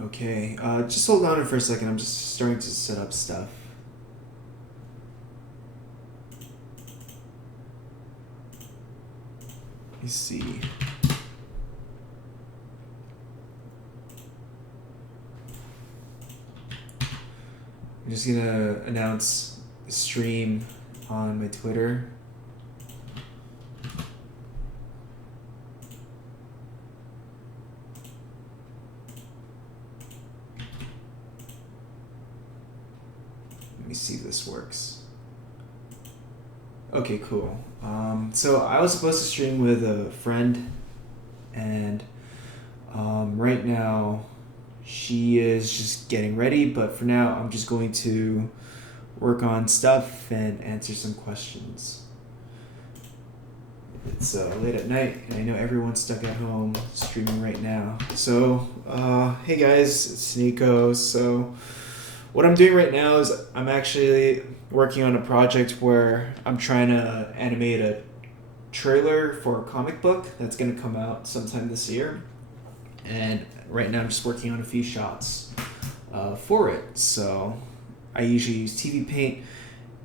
Okay, just hold on for a second. I'm just starting to set up stuff. Let me see. I'm just gonna announce a stream on my Twitter. Let me see if this works. Okay, cool. So I was supposed to stream with a friend, and right now she is just getting ready, but for now I'm just going to work on stuff and answer some questions. It's late at night, and I know everyone's stuck at home streaming right now. So, hey guys, it's Nico. So, what I'm doing right now is I'm actually working on a project where I'm trying to animate a trailer for a comic book that's going to come out sometime this year. And right now I'm just working on a few shots for it. So, I usually use TV Paint.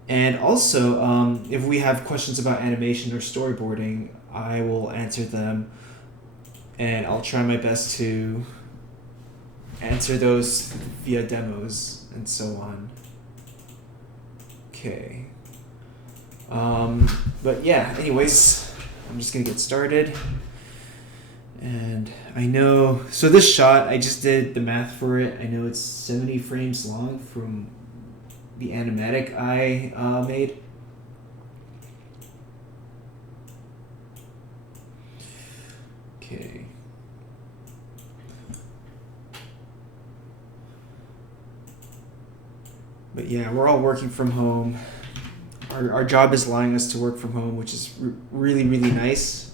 And also, if we have questions about animation or storyboarding, I will answer them, and I'll try my best to answer those via demos and so on. Okay. But yeah, anyways, I'm just gonna get started. And I know, so this shot, I just did the math for it. I know it's 70 frames long from the animatic I made. Okay. But yeah, we're all working from home. Our job is allowing us to work from home, which is really, really nice.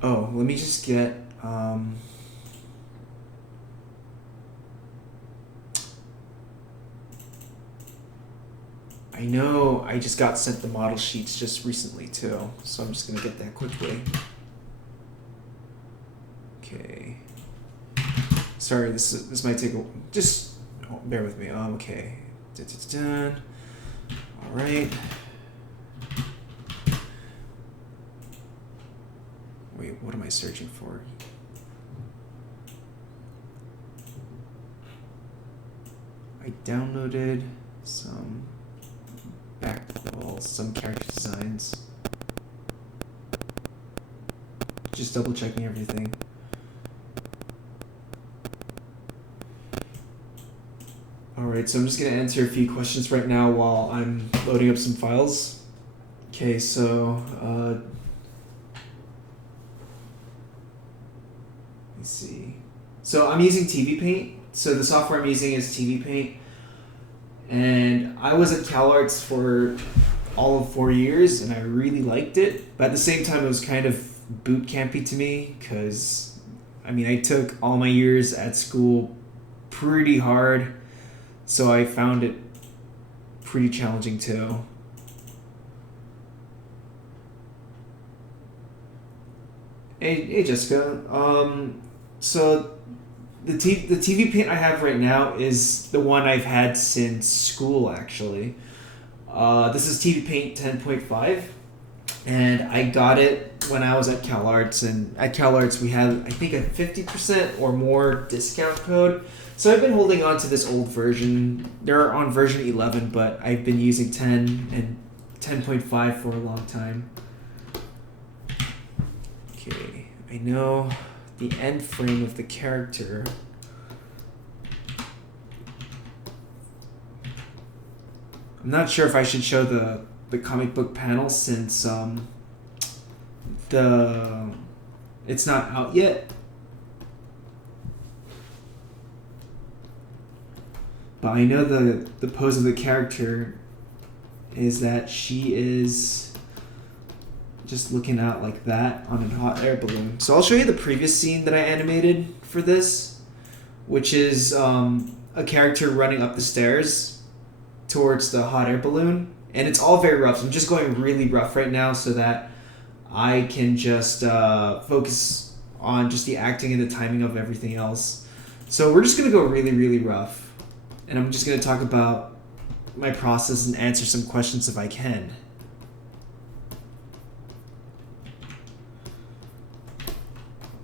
Oh, let me just get... I know I just got sent the model sheets just recently too, so I'm just gonna get that quickly. Okay. Sorry, this might take a just bear with me. Okay. Dun. All right. Wait, what am I searching for? I downloaded some some character designs. Just double checking everything. Alright, so I'm just gonna answer a few questions right now while I'm loading up some files. Okay, so let me see. So I'm using TV Paint. So the software I'm using is TV Paint. And I was at CalArts for all of 4 years, and I really liked it. But at the same time, it was kind of boot campy to me because, I mean, I took all my years at school pretty hard, so I found it pretty challenging too. Hey Jessica. So the TV Paint I have right now is the one I've had since school, actually. This is TV Paint 10.5, and I got it when I was at CalArts, and at CalArts we had, I think, a 50% or more discount code. So I've been holding on to this old version. They're on version 11, but I've been using 10 and 10.5 for a long time. Okay, I know the end frame of the character. I'm not sure if I should show the comic book panel since it's not out yet. But I know the pose of the character is that she is just looking out like that on a hot air balloon. So I'll show you the previous scene that I animated for this, which is a character running up the stairs towards the hot air balloon, and it's all very rough. So I'm just going really rough right now so that I can just focus on just the acting and the timing of everything else. So we're just going to go really, really rough. And I'm just going to talk about my process and answer some questions if I can.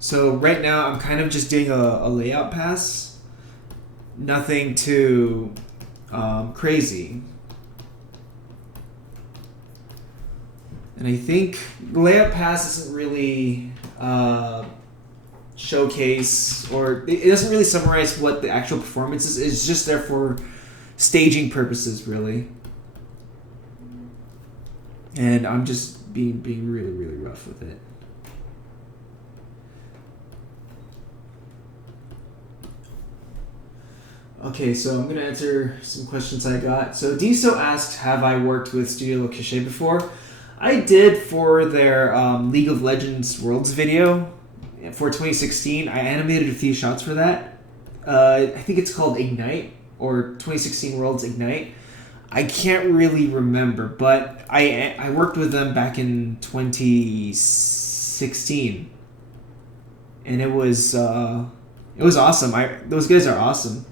So right now I'm kind of just doing a layout pass. Nothing too crazy. And I think the layout pass doesn't really showcase, or it doesn't really summarize what the actual performance is. It's just there for staging purposes, really. And I'm just being really, really rough with it. Okay, so I'm going to answer some questions I got. So Diso asked, have I worked with Studio Look-Cachet before? I did for their League of Legends Worlds video for 2016. I animated a few shots for that. I think it's called Ignite, or 2016 Worlds Ignite. I can't really remember, but I worked with them back in 2016. And it was awesome. Those guys are awesome.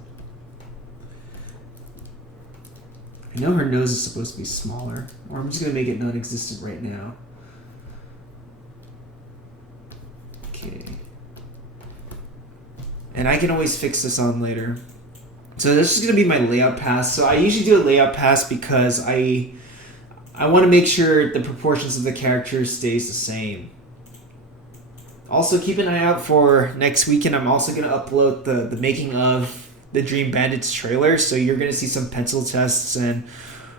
I know her nose is supposed to be smaller, or I'm just going to make it non-existent right now. Okay. And I can always fix this on later. So this is going to be my layout pass. So I usually do a layout pass because I want to make sure the proportions of the character stays the same. Also, keep an eye out for next weekend. I'm also going to upload the making of the Dream Bandits trailer, so you're going to see some pencil tests and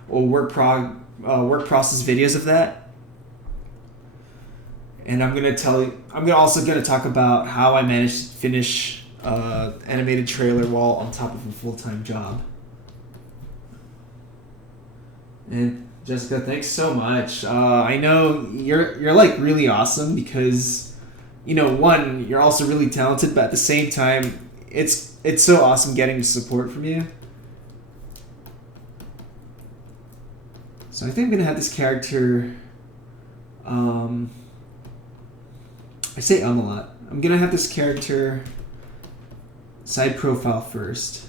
work process videos of that. And I'm also going to talk about how I managed to finish animated trailer while on top of a full-time job. And Jessica, thanks so much. I know you're like really awesome because, one, you're also really talented, but at the same time, it's so awesome getting support from you. So I think I'm going to have this character... I say a lot. I'm going to have this character side profile first.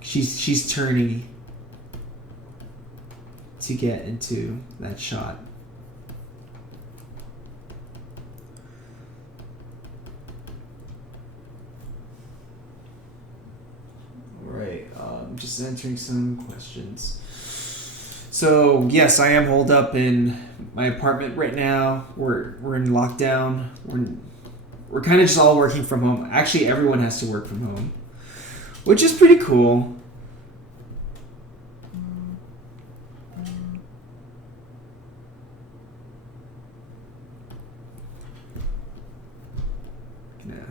She's turning to get into that shot. Right, just answering some questions. So yes, I am holed up in my apartment right now. We're in lockdown. We're kind of just all working from home. Actually, everyone has to work from home, which is pretty cool. Gonna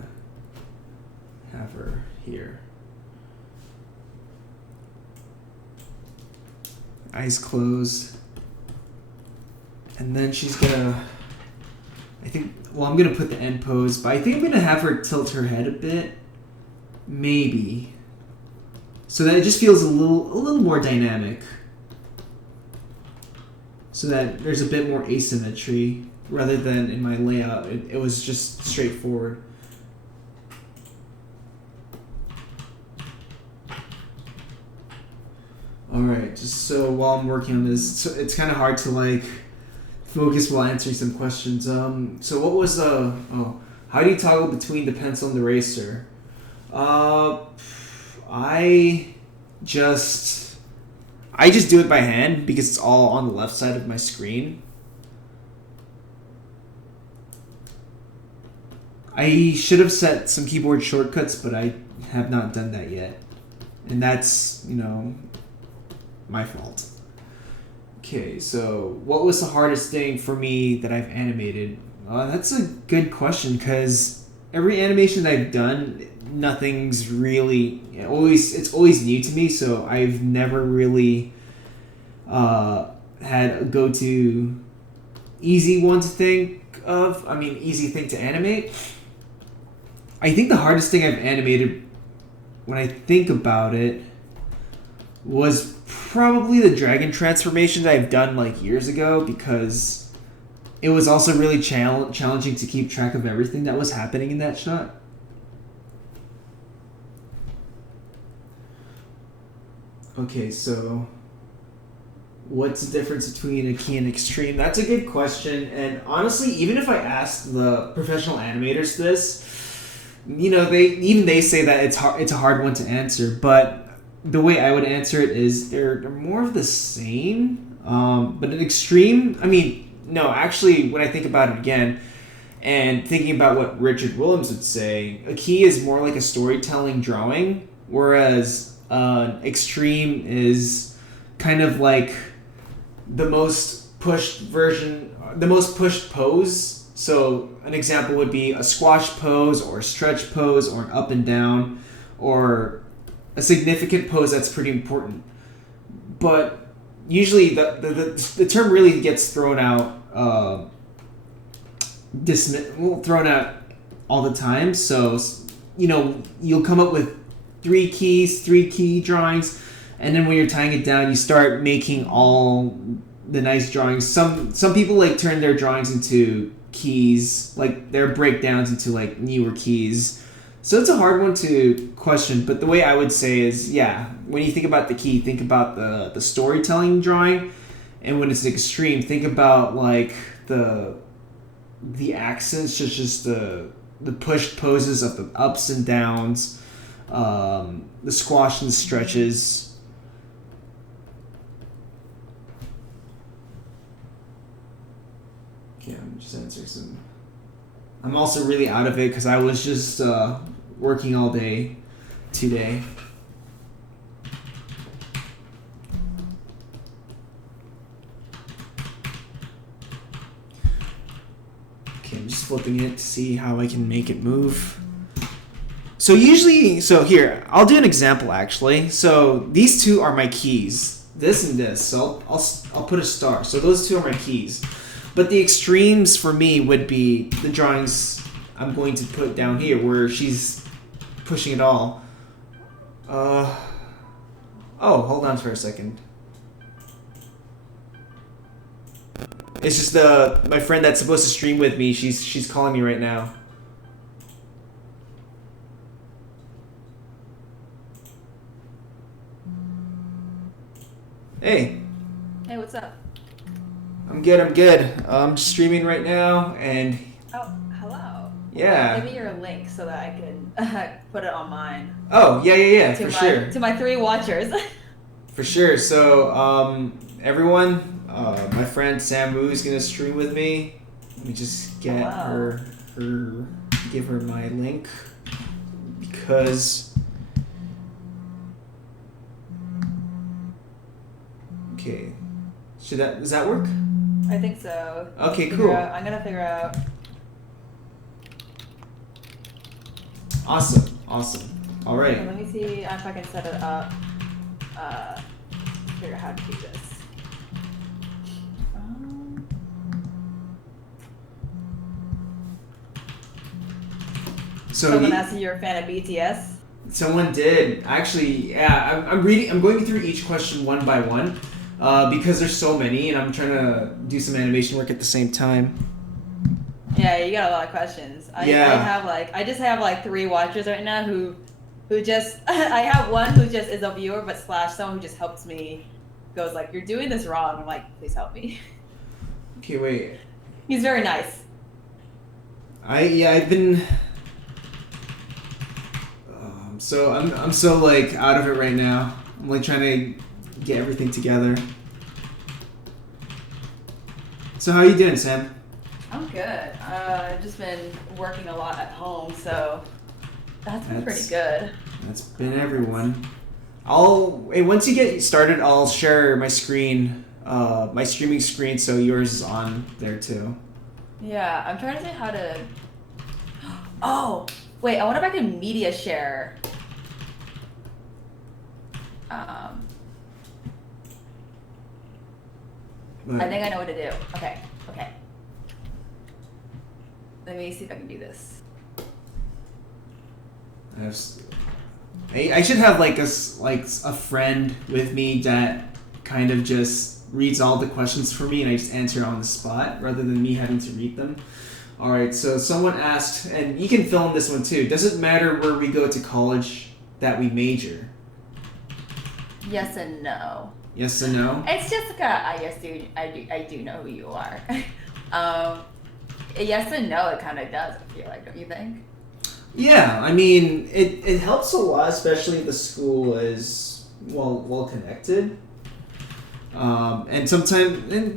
have her here. Eyes closed. And then she's gonna... I'm gonna put the end pose, but I think I'm gonna have her tilt her head a bit. Maybe. So that it just feels a little more dynamic. So that there's a bit more asymmetry, rather than in my layout, it was just straightforward. Alright, just so while I'm working on this, it's kind of hard to focus while answering some questions. So what was how do you toggle between the pencil and the eraser? I just do it by hand because it's all on the left side of my screen. I should have set some keyboard shortcuts, but I have not done that yet. And that's, my fault. Okay, so what was the hardest thing for me that I've animated? That's a good question because every animation that I've done, nothing's really it's always new to me, so I've never really had a go-to easy one to think of. Easy thing to animate. I think the hardest thing I've animated, when I think about it, was probably the dragon transformation that I've done years ago, because it was also really challenging to keep track of everything that was happening in that shot. Okay, so what's the difference between a key and extreme? That's a good question. And honestly, even if I asked the professional animators this, they say that it's a hard one to answer. But the way I would answer it is they're more of the same. But an extreme, no, actually, when I think about it again, and thinking about what Richard Williams would say, a key is more like a storytelling drawing, whereas extreme is kind of like the most pushed version, the most pushed pose. So an example would be a squash pose or a stretch pose or an up and down or a significant pose that's pretty important. But usually the term really gets thrown out, thrown out all the time. So, you'll come up with three key drawings, and then when you're tying it down, you start making all the nice drawings. Some people like turn their drawings into keys, like their breakdowns into like newer keys. So it's a hard one to question, but the way I would say is, yeah, when you think about the key, think about the storytelling drawing, and when it's extreme, think about like the accents, just the pushed poses of the ups and downs, the squash and stretches. Okay, I'm just answering some. I'm also really out of it because I was just working all day today. Okay, I'm just flipping it to see how I can make it move. So here, I'll do an example actually. So these two are my keys, this and this. So I'll put a star. So those two are my keys. But the extremes for me would be the drawings I'm going to put down here where she's pushing it all. Oh, hold on for a second. It's just my friend that's supposed to stream with me. She's calling me right now. Hey. Hey, what's up? I'm good. I'm just streaming right now, and... Oh, hello. Yeah. Give me your link so that I can put it on mine. Oh, yeah, for sure. To my 3 watchers. For sure. So, everyone, my friend Sam Wu is going to stream with me. Let me just get give her my link, because... Okay. Does that work? I think so. Okay, cool. I'm gonna figure out. Awesome. All right. Okay, let me see if I can set it up. Figure out how to do this. Someone asked if you're a fan of BTS. Someone did actually. Yeah, I'm going through each question one by one. Because there's so many, and I'm trying to do some animation work at the same time. Yeah, you got a lot of questions. I just have like 3 watchers right now who just I have one who just is a viewer but / someone who just helps me, goes like, you're doing this wrong. I'm like, please help me. Okay, wait. He's very nice. I've been. I'm so like out of it right now. I'm like trying to get everything together. So how you doing, Sam? I'm good. I've just been working a lot at home, so that's been pretty good. That's been everyone. Once you get started, I'll share my screen, my streaming screen, so yours is on there too. Yeah, I'm trying to think how to. Oh, wait. I wonder if I can media share. I think I know what to do. Okay. Let me see if I can do this. I should have like a friend with me that kind of just reads all the questions for me and I just answer on the spot rather than me having to read them. All right, so someone asked, and you can fill in this one too. Does it matter where we go to college that we major? Yes and no. Yes and no? It's just like I do know who you are. Yes and no, it kind of does, I feel like, don't you think? Yeah, I mean, it helps a lot, especially if the school is well connected. And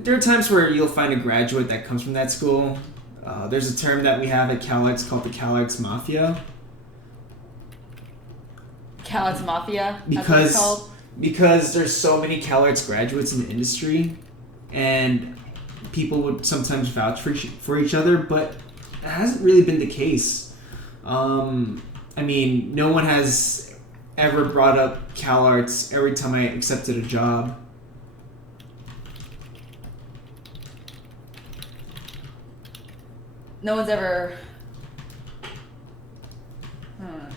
there are times where you'll find a graduate that comes from that school. There's a term that we have at CalArts called the CalArts Mafia. CalArts Mafia? That's what it's called? Because there's so many CalArts graduates in the industry, and people would sometimes vouch for each other, but it hasn't really been the case. I mean, no one has ever brought up CalArts every time I accepted a job. No one's ever...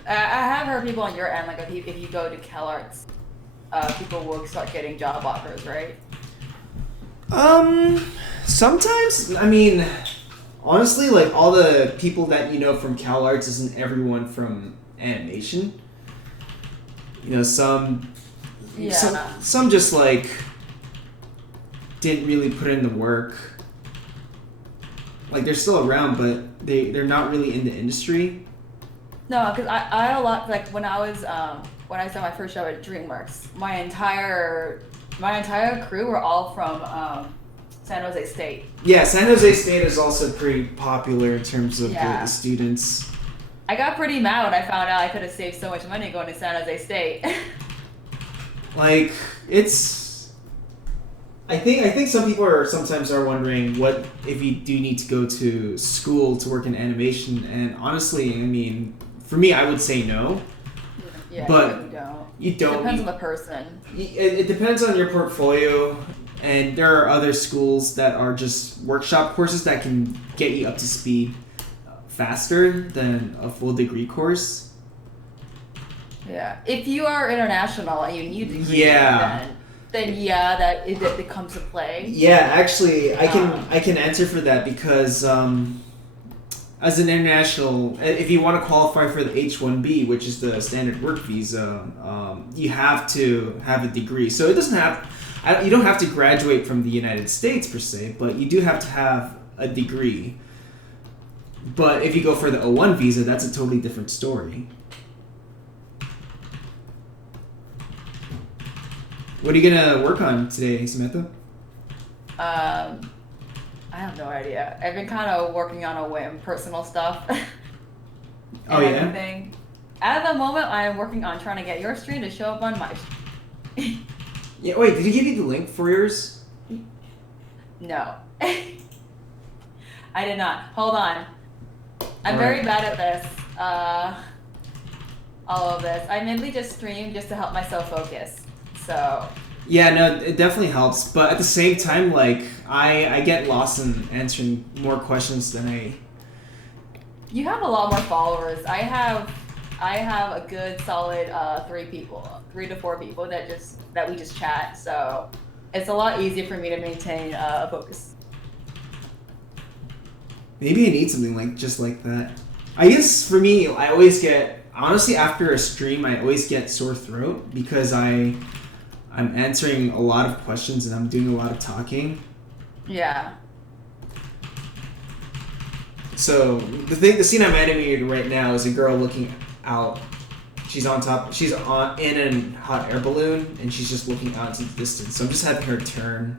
I have heard people on your end, like if you go to CalArts, people will start getting job offers, right? Sometimes, I mean, honestly, like, all the people that you know from CalArts isn't everyone from animation. You know, some just, like, didn't really put in the work. Like, they're still around, but they're not really in the industry. No, because I had a lot, like, when I started my first job at DreamWorks, my entire crew were all from San Jose State. Yeah, San Jose State is also pretty popular in terms of the students. I got pretty mad when I found out I could have saved so much money going to San Jose State. Like, I think some people sometimes are wondering what if you do need to go to school to work in animation, and honestly, I mean, for me, I would say no. Yeah, but you don't. It depends on the person. It depends on your portfolio, and there are other schools that are just workshop courses that can get you up to speed faster than a full degree course. Yeah, if you are international and you need a degree, then that it comes to play. Yeah, actually, I can answer for that because as an international, if you want to qualify for the H-1B, which is the standard work visa, you have to have a degree. So it doesn't you don't have to graduate from the United States per se, but you do have to have a degree. But if you go for the O-1 visa, that's a totally different story. What are you gonna work on today, Samantha? I have no idea. I've been kind of working on a whim, personal stuff. Oh, yeah? Everything. At the moment, I am working on trying to get your stream to show up on my stream. Yeah, wait, did he give you the link for yours? No. I did not. Hold on. I'm very bad at this. All of this. I mainly just stream just to help myself focus. So... Yeah, no, it definitely helps. But at the same time, like, I get lost in answering more questions than I... You have a lot more followers. I have a good solid 3 to 4 people that we just chat. So it's a lot easier for me to maintain a focus. Maybe I need something just like that. I guess for me, I always get... Honestly, after a stream, I always get sore throat because I'm answering a lot of questions and I'm doing a lot of talking. Yeah. So the scene I'm animating right now is a girl looking out. She's in a hot air balloon and she's just looking out into the distance. So I'm just having her turn,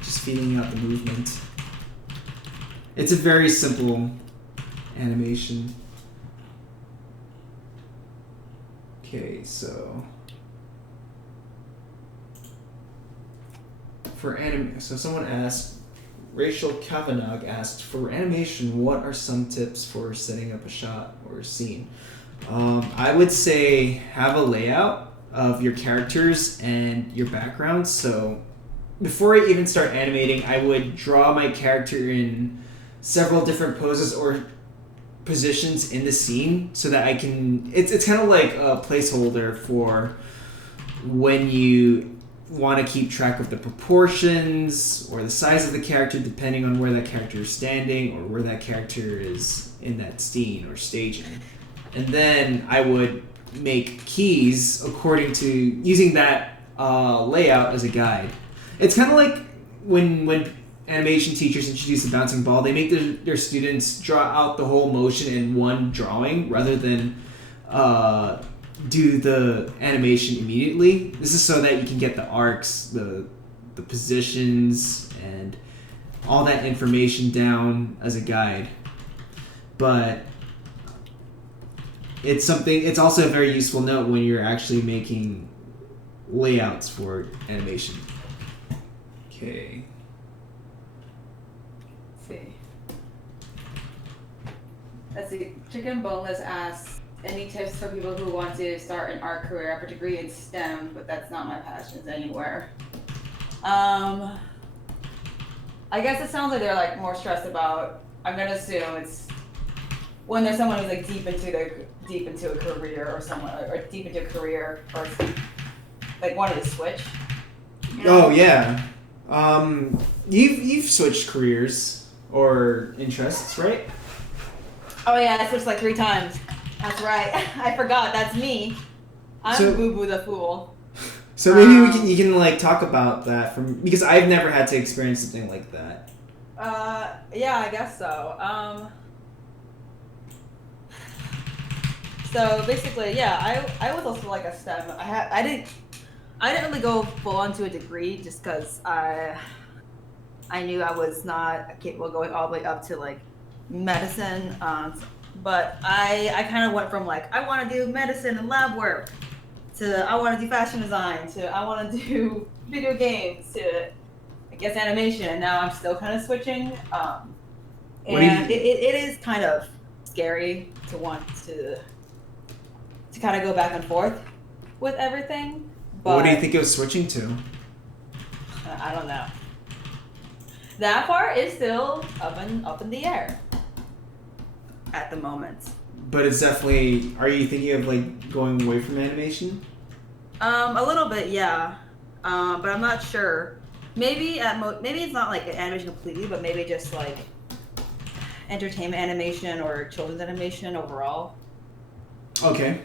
just feeling out the movement. It's a very simple animation. Okay, so so someone asked, Rachel Kavanagh asked, for animation, what are some tips for setting up a shot or a scene? I would say have a layout of your characters and your background. So before I even start animating, I would draw my character in several different poses or positions in the scene so that I can... It's kind of like a placeholder for when you want to keep track of the proportions or the size of the character depending on where that character is standing or where that character is in that scene or staging. And then I would make keys according to using that layout as a guide. It's kind of like when animation teachers introduce the bouncing ball, they make their students draw out the whole motion in one drawing rather than do the animation immediately. This is so that you can get the arcs, the positions, and all that information down as a guide. But it's also a very useful note when you're actually making layouts for animation. Okay. Let's see. Chicken Boneless asks, any tips for people who want to start an art career? I have a degree in STEM, but that's not my passions anywhere. I guess it sounds like they're like more stressed about. I'm gonna assume it's when there's someone who's like deep into a career or someone or deep into a career or like wanted to switch. You know? Oh yeah, you've switched careers or interests, right? Oh yeah, I switched like 3 times. That's right. I forgot. That's me. I'm Boo Boo the Fool. So maybe you can like talk about that because I've never had to experience something like that. Yeah, I guess so. So basically, yeah, I was also like a STEM. I didn't really go full onto a degree just because I knew I was not capable of going all the way up to like medicine. But I kind of went from like I want to do medicine and lab work to I want to do fashion design to I want to do video games to I guess animation, and now I'm still kind of switching. And it is kind of scary to want to kind of go back and forth with everything. But what do you think of switching to? I don't know. That part is still up in the air at the moment. But it's definitely. Are you thinking of like going away from animation? A little bit, yeah. But I'm not sure. Maybe maybe it's not like animation completely, but maybe just like entertainment animation or children's animation overall. Okay.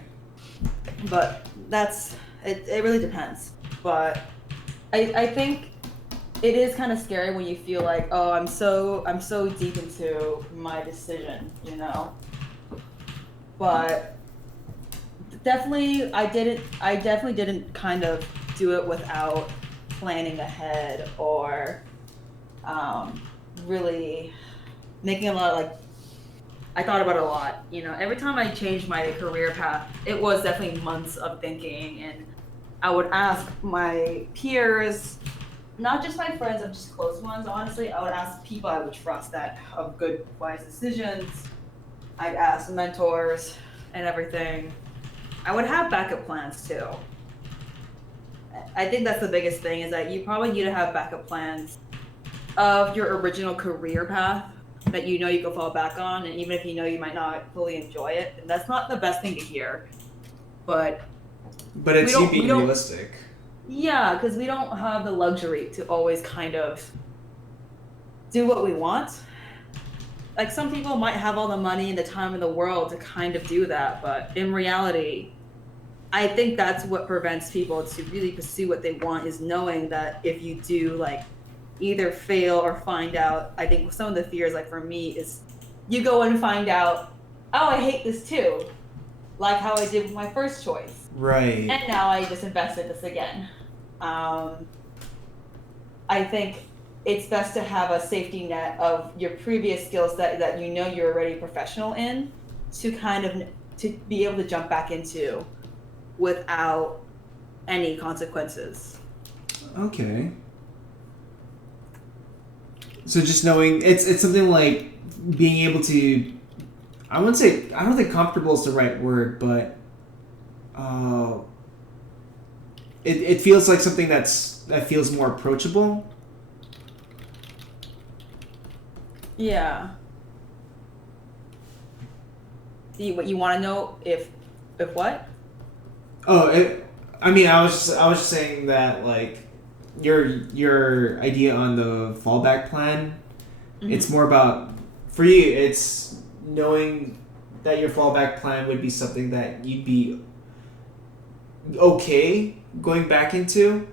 But that's it. It really depends. But I think it is kind of scary when you feel like, oh, I'm so deep into my decision, you know. But definitely, I definitely didn't kind of do it without planning ahead or really making a lot of like. I thought about it a lot, you know. Every time I changed my career path, it was definitely months of thinking, and I would ask my peers, not just my friends, but just close ones. Honestly, I would ask people I would trust that have good, wise decisions. I'd ask mentors and everything. I would have backup plans too. I think that's the biggest thing is that you probably need to have backup plans of your original career path that you know you can fall back on, and even if you know you might not fully enjoy it, and that's not the best thing to hear. But it's you being realistic. Yeah, because we don't have the luxury to always kind of do what we want. Like some people might have all the money and the time in the world to kind of do that, but in reality, I think that's what prevents people to really pursue what they want is knowing that if you do like either fail or find out, I think some of the fears, like for me, is you go and find out, oh, I hate this too. Like how I did with my first choice. Right. And now I just invested this again. I think it's best to have a safety net of your previous skills that you know you're already professional in to kind of to be able to jump back into without any consequences. Okay. So just knowing it's something like being able to, I don't think comfortable is the right word, but it feels like something that feels more approachable. Yeah. What you want to know if what? Oh, I mean, I was saying that like your idea on the fallback plan. Mhm. It's more about for you. It's knowing that your fallback plan would be something that you'd be okay going back into.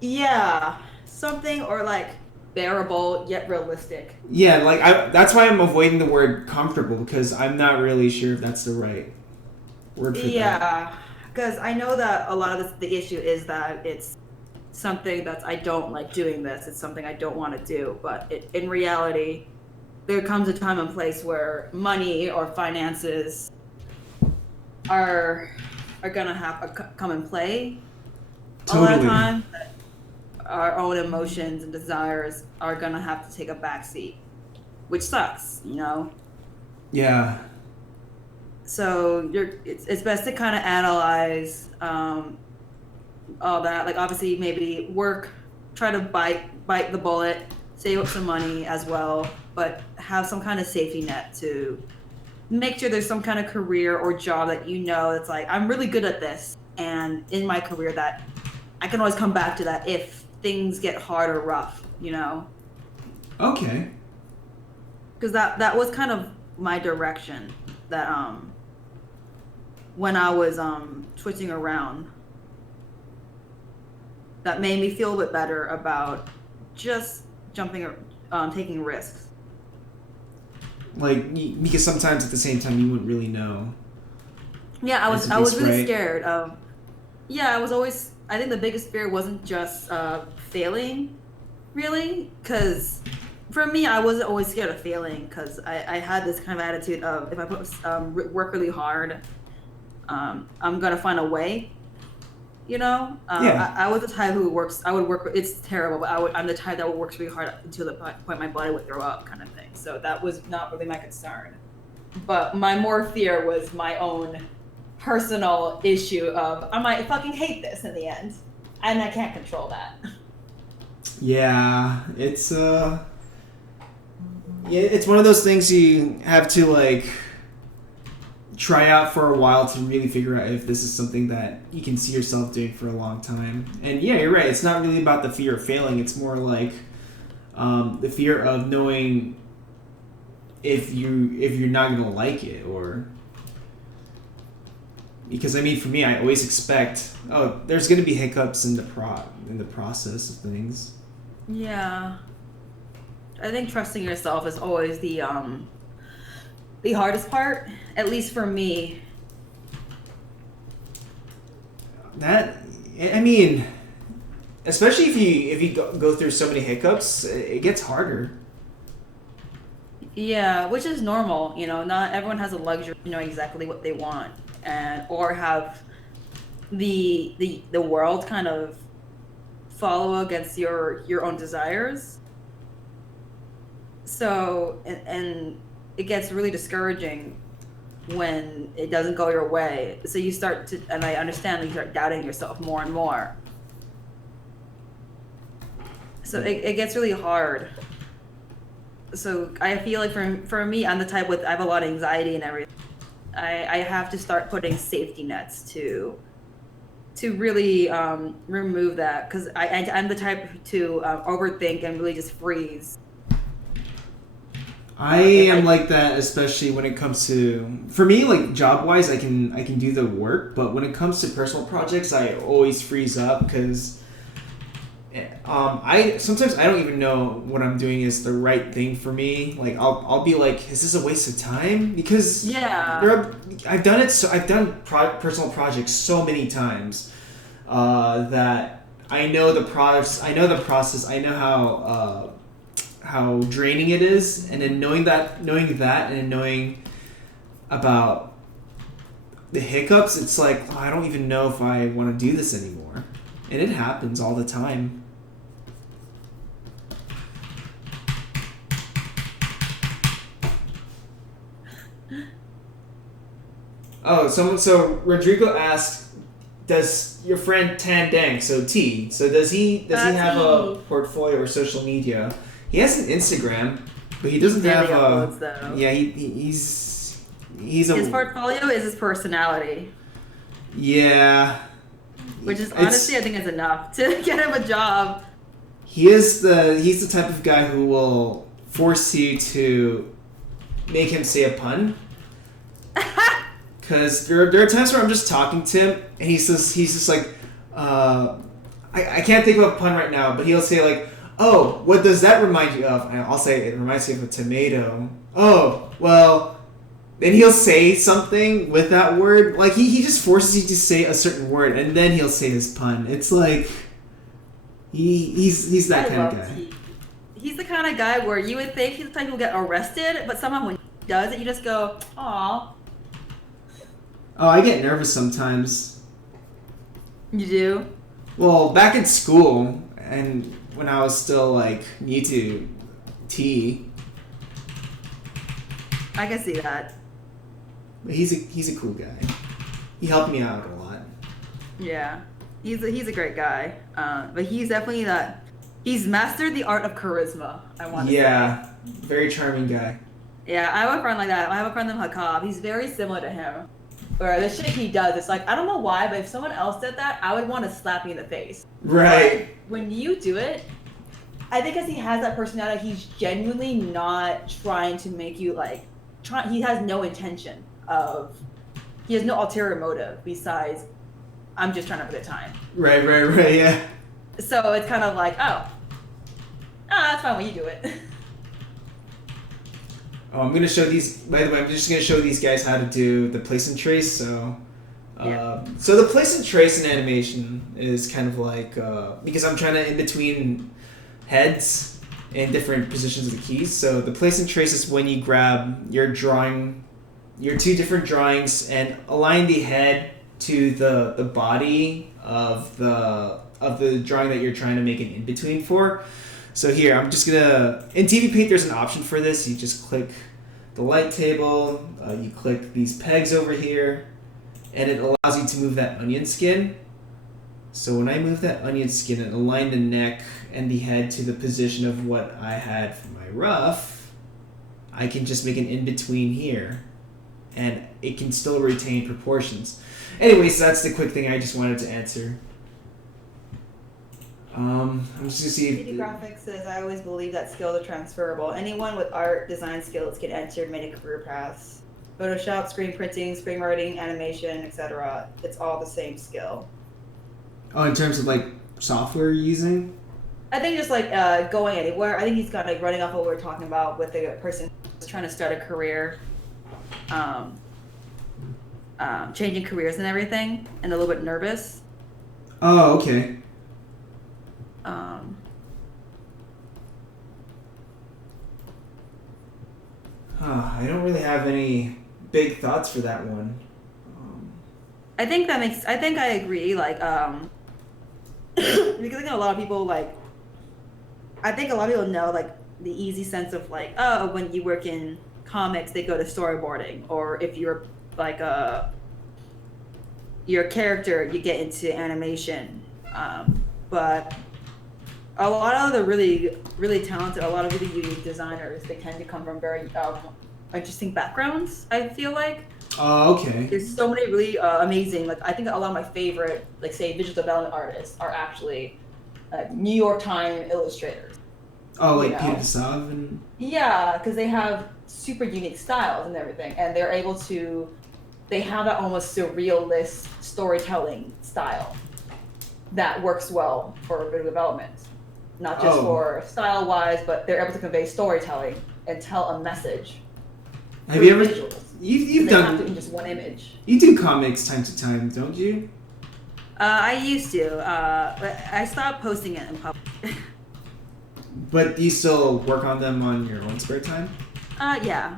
Yeah, something or like bearable yet realistic. Yeah, like that's why I'm avoiding the word comfortable because I'm not really sure if that's the right word for that. Yeah, because I know that a lot of the issue is that it's something that I don't like doing this. It's something I don't want to do. But in reality, there comes a time and place where money or finances are gonna have come and play. A lot of Totally. times, our own emotions and desires are gonna have to take a backseat, which sucks, you know. Yeah. So it's best to kind of analyze all that. Like obviously, maybe work, try to bite the bullet, save up some money as well, but have some kind of safety net to make sure there's some kind of career or job that you know it's like I'm really good at this, and in my career that I can always come back to that if things get hard or rough, you know. Okay. Because that was kind of my direction that when I was switching around, that made me feel a bit better about just jumping taking risks. Like because sometimes at the same time you wouldn't really know. Yeah, That's I was really right. scared. Yeah, I was always. I think the biggest fear wasn't just failing, really, because for me, I wasn't always scared of failing because I had this kind of attitude of if I work really hard, I'm gonna find a way. You know, Yeah. I was the type who works. I would work. It's terrible, but I'm the type that would work really hard until the point my body would throw up, kind of thing. So that was not really my concern. But my more fear was my own personal issue of I might fucking hate this in the end, and I can't control that. Yeah. It's one of those things you have to like try out for a while to really figure out if this is something that you can see yourself doing for a long time. And yeah, you're right. It's not really about the fear of failing. It's more like the fear of knowing if you're not gonna like it or because I mean for me I always expect there's gonna be hiccups in the process of things. Yeah, I think trusting yourself is always the hardest part, at least for me. That I mean, especially if you go through so many hiccups, it gets harder. Yeah, which is normal. You know, not everyone has a luxury to know exactly what they want, and or have the world kind of follow against your own desires. So and it gets really discouraging when it doesn't go your way. So you start to, and I understand that you start doubting yourself more and more. So it gets really hard. So I feel like for me, I'm the type with I have a lot of anxiety and everything. I have to start putting safety nets to really remove that because I'm the type to overthink and really just freeze. I am like that, especially when it comes to for me, like job wise, I can do the work, but when it comes to personal projects, I always freeze up because I sometimes I don't even know what I'm doing is the right thing for me. Like I'll be like, is this a waste of time? Because Yeah. I've done it. So I've done personal projects so many times that I know the process. I know the process. I know how draining it is, and then knowing that, and then knowing about the hiccups, it's like I don't even know if I want to do this anymore, and it happens all the time. Oh, so Rodrigo asked, does your friend Tan Dang, so T, so does he have a T. portfolio or social media? He has an Instagram, but he doesn't Barely have uploads, though. yeah, he's a His portfolio is his personality. Yeah. Which is honestly, I think, is enough to get him a job. He's the type of guy who will force you to make him say a pun. Because there are times where I'm just talking to him and he's just like, I can't think of a pun right now, but he'll say like, oh, what does that remind you of? And I'll say it reminds me of a tomato. Oh, well, then he'll say something with that word. Like he just forces you to say a certain word and then he'll say his pun. It's like he's that kind of guy. He's the kind of guy where you would think he's the type who will get arrested, but somehow when he does it, you just go, aw. Oh, I get nervous sometimes. You do? Well, back in school, and when I was still like new to T, I can see that. but he's a cool guy. He helped me out a lot. Yeah, he's a great guy. But he's definitely he's mastered the art of charisma. I want to say. Yeah, very charming guy. Yeah, I have a friend like that. I have a friend named Hakab. He's very similar to him. Where the shit he does, it's like, I don't know why, but if someone else did that, I would want to slap me in the face. Right. But when you do it, I think because he has that personality, he's genuinely not trying to make you like, he has no intention of, he has no ulterior motive besides, I'm just trying to have a good time. Right, yeah. So it's kind of like, that's fine when you do it. Oh, I'm gonna show these. By the way, I'm just gonna show these guys how to do the place and trace. So, so the place and trace in animation is kind of like because I'm trying to in between heads in different positions of the keys. So the place and trace is when you grab your drawing, your two different drawings, and align the head to the body of the drawing that you're trying to make an in between for. So here, I'm just gonna, in TV Paint there's an option for this. You just click the light table, you click these pegs over here, and it allows you to move that onion skin. So when I move that onion skin and align the neck and the head to the position of what I had for my rough, I can just make an in-between here, and it can still retain proportions. Anyways, that's the quick thing I just wanted to answer. I'm just gonna see. 3D Graphics says, I always believe that skills are transferable. Anyone with art design skills can enter many career paths. Photoshop, screen printing, screenwriting, animation, etc. It's all the same skill. Oh, in terms of like software you're using? I think just like going anywhere. I think he's kind of like running off what we were talking about with the person who's trying to start a career, changing careers and everything, and a little bit nervous. Oh, okay. I don't really have any big thoughts for that one. I think I agree. Like, because I think a lot of people like. I think a lot of people know like the easy sense of like, oh, when you work in comics, they go to storyboarding, or if you're like your character, you get into animation. But a lot of the really, really talented, a lot of really unique designers, they tend to come from very interesting backgrounds, I feel like. Oh, okay. There's so many really amazing, like I think a lot of my favorite, like say visual development artists are actually New York Times illustrators. Oh, like Peter Kassav and... Yeah, because they have super unique styles and everything, and they're able to, they have that almost surrealist storytelling style that works well for visual development. Not just for style-wise, but they're able to convey storytelling and tell a message. Have you ever? Visuals. You've They done have to in just one image. You do comics time to time, don't you? I used to, but I stopped posting it in public. But do you still work on them on your own spare time? Yeah,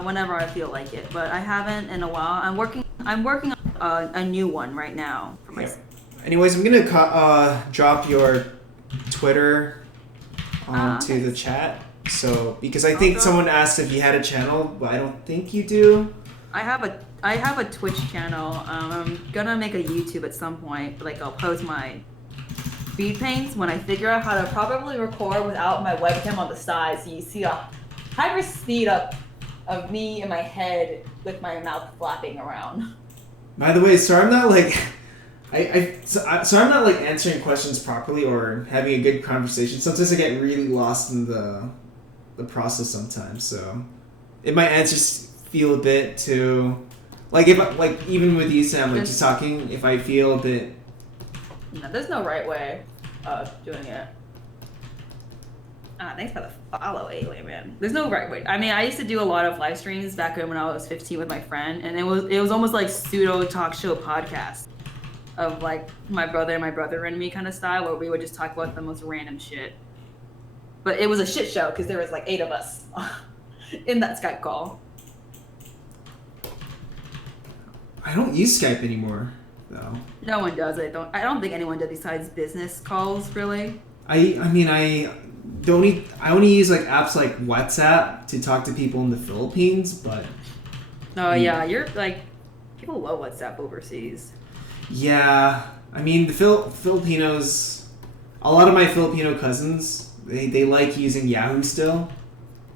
whenever I feel like it, but I haven't in a while. I'm working on a new one right now for myself. Anyways, I'm gonna drop your Twitter onto the chat. So because I think someone asked if you had a channel, but I don't think you do. I have a Twitch channel. I'm gonna make a YouTube at some point. Like I'll post my speed paints when I figure out how to properly record without my webcam on the side, so you see a hyper speed up of me in my head with my mouth flapping around. By the way, so I'm not like, so I'm not like answering questions properly or having a good conversation. Sometimes I get really lost in the process sometimes. So, if my answers feel a bit too, like even with you, Sam, like just talking, if I feel a bit. No, there's no right way of doing it. Thanks for the follow, Alien Man. There's no right way. I mean, I used to do a lot of live streams back when I was 15 with my friend, and it was almost like pseudo talk show podcast of like my brother and me kind of style, where we would just talk about the most random shit. But it was a shit show because there was like 8 of us in that Skype call. I don't use Skype anymore, though. No one does it. I don't think anyone does besides business calls, really. I only use like apps like WhatsApp to talk to people in the Philippines, but. Oh yeah, you're like people love WhatsApp overseas. Yeah, I mean the Filipinos. A lot of my Filipino cousins, they like using Yahoo still.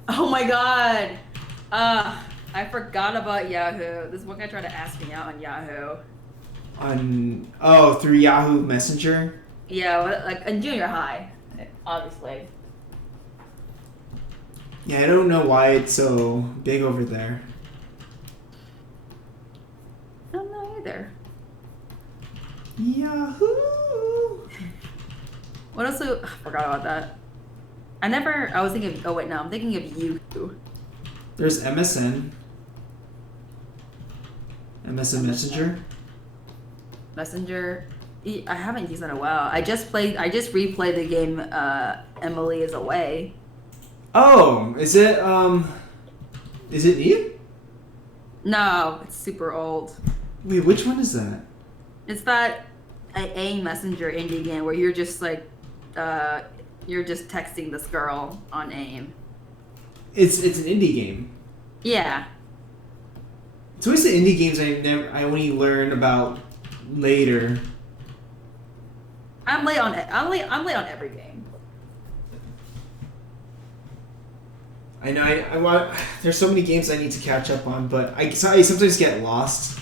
Oh my god. I forgot about Yahoo. This one guy tried to ask me out on Yahoo. Through Yahoo Messenger? Yeah, like in junior high, obviously. Yeah, I don't know why it's so big over there. I don't know either. Yahoo! What else? I forgot about that. I was thinking of, I'm thinking of Yahoo. There's MSN. MSN Messenger. Messenger. I haven't used that in a while. I just replayed the game Emily is Away. Oh, is it new? No, it's super old. Wait, which one is that? It's that a Messenger indie game where you're just like you're just texting this girl on AIM. It's an indie game. Yeah. It's always the indie games I only learn about later. I'm late on every game. I know. I want. There's so many games I need to catch up on, but I sometimes get lost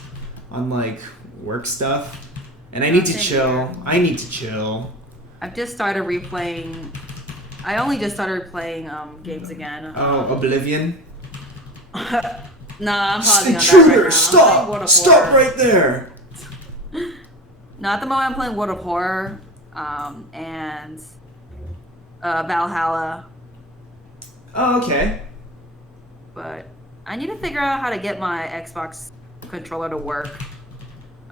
on like work stuff, and I need to chill. I need to chill. I've just started replaying. I only just started playing games again. Oh, Oblivion. Nah, I'm pausing on Intruder, that right now. stop right there. No, at the moment I'm playing World of Horror, and Valhalla. Oh, okay. But I need to figure out how to get my Xbox controller to work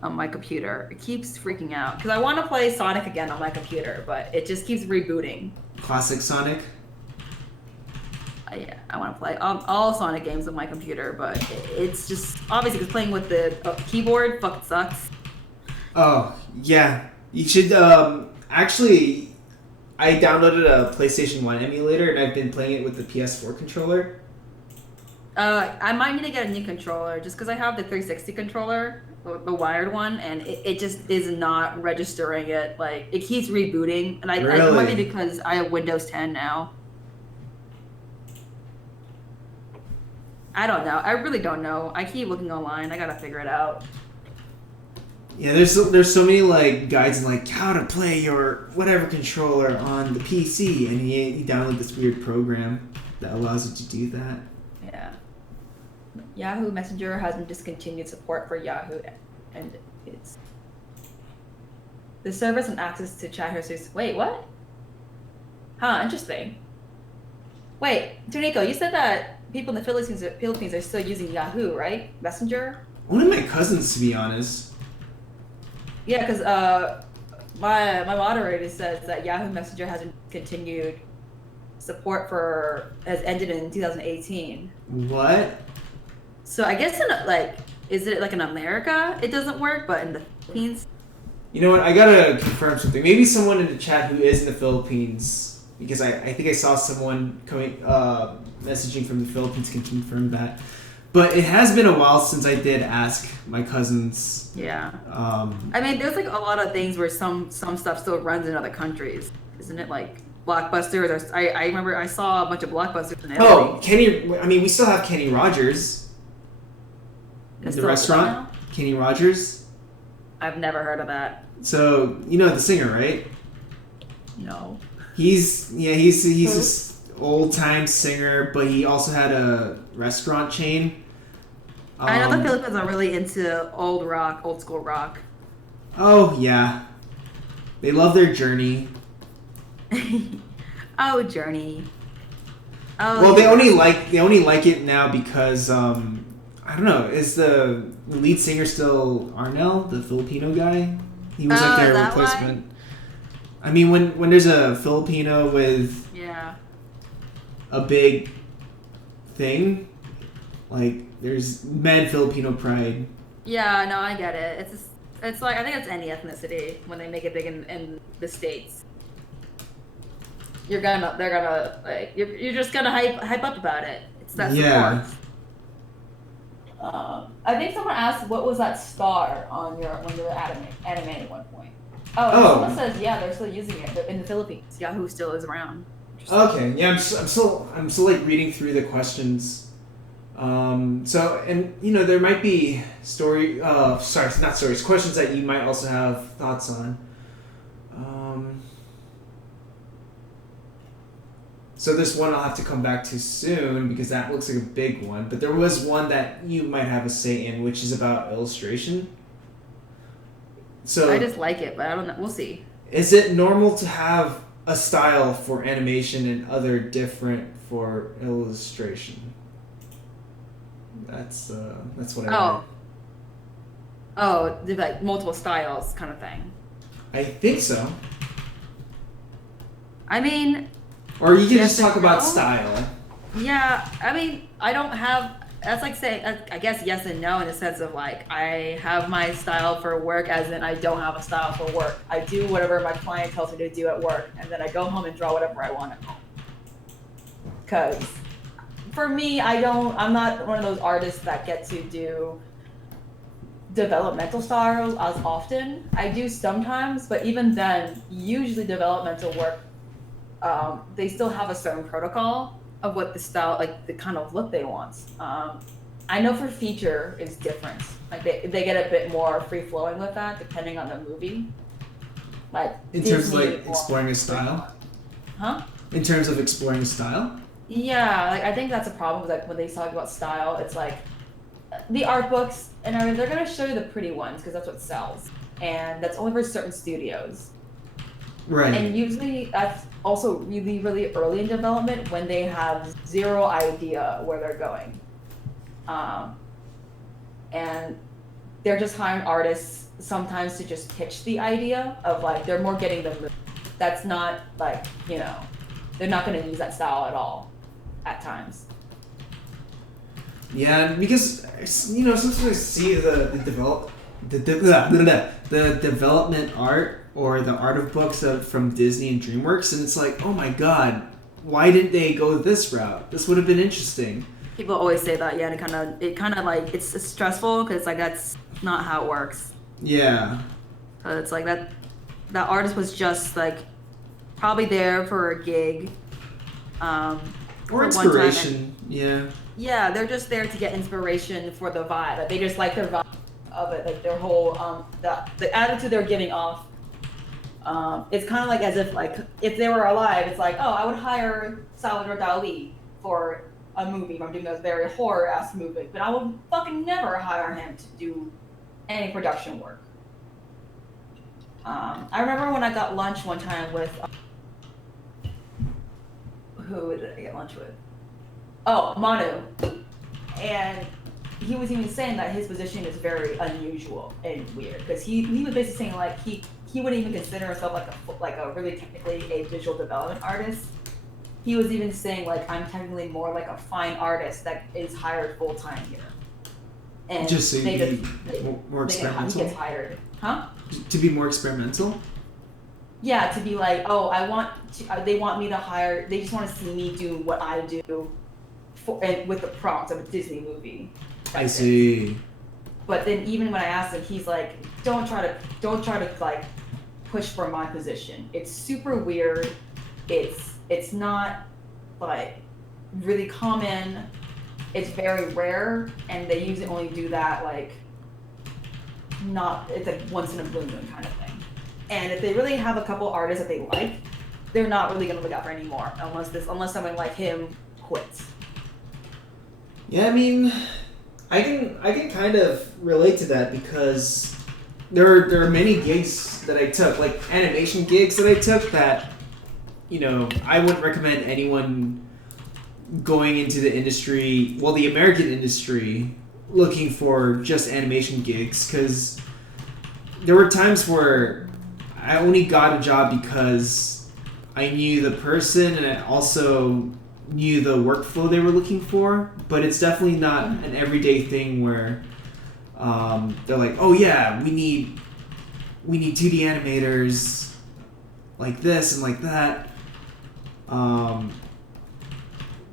on my computer. It keeps freaking out because I want to play Sonic again on my computer, but it just keeps rebooting. Classic Sonic. Yeah, I want to play all Sonic games on my computer, but it's just obviously because playing with the keyboard fucking sucks. Oh yeah, you should actually. I downloaded a PlayStation 1 emulator and I've been playing it with the PS4 controller. I might need to get a new controller just because I have the 360 controller, the wired one, and it just is not registering it. Like it keeps rebooting, and it might be because I have Windows 10 now. I don't know. I really don't know. I keep looking online. I gotta figure it out. Yeah, there's so many like guides and like how to play your whatever controller on the PC, and you download this weird program that allows you to do that. Yeah. Yahoo Messenger has been discontinued support for Yahoo, and it's the service and access to chat histories. Wait, what? Huh? Interesting. Wait, Tunico, you said that people in the Philippines are still using Yahoo, right? Messenger. One of my cousins, to be honest. Yeah, because my moderator says that Yahoo Messenger hasn't continued has ended in 2018. What? So I guess is it like in America it doesn't work, but in the Philippines? You know what? I gotta confirm something. Maybe someone in the chat who is in the Philippines, because I think I saw someone messaging from the Philippines can confirm that. But it has been a while since I did ask my cousins. Yeah. I mean, there's like a lot of things where some stuff still runs in other countries, isn't it? Like Blockbuster. I remember I saw a bunch of Blockbusters in Italy. Oh, we still have Kenny Rogers. The restaurant, Kenny Rogers. I've never heard of that. So you know the singer, right? No. He's this old time singer, but he also had a restaurant chain. I know the Philippines are really into old school rock. Oh yeah, they love their Journey. Oh, Journey. Oh. Well, they only like it now because I don't know. Is the lead singer still Arnel, the Filipino guy? He was like their replacement. Why? I mean, when there's a Filipino with a big thing, like there's mad Filipino pride. Yeah, no, I get it. It's like I think it's any ethnicity when they make it big in the States. They're gonna like you're just gonna hype up about it. It's that support. I think someone asked what was that star on when you were anime at one point. Someone says they're still using it in the Philippines. Yahoo still is around. Okay, yeah, I'm still like reading through the questions. So, and you know, there might be questions that you might also have thoughts on. So this one I'll have to come back to soon because that looks like a big one. But there was one that you might have a say in, which is about illustration. So I just like it, but I don't know. We'll see. Is it normal to have a style for animation and other different for illustration? That's what I learned. Oh, like multiple styles kind of thing. I think so. I mean, or you can just talk about style. Yeah, I mean, I don't have. That's like saying, I guess yes and no in the sense of like I have my style for work, as in I don't have a style for work. I do whatever my client tells me to do at work, and then I go home and draw whatever I want at home. Because for me, I'm not one of those artists that get to do developmental styles as often. I do sometimes, but even then, usually developmental work, they still have a certain protocol of what the style, like the kind of look they want. I know for feature is different. Like they get a bit more free flowing with that depending on the movie. Like in terms of like exploring a style? Huh? In terms of exploring a style? Yeah, like I think that's a problem with like when they talk about style, it's like the art books and everything, they're gonna show you the pretty ones because that's what sells. And that's only for certain studios. Right. And usually that's also really, really early in development when they have zero idea where they're going. And they're just hiring artists sometimes to just pitch the idea of like, they're more getting the movie. That's not like, you know, they're not going to use that style at all at times. Yeah, because, you know, sometimes I see the development art or the art of books from Disney and DreamWorks, and it's like, oh my god, why didn't they go this route? This would have been interesting. People always say that, yeah, and it kind of like it's stressful because like that's not how it works. Yeah. So it's like that artist was just like probably there for a gig, or inspiration. Yeah. Yeah, they're just there to get inspiration for the vibe. They just like their vibe of it, like their whole the attitude they're giving off. It's kind of like as if they were alive, it's like, oh, I would hire Salvador Dali for a movie if I'm doing a very horror-ass movie, but I would fucking never hire him to do any production work. I remember when I got lunch one time with who did I get lunch with? Oh, Manu. And he was even saying that his position is very unusual and weird because he was basically saying like he wouldn't even consider himself like a really technically a visual development artist. He was even saying like I'm technically more like a fine artist that is hired full time here. And just so you be more experimental. He gets hired, huh? To be more experimental. Yeah, to be like, oh, they want me to hire. They just want to see me do what I do, with the prompt of a Disney movie. I see. But then even when I asked him, he's like, don't try to like push for my position. It's super weird. It's not like really common. It's very rare, and they usually only do that like not, it's like once in a blue moon kind of thing. And if they really have a couple artists that they like, they're not really gonna look out for any more unless someone like him quits. Yeah, I mean, I can kind of relate to that because there are many gigs that I took, like animation gigs that I took that, you know, I wouldn't recommend anyone going into the industry, well, the American industry, looking for just animation gigs, because there were times where I only got a job because I knew the person and I also knew the workflow they were looking for, but it's definitely not an everyday thing where they're like, oh yeah, we need 2D animators like this and like that.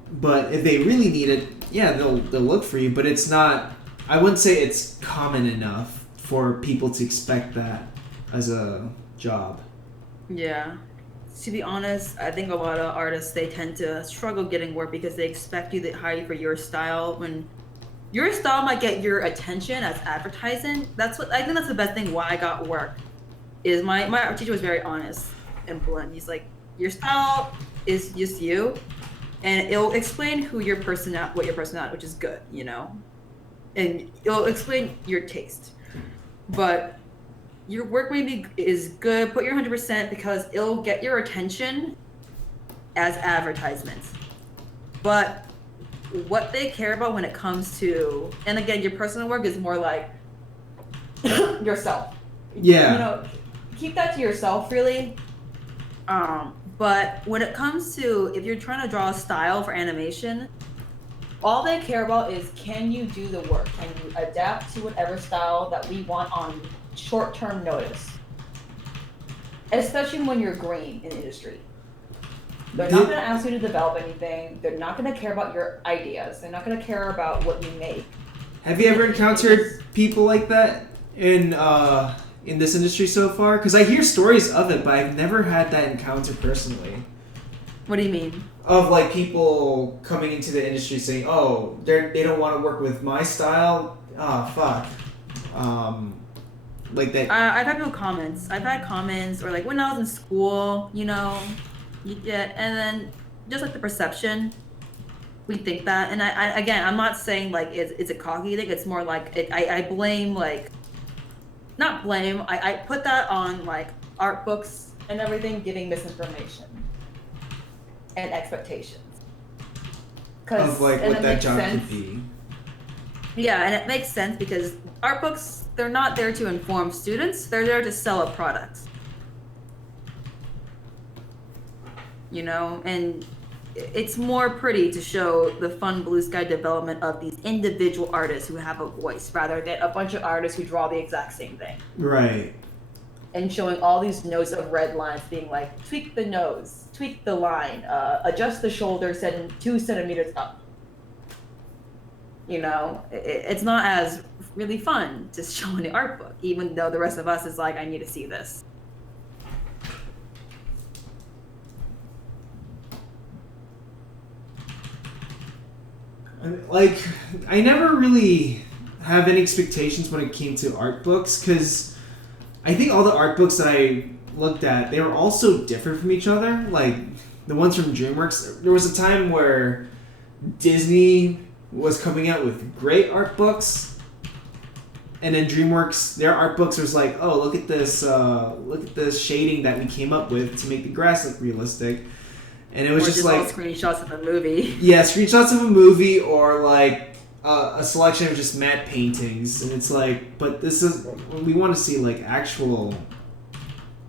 But if they really need it, yeah, they'll look for you. But it's not. I wouldn't say it's common enough for people to expect that as a job. Yeah. To be honest, I think a lot of artists, they tend to struggle getting work because they expect you to hire you for your style when your style might get your attention as advertising. That's what I think. That's the best thing why I got work. Is my art teacher was very honest and blunt. He's like, your style is just you, and it'll explain what your personality, which is good, you know, and it'll explain your taste. But your work maybe is good. Put your 100% because it'll get your attention as advertisements. But what they care about when it comes to, and again, your personal work is more like yourself. Yeah. You know, keep that to yourself, really. But when it comes to, if you're trying to draw a style for animation, all they care about is, can you do the work? Can you adapt to whatever style that we want on short-term notice? Especially when you're green in the industry. They're not going to ask you to develop anything. They're not going to care about your ideas. They're not going to care about what you make. Have you ever encountered people like that in this industry so far? Because I hear stories of it, but I've never had that encounter personally. What do you mean? Of like people coming into the industry saying, "Oh, they don't want to work with my style." Oh, fuck. Like that. I've had comments. I've had comments, or like when I was in school, you know, you get, and then just like the perception, we think that, and I again, I'm not saying like it's a cocky thing. It's more like I blame, like, not blame. I put that on like art books and everything giving misinformation and expectations. Of like what that job sense. could be. Yeah, and it makes sense because art books, they're not there to inform students. They're there to sell a product. You know, and it's more pretty to show the fun blue sky development of these individual artists who have a voice rather than a bunch of artists who draw the exact same thing. Right. And showing all these notes of red lines being like, tweak the nose, tweak the line, adjust the shoulder 2 centimeters up. You know, it's not as really fun to show in the art book, even though the rest of us is like, I need to see this. Like, I never really have any expectations when it came to art books, because I think all the art books that I looked at, they were all so different from each other. Like, the ones from DreamWorks, there was a time where Disney was coming out with great art books, and then DreamWorks, their art books was like, oh, look at this shading that we came up with to make the grass look realistic. And it was just like all screenshots of a movie. Yeah, screenshots of a movie, or like a selection of just matte paintings. And it's like, but we want to see like actual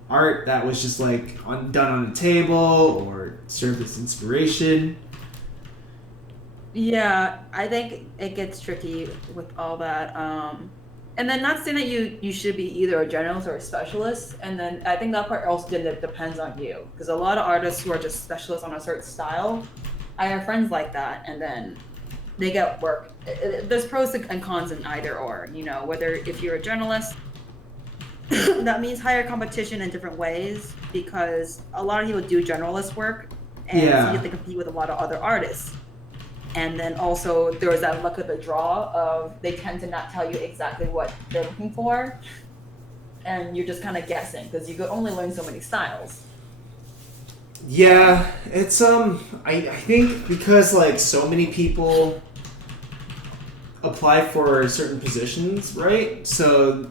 art that was just like done on a table or served as inspiration. Yeah, I think it gets tricky with all that. And then not saying that you should be either a generalist or a specialist. And then I think that part also depends on you. Because a lot of artists who are just specialists on a certain style, I have friends like that, and then they get work. There's pros and cons in either or, you know, whether if you're a journalist, that means higher competition in different ways because a lot of people do generalist work, and so you have to compete with a lot of other artists. And then also there was that luck of the draw of they tend to not tell you exactly what they're looking for, and you're just kind of guessing because you could only learn so many styles. Yeah, it's I think because like so many people apply for certain positions, right? So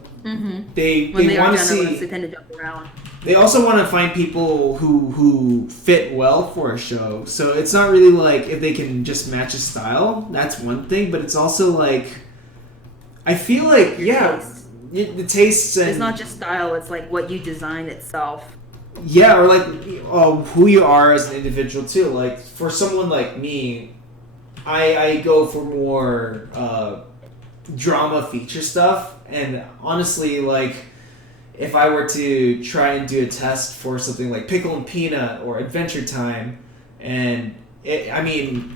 they When they are want to generalists, see. they tend to jump around. They also want to find people who fit well for a show. So it's not really like if they can just match a style. That's one thing, but it's also like I feel like the tastes and It's not just style; it's like what you design itself. yeah, or like who you are as an individual too. Like for someone like me, I go for more drama feature stuff, and honestly, like if I were to try and do a test for something like Pickle and Peanut or Adventure Time, and I mean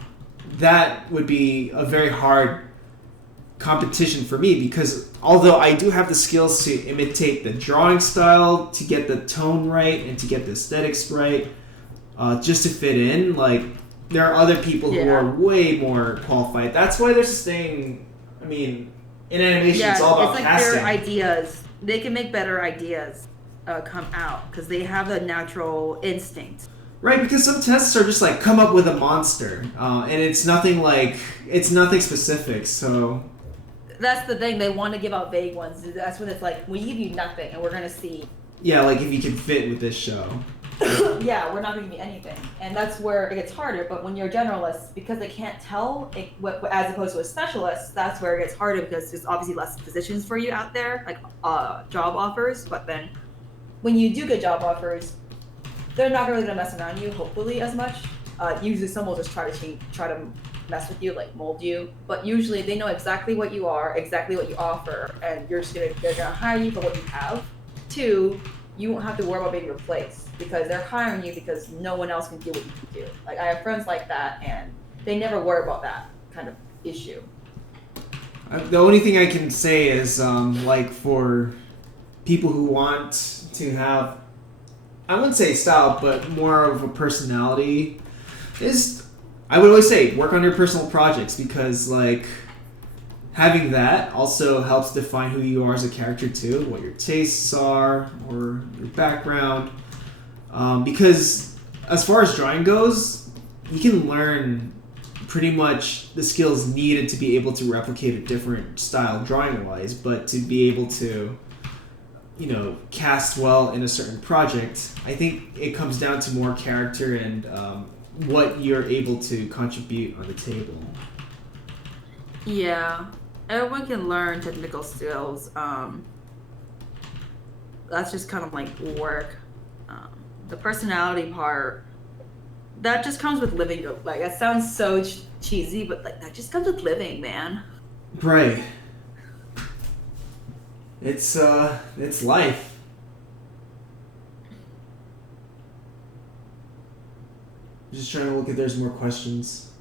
that would be a very hard competition for me because although I do have the skills to imitate the drawing style, to get the tone right, and to get the aesthetics right, just to fit in, like there are other people who are way more qualified. That's why there's this thing. I mean, in animation, it's all about it's like casting. their ideas. They can make better ideas come out because they have a natural instinct. Right, because some tests are just like come up with a monster, and it's nothing specific. So That's the thing. They want to give out vague ones. That's when it's like, we give you nothing, and we're gonna see. yeah, like if you can fit with this show. Yeah, we're not gonna give you anything, and that's where it gets harder. But when you're a generalist, because they can't tell, as opposed to a specialist, that's where it gets harder because there's obviously less positions for you out there, like job offers. But then, when you do get job offers, they're not really gonna mess around you, hopefully, as much. Usually, someone will just try to mess with you, like mold you. But usually, they know exactly what you are, exactly what you offer, and they're gonna hire you for what you have. Two, you won't have to worry about being replaced because they're hiring you because no one else can do what you can do. Like I have friends like that, and they never worry about that kind of issue. The only thing I can say is, like for people who want to have, I wouldn't say style, but more of a personality, is I would always say work on your personal projects because like having that also helps define who you are as a character too, what your tastes are or your background. Because as far as drawing goes, you can learn pretty much the skills needed to be able to replicate a different style drawing wise, but to be able to cast well in a certain project, I think it comes down to more character and what you're able to contribute on the table. Yeah, everyone can learn technical skills. That's just kind of like work. The personality part, that just comes with living your life. That sounds so cheesy, but like that just comes with living, man. Right. It's life. Just trying to look if there's more questions.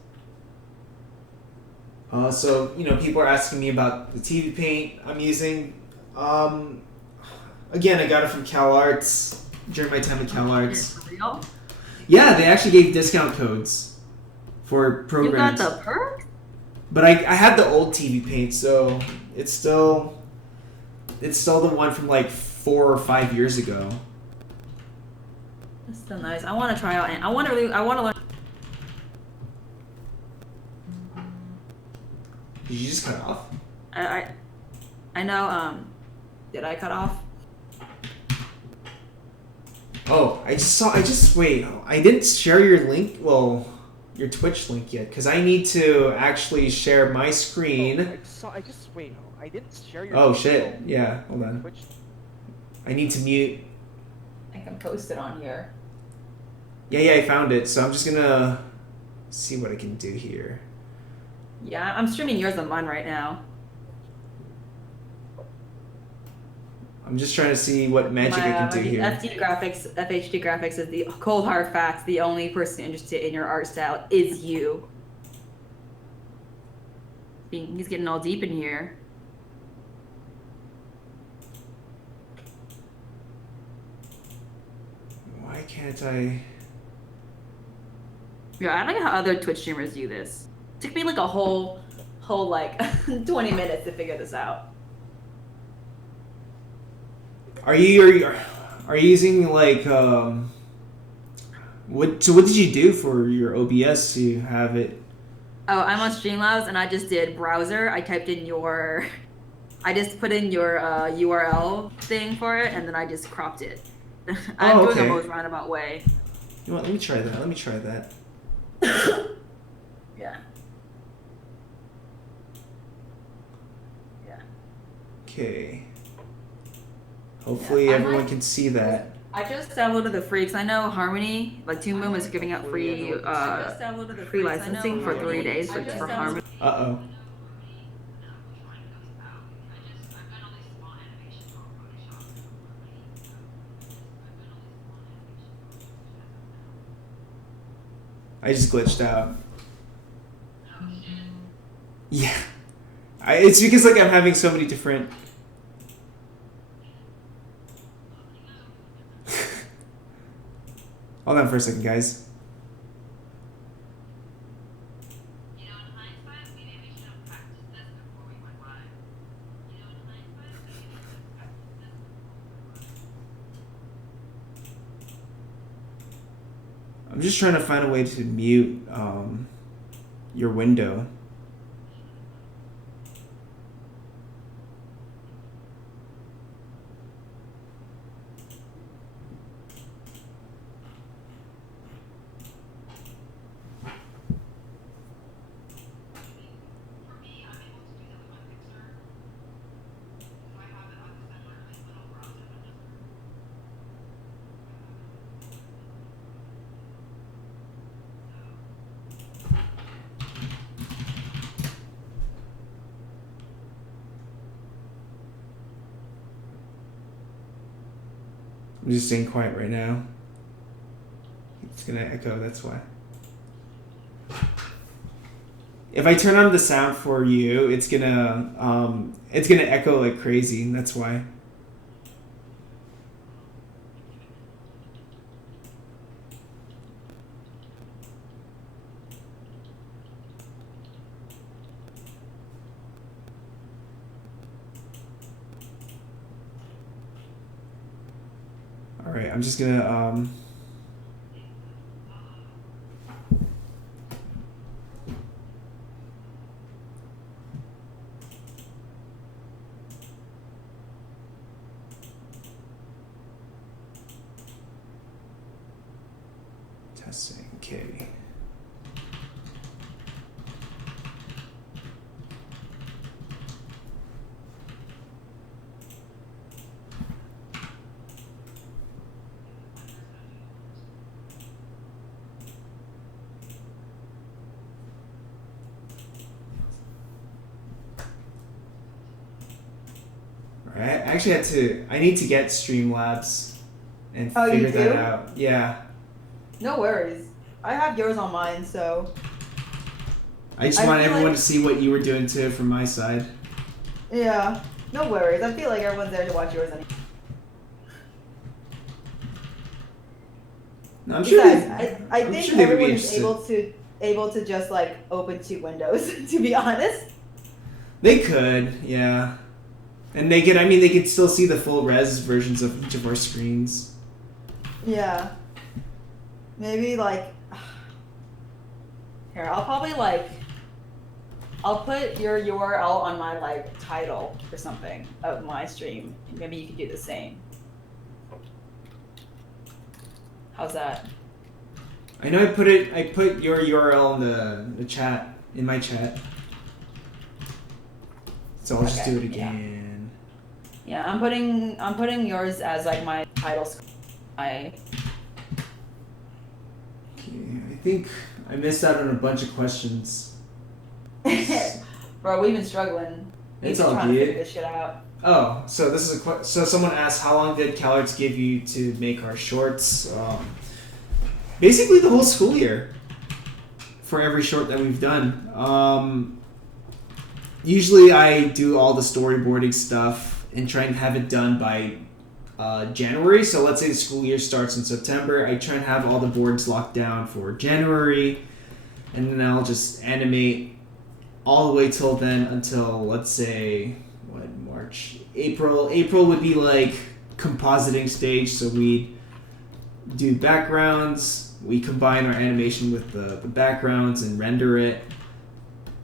So people are asking me about the TV paint I'm using. Again, I got it from CalArts during my time at CalArts. For real? Yeah, they actually gave discount codes for programs. You got the perk? But I had the old TV paint, so it's still the one from like 4 or 5 years ago. That's still nice. I want to try out, and I want to learn. Did you just cut off? I know. Did I cut off? Oh, I didn't share your link. Well, your Twitch link yet, because I need to actually share my screen. I didn't share your. Oh shit! Yeah, hold on. Twitch. I need to mute. I can post it on here. Yeah, I found it. So I'm just gonna see what I can do here. Yeah, I'm streaming yours on mine right now. I'm just trying to see what magic I can do here. FHD Graphics is the cold hard facts. The only person interested in your art style is you. He's getting all deep in here. Why can't I? Yeah, I like how other Twitch streamers do this. took me like a whole like 20 minutes to figure this out. Are you using like what did you do for your OBS to have it? Oh, I'm on Streamlabs and I just did browser. I typed in I just put in your URL thing for it and then I just cropped it. I'm doing okay. the most roundabout way. You know what? Let me try that. Yeah. Yeah. Okay. Hopefully everyone can see that. I just downloaded the free because I know Harmony, like Toon Boom, is giving out free free licensing for 3 days for Harmony. Uh-oh. I just glitched out. Yeah. It's because like I'm having so many different... Hold on for a second, guys. I'm just trying to find a way to mute your window. I'm just staying quiet right now. It's gonna echo, that's why. If I turn on the sound for you, it's gonna echo like crazy, that's why. Alright, I'm just gonna testing, okay. I need to get Streamlabs and Oh, you figure that do? out. Yeah. No worries. I have yours on mine, so I just I want feel everyone like- to see what you were doing too from my side. yeah. No worries. I feel like everyone's there to watch yours anyway. No, I'm sure. Besides, I I'm think sure they would be everyone is interested. able to just like open 2 windows. To be honest. They could, yeah. And they could still see the full res versions of each of our screens. Yeah. Maybe like here, I'll probably I'll put your URL on my like title or something of my stream. Maybe you could do the same. How's that? I know I put your URL in the chat, in my chat. So I'll just Okay, do it yeah. again. Yeah, I'm putting yours as like my title screen. Okay, I think I missed out on a bunch of questions. Bro, we've been struggling. We've It's been all trying to good. figure this shit out. Oh, so this is so someone asked, how long did CalArts give you to make our shorts? Basically the whole school year for every short that we've done. Usually I do all the storyboarding stuff and try and have it done by January. So let's say the school year starts in September. I try and have all the boards locked down for January. and then I'll just animate all the way till then until, let's say, March, April would be like compositing stage, so we do backgrounds, we combine our animation with the backgrounds and render it.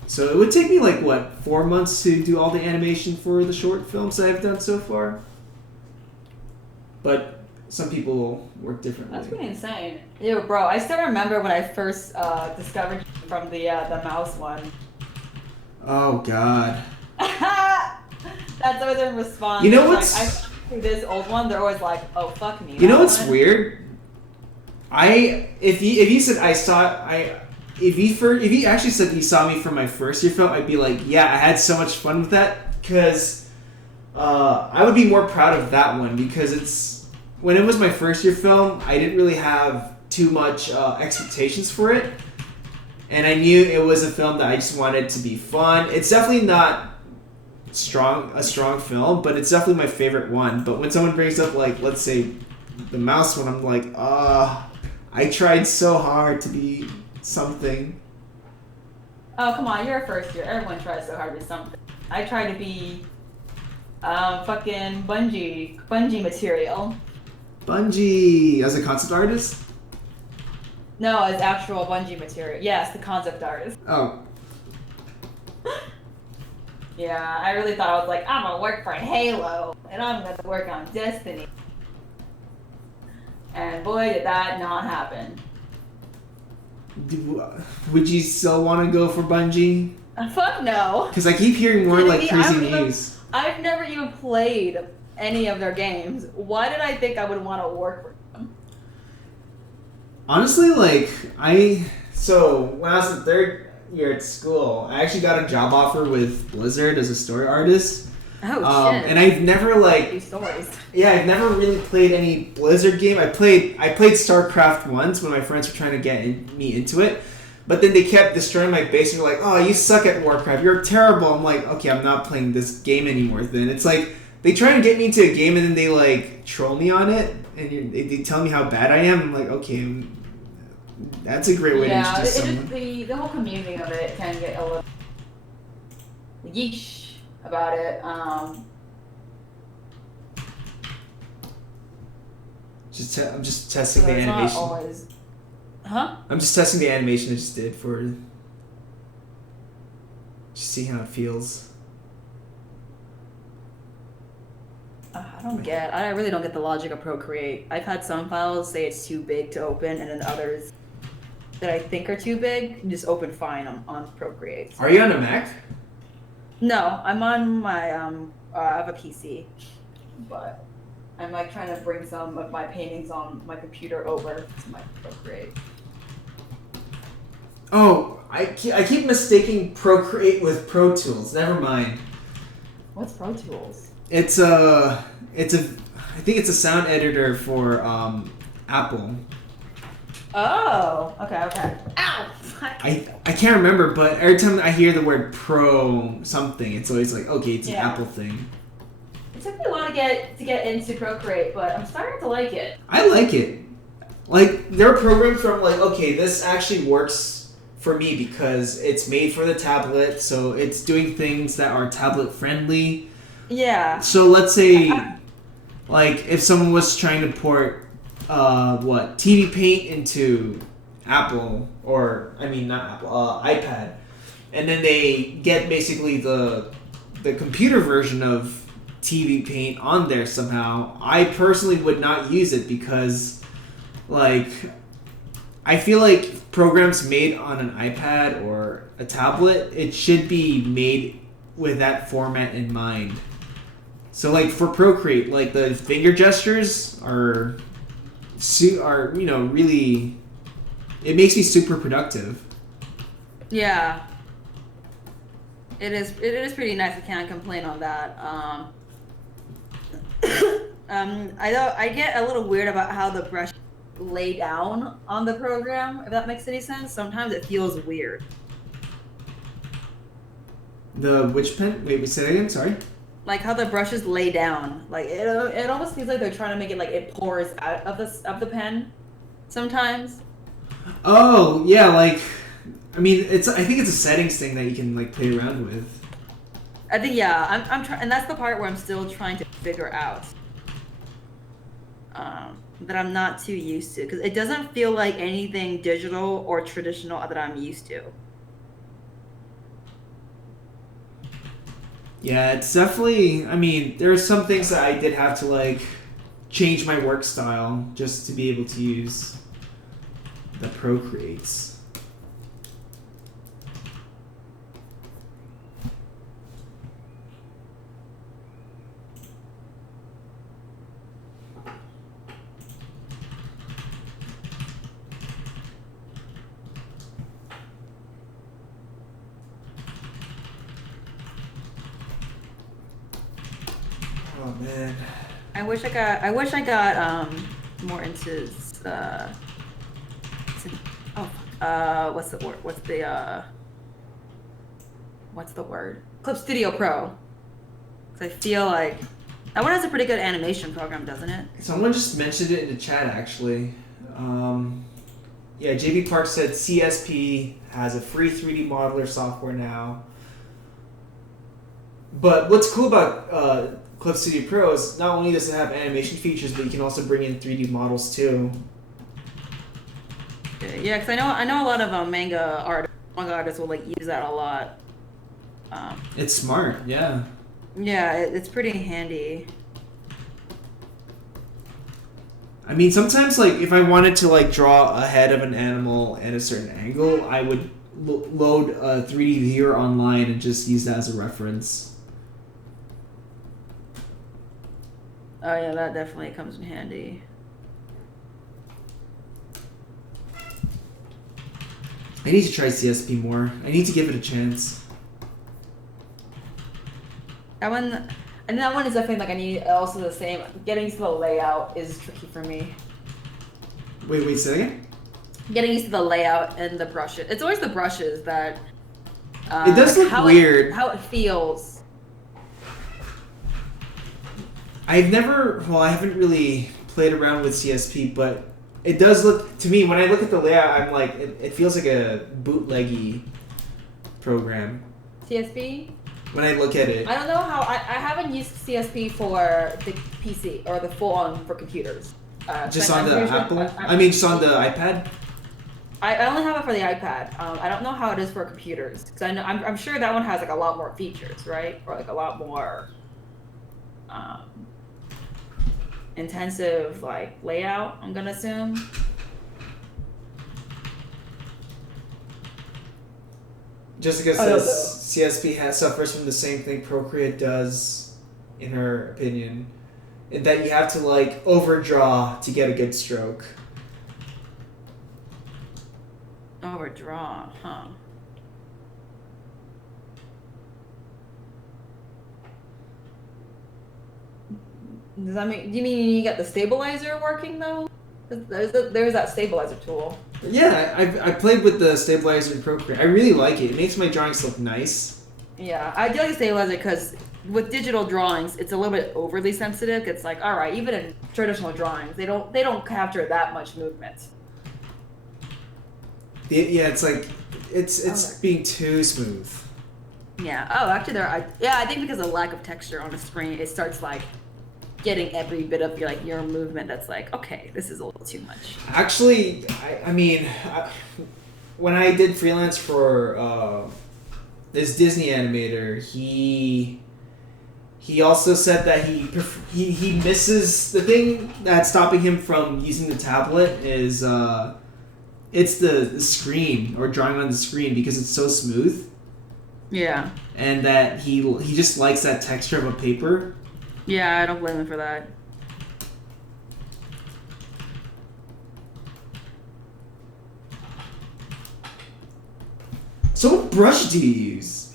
So it would take me 4 months to do all the animation for the short films that I've done so far. But some people work differently. That's pretty insane. Yo, bro, I still remember when I first discovered you from the mouse one. Oh God. That's always their response. You know It's what's... like, I this old one, they're always like, "Oh fuck me." You know that what's one. weird? If you said if you actually said you saw me from my first year film, I'd be like, yeah, I had so much fun with that, because I would be more proud of that one, because when it was my first year film, I didn't really have too much expectations for it, and I knew it was a film that I just wanted to be fun. It's definitely not a strong film, but it's definitely my favorite one. But when someone brings up, let's say the mouse one, I'm like, I tried so hard to be something. Oh come on, you're a first year. Everyone tries so hard to be something. I try to be fucking Bungie material. Bungie as a concept artist? No, it's actual Bungie material. Yes, the concept artist. Oh. Yeah, I really thought I was like, I'm gonna work for Halo, and I'm gonna work on Destiny. And boy, did that not happen. Would you still want to go for Bungie? Fuck no. Because I keep hearing more Kidding me? crazy news. I've never even played any of their games. Why did I think I would want to work for them? Honestly, so when I was in third year at school, I actually got a job offer with Blizzard as a story artist. Oh shit. And I've never These stories. Yeah, I've never really played any Blizzard game. I played StarCraft once when my friends were trying to get me into it, but then they kept destroying my base and were like, "Oh, you suck at Warcraft. You're terrible." I'm like, "Okay, I'm not playing this game anymore." Then it's like they try and get me into a game and then they troll me on it and they tell me how bad I am. I'm like, "Okay, that's a great way to introduce someone." The whole community of it can get a little yeesh about it. I'm just testing So the it's not animation. always, huh? I'm just testing the animation I just did for just see how it feels. I really don't get the logic of Procreate. I've had some files say it's too big to open, and then others that I think are too big just open fine on Procreate. Are you on a Mac? No, I'm on my I have a PC, but I'm trying to bring some of my paintings on my computer over to my Procreate. Oh, I keep mistaking Procreate with Pro Tools. Never mind. What's Pro Tools? It's I think it's a sound editor for Apple. Oh, okay. Ow! I can't remember, but every time I hear the word Pro something, it's always like, okay, it's an Yeah. Apple thing. It took me a while to get into Procreate, but I'm starting to like it. I like it. There are programs where I'm like, okay, this actually works for me because it's made for the tablet, so it's doing things that are tablet friendly. Yeah. So let's say, if someone was trying to port, TV Paint into Apple, not Apple, iPad, and then they get basically the computer version of TV Paint on there somehow. I personally would not use it because, I feel like programs made on an iPad or a tablet, it should be made with that format in mind. So, for Procreate, the finger gestures are really, it makes me super productive. Yeah. It is pretty nice. I can't complain on that. I get a little weird about how the brush lay down on the program, if that makes any sense. Sometimes it feels weird. The which pen? Wait, say that again, sorry? How the brushes lay down. It almost feels like they're trying to make it it pours out of the pen sometimes. Oh, yeah, I mean, I think it's a settings thing that you can like play around with. I think I'm trying, and that's the part where I'm still trying to figure out. That I'm not too used to, because it doesn't feel like anything digital or traditional that I'm used to. Yeah, it's definitely. I mean, there are some things that I did have to like change my work style just to be able to use the Procreates. Oh man. I wish I got more into what's the word? What's the word? Clip Studio Pro. 'Cause I feel like that one has a pretty good animation program, doesn't it? Someone just mentioned it in the chat actually. Yeah, JB Park said CSP has a free 3D modeler software now. But what's cool about Clip Studio Pro is not only does it have animation features, but you can also bring in 3D models too. Yeah, because I know a lot of manga artists will like use that a lot. It's smart, yeah. Yeah, it's pretty handy. I mean, sometimes like if I wanted to like draw a head of an animal at a certain angle, I would load a 3D viewer online and just use that as a reference. Oh yeah, that definitely comes in handy. I need to try CSP more. I need to give it a chance. That one, and that one is definitely like I need also the same. Getting used to the layout is tricky for me. Wait, say that again? Getting used to the layout and the brushes. It's always the brushes that. It does look weird. How it feels. I haven't really played around with CSP, but it does look, to me, when I look at the layout, I'm like, it feels like a bootleggy program. CSP? When I look at it. I don't know how, I haven't used CSP for the PC, or the full-on for computers. Just on the Apple? Just on the iPad? I only have it for the iPad. I don't know how it is for computers. Because I'm sure that one has like a lot more features, right? Or like a lot more intensive like layout, I'm gonna assume. Jessica says CSP suffers from the same thing Procreate does, in her opinion, in that you have to like overdraw to get a good stroke. Overdraw, huh? Does that mean? Do you mean you get the stabilizer working though? There's that stabilizer tool. Yeah, I played with the stabilizer in Procreate. I really like it. It makes my drawings look nice. Yeah, I do like the stabilizer because with digital drawings, it's a little bit overly sensitive. It's like, all right, even in traditional drawings, they don't capture that much movement. Yeah, it's like it's being too smooth. Yeah. Oh, actually, I think because of lack of texture on the screen, it starts like getting every bit of your movement. That's like, okay, this is a little too much. Actually, I mean, when I did freelance for this Disney animator, he also said that he misses the thing that's stopping him from using the tablet is it's the screen, or drawing on the screen, because it's so smooth. Yeah. And that he just likes that texture of a paper. Yeah, I don't blame him for that. So what brush do you use?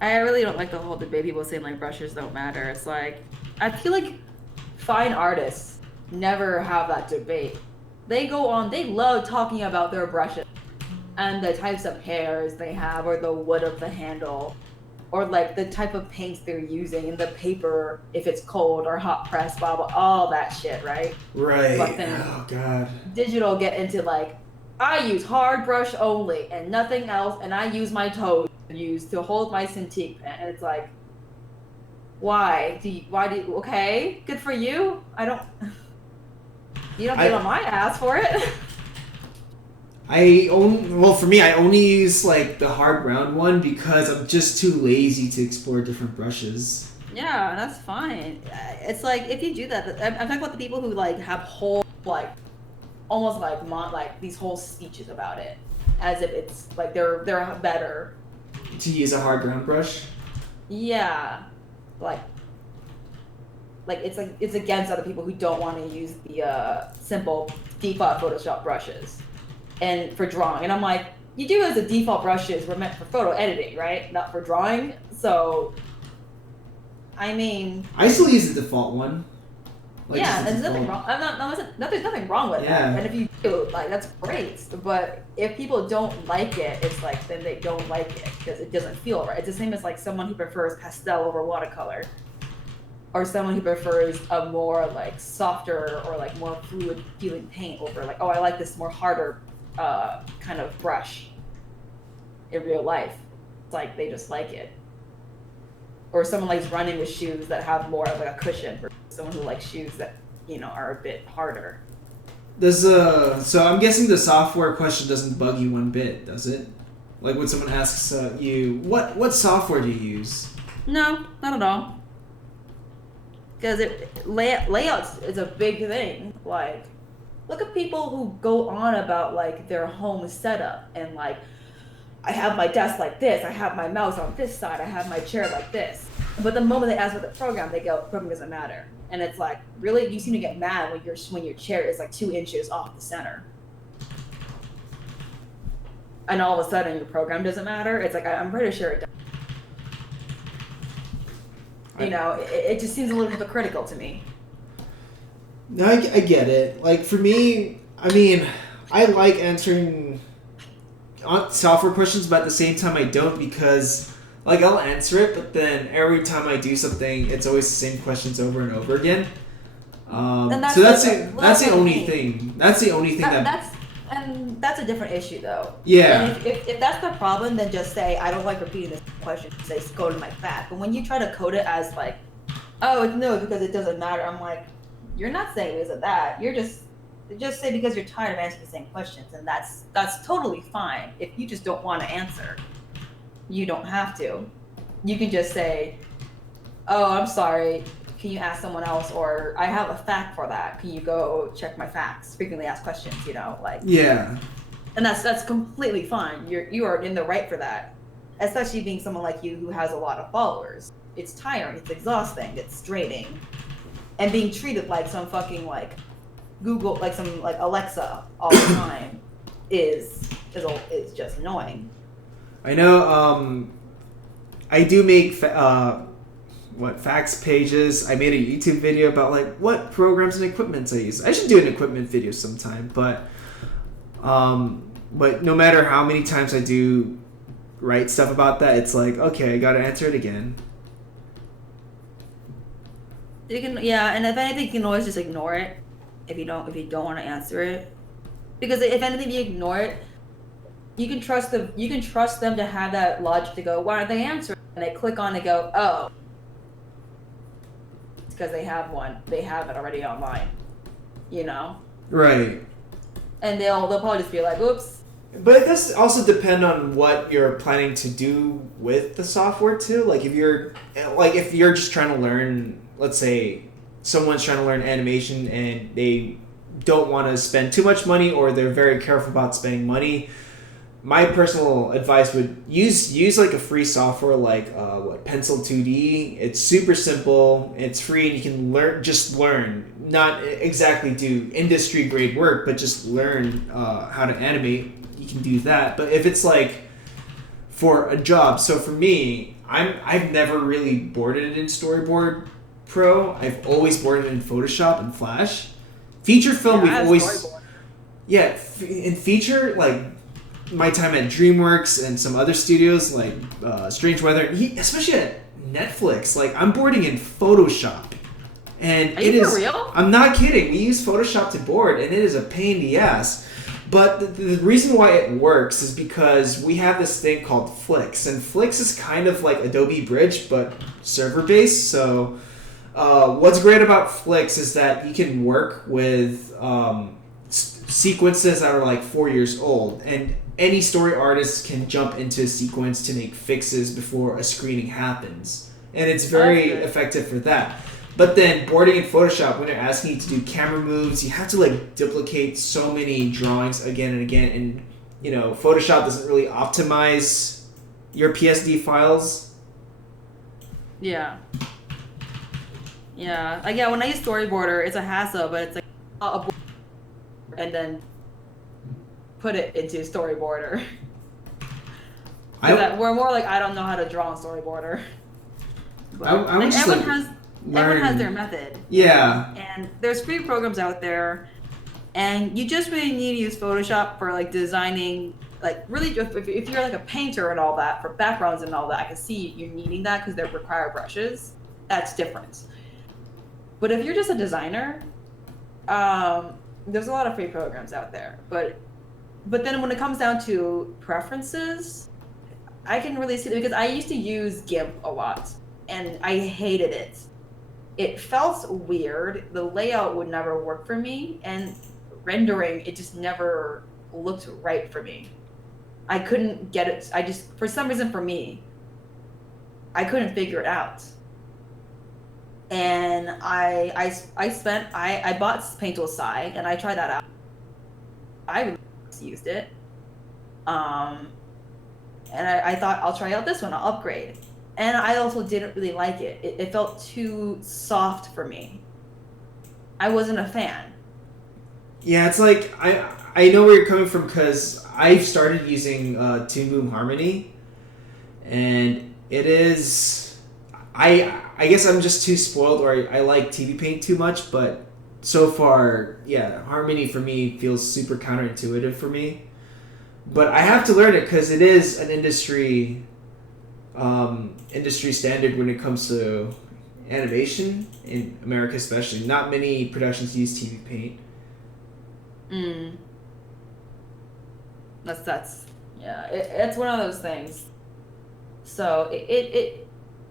I really don't like the whole debate. People saying like brushes don't matter. It's like, I feel like fine artists never have that debate. They love talking about their brushes and the types of hairs they have, or the wood of the handle, or like the type of paints they're using and the paper, if it's cold or hot press, blah blah, all that shit, right? Right. But then oh god. digital get into like, I use hard brush only and nothing else, and I use my toes to hold my Cintiq pen, and it's like, why do you okay, good for you. You don't get on my ass for it. For me, I only use like the hard round one because I'm just too lazy to explore different brushes. Yeah, that's fine. It's like, if you do that, I'm talking about the people who like have whole like almost like these whole speeches about it, as if it's like they're better. To use a hard round brush? Yeah, like it's against other people who don't want to use the simple default Photoshop brushes, and for drawing. And I'm like, you do as the default brushes were meant for photo editing, right? Not for drawing. So, I mean, I still use the default one. Like, yeah, there's nothing wrong. There's nothing wrong with that. And if you do, like, that's great. But if people don't like it, it's like, then they don't like it because it doesn't feel right. It's the same as like someone who prefers pastel over watercolor, or someone who prefers a more like softer or like more fluid feeling paint over like, oh, I like this more harder kind of brush in real life. It's like they just like it. Or someone likes running with shoes that have more of like a cushion for someone who likes shoes that, you know, are a bit harder. So I'm guessing the software question doesn't bug you one bit, does it? Like when someone asks you, what software do you use? No, not at all. Because layouts is a big thing. Like, look at people who go on about like their home setup and like, I have my desk like this, I have my mouse on this side, I have my chair like this. But the moment they ask for the program, they go, program doesn't matter. And it's like, really? You seem to get mad when your chair is like 2 inches off the center. And all of a sudden your program doesn't matter? It's like, I'm pretty sure it does. You know, it just seems a little hypocritical to me. No, I get it. Like, for me, I mean, I like answering software questions, but at the same time I don't, because like I'll answer it, but then every time I do something, it's always the same questions over and over again. So that's the only thing. That's the only thing that's a different issue though. Yeah. And if that's the problem, then just say, I don't like repeating this question. Say, go to my fact. But when you try to code it as like, oh no, because it doesn't matter, I'm like, you're not saying it isn't that. You're just say because you're tired of answering the same questions, and that's totally fine. If you just don't want to answer, you don't have to. You can just say, oh, I'm sorry, can you ask someone else, or I have a fact for that, can you go check my facts, frequently asked questions, you know, like. Yeah. And that's completely fine. You are in the right for that, especially being someone like you who has a lot of followers. It's tiring, it's exhausting, it's draining, and being treated like some fucking like Google, like some like Alexa all the time is just annoying. I know. I do make facts pages. I made a YouTube video about like what programs and equipments I use. I should do an equipment video sometime, but no matter how many times I do write stuff about that, it's like, okay, I gotta answer it again. You can, yeah, and if anything, you can always just ignore it if you don't want to answer it, because if anything, you ignore it, you can trust them to have that logic to go, why aren't they answering? And they click on and go, oh, it's because they have it already online, you know? Right. And they'll probably just be like, oops. But it does also depend on what you're planning to do with the software too. Like if you're just trying to learn, let's say someone's trying to learn animation and they don't want to spend too much money, or they're very careful about spending money, my personal advice would use like a free software like Pencil 2D. It's super simple, it's free, and you can learn, not exactly do industry grade work, but just learn how to animate. You can do that. But if it's like for a job, so for me, I've never really boarded it in Storyboard Pro. I've always boarded it in Photoshop and Flash. Feature film, we've always... Storyboard. Yeah, in feature, like, my time at DreamWorks and some other studios like Strange Weather, especially at Netflix, like I'm boarding in Photoshop. And Are you for real? I'm not kidding. We use Photoshop to board, and it is a pain in the ass. But the reason why it works is because we have this thing called Flix, and Flix is kind of like Adobe Bridge, but server-based. So what's great about Flix is that you can work with sequences that are like 4 years old, and any story artist can jump into a sequence to make fixes before a screening happens. And it's very effective for that. But then boarding in Photoshop, when they're asking you to do camera moves, you have to like duplicate so many drawings again and again. And, you know, Photoshop doesn't really optimize your PSD files. Yeah. Yeah. Like, yeah, when I use Storyboarder, it's a hassle, but it's like a board and then put it into Storyboarder. We're more like, I don't know how to draw in Storyboarder. But, I like, was just, everyone has their method. Yeah. And there's free programs out there, and you just really need to use Photoshop for like designing, like really if you're like a painter and all that, for backgrounds and all that, I can see you needing that because they require brushes. That's different. But if you're just a designer, there's a lot of free programs out there. But then when it comes down to preferences, I can really see it because I used to use GIMP a lot, and I hated it. It felt weird. The layout would never work for me, and rendering, it just never looked right for me. I couldn't get it. For some reason for me, I couldn't figure it out. And I bought Painttool Sai, and I tried that out. I really used it. And I thought, I'll try out this one, I'll upgrade. And I also didn't really like it. It felt too soft for me. I wasn't a fan. Yeah, it's like, I know where you're coming from because I've started using Toon Boom Harmony, and it is, I guess I'm just too spoiled, or I like TV Paint too much, but so far, yeah, Harmony for me feels super counterintuitive for me. But I have to learn it because it is an industry standard when it comes to animation in America, especially. Not many productions use TV Paint. That's yeah. It's one of those things. So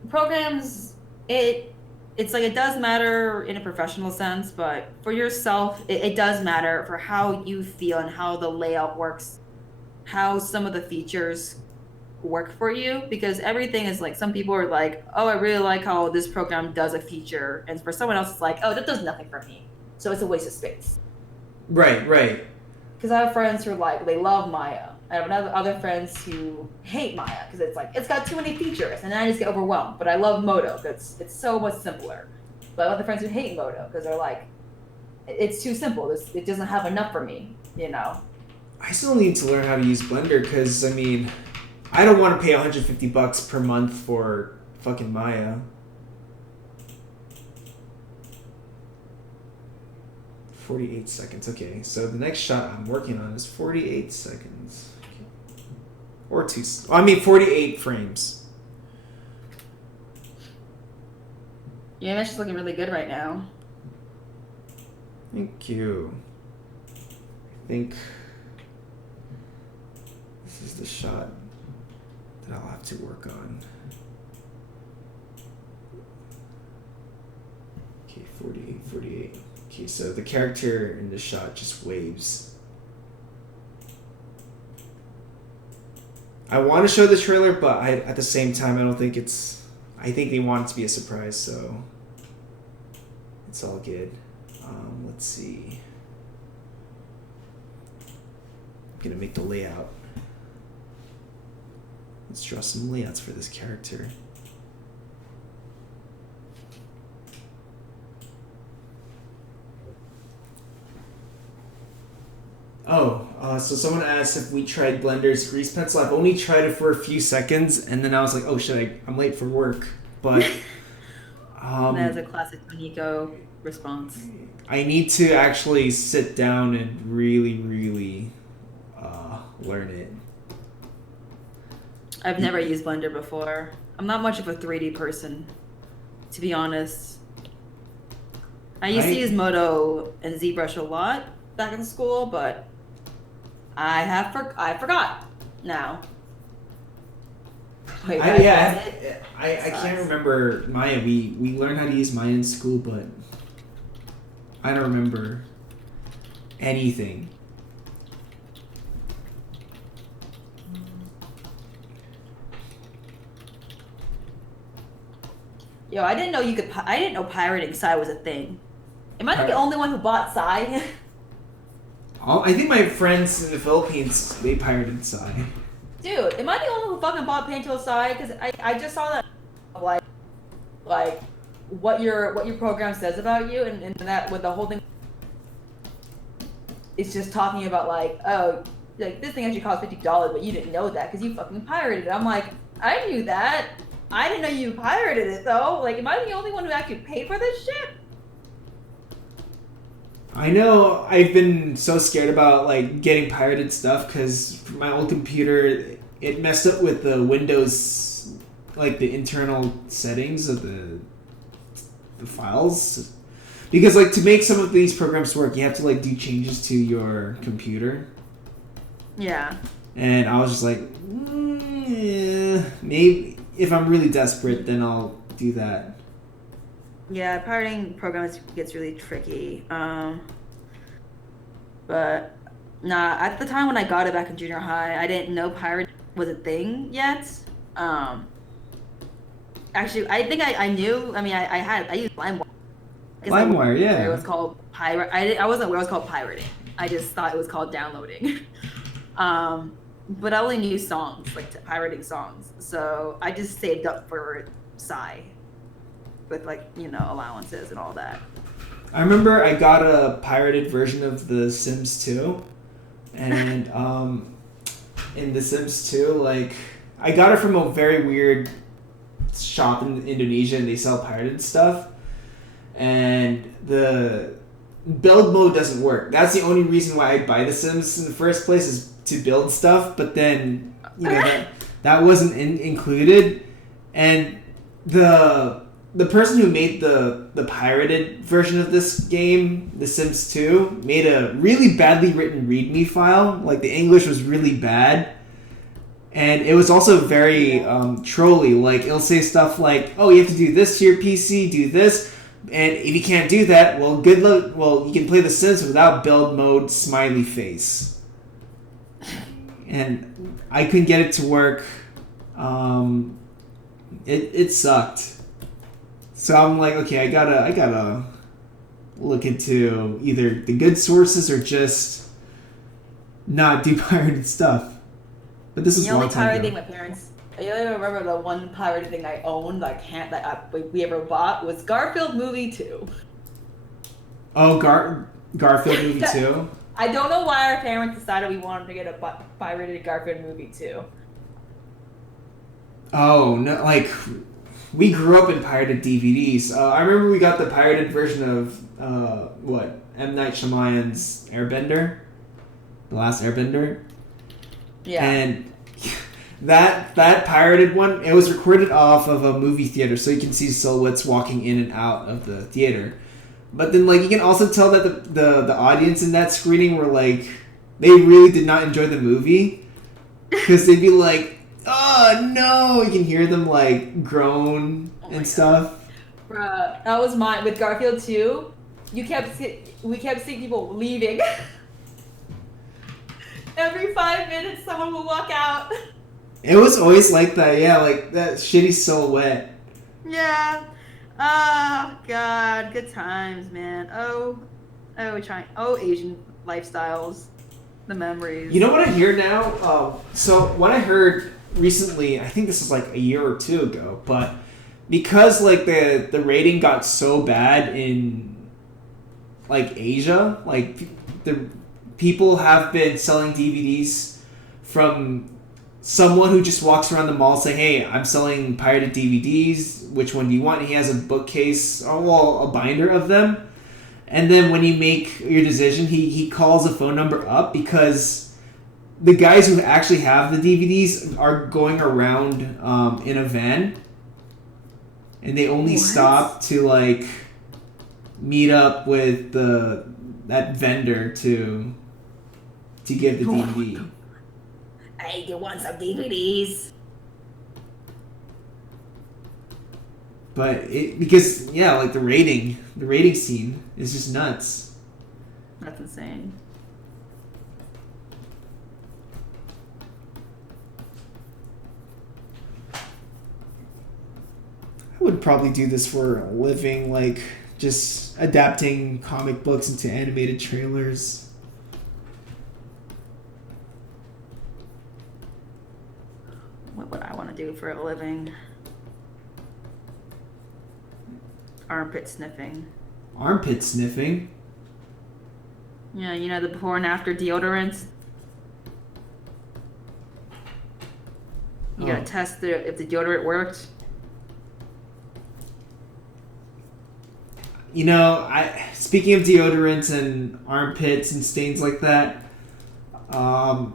programs it's like it does matter in a professional sense, but for yourself, it does matter for how you feel and how the layout works, how some of the features work for you, because everything is like, some people are like, oh, I really like how this program does a feature, and for someone else it's like, oh, that does nothing for me, so it's a waste of space. Right Because I have friends who are like, they love Maya. I have other friends who hate Maya because it's like, it's got too many features, and then I just get overwhelmed. But I love Modo because it's so much simpler. But I have other friends who hate Modo because they're like, it's too simple, it doesn't have enough for me, you know. I still need to learn how to use Blender because, I mean, I don't want to pay $150 per month for fucking Maya. 48 seconds. Okay, so the next shot I'm working on is 48 seconds. Or 48 frames. Your image is looking really good right now. Thank you. I think this is the shot that I'll have to work on. Okay, 48. Okay, so the character in the shot just waves. I want to show the trailer, but at the same time, I don't think it's... I think they want it to be a surprise, so it's all good. Let's see. I'm gonna make the layout. Let's draw some layouts for this character. So someone asked if we tried Blender's grease pencil. I've only tried it for a few seconds, and then I was like, oh shit, I'm late for work. But that is a classic Nico response. I need to actually sit down and really, really learn it. I've never used Blender before. I'm not much of a 3D person, to be honest. I used to use Modo and ZBrush a lot back in school, but I forgot now. Wait, I can't remember Maya. We learned how to use Maya in school, but I don't remember anything. Yo, I didn't know you could. I didn't know pirating Psy was a thing. Am I the only one who bought Psy? I think my friends in the Philippines, they pirated Psy. Dude, am I the only one who fucking bought Paintool Psy? Because I just saw that like what your program says about you, and that with the whole thing. It's just talking about like, oh, like this thing actually cost $50, but you didn't know that because you fucking pirated it. I'm like, I knew that. I didn't know you pirated it though. Like, am I the only one who actually paid for this shit? I know. I've been so scared about like getting pirated stuff because my old computer, it messed up with the Windows, like the internal settings of the files. Because like to make some of these programs work, you have to like do changes to your computer. Yeah. And I was just like, maybe if I'm really desperate, then I'll do that. Yeah, pirating programs gets really tricky. But nah, at the time when I got it back in junior high, I didn't know pirate was a thing yet. Actually, I think I knew. I mean, I used LimeWire. LimeWire, yeah. It was called pirate. I wasn't aware it was called pirating. I just thought it was called downloading. But I only knew songs, like pirating songs. So I just saved up for Psy with like, you know, allowances and all that. I remember I got a pirated version of The Sims 2. And in The Sims 2, like, I got it from a very weird shop in Indonesia and they sell pirated stuff. And the build mode doesn't work. That's the only reason why I buy The Sims in the first place is to build stuff, but then you know that wasn't included, and the person who made the pirated version of this game, The Sims 2, made a really badly written README file. Like the English was really bad, and it was also very trolly. Like it'll say stuff like, "Oh, you have to do this to your PC, do this." And if you can't do that, well, good luck. Well, you can play The Sims without build mode, smiley face. And I couldn't get it to work. It sucked. So I'm like, okay, I gotta look into either the good sources or just not do pirated stuff. But this is a long time ago. The only pirated thing my parents. I only remember the one pirated thing I owned, like we ever bought, was Garfield Movie 2. Oh, Garfield Movie 2? I don't know why our parents decided we wanted to get a pirated Garfield Movie 2. Oh, no, like, we grew up in pirated DVDs. I remember we got the pirated version of, M. Night Shyamalan's Airbender? The Last Airbender? Yeah. And that pirated one, it was recorded off of a movie theater, so you can see silhouettes walking in and out of the theater. But then, like, you can also tell that the audience in that screening were, like, they really did not enjoy the movie. Because they'd be like, oh, no! You can hear them, like, groan and stuff. Bruh, that was mine. With Garfield 2, we kept seeing people leaving. Every 5 minutes, someone would walk out. It was always like that, yeah, like, that shitty silhouette. Yeah. Oh God, good times, man. Oh, Asian lifestyles, the memories. You know what I hear now? So what I heard recently, I think this was like a year or two ago, but because like the rating got so bad in like Asia, like the people have been selling DVDs from someone who just walks around the mall saying, hey, I'm selling pirated DVDs. Which one do you want? And he has a bookcase, or well, a binder of them. And then when you make your decision, he calls a phone number up because the guys who actually have the DVDs are going around in a van, and they only stop to like meet up with that vendor to give the DVD. Hey, you want some DVDs? But because like the rating scene is just nuts. That's insane. I would probably do this for a living, like just adapting comic books into animated trailers. What would I want to do for a living? Armpit sniffing. Armpit sniffing? Yeah, you know the before and after deodorants? You gotta test if the deodorant worked. You know, speaking of deodorants and armpits and stains like that, I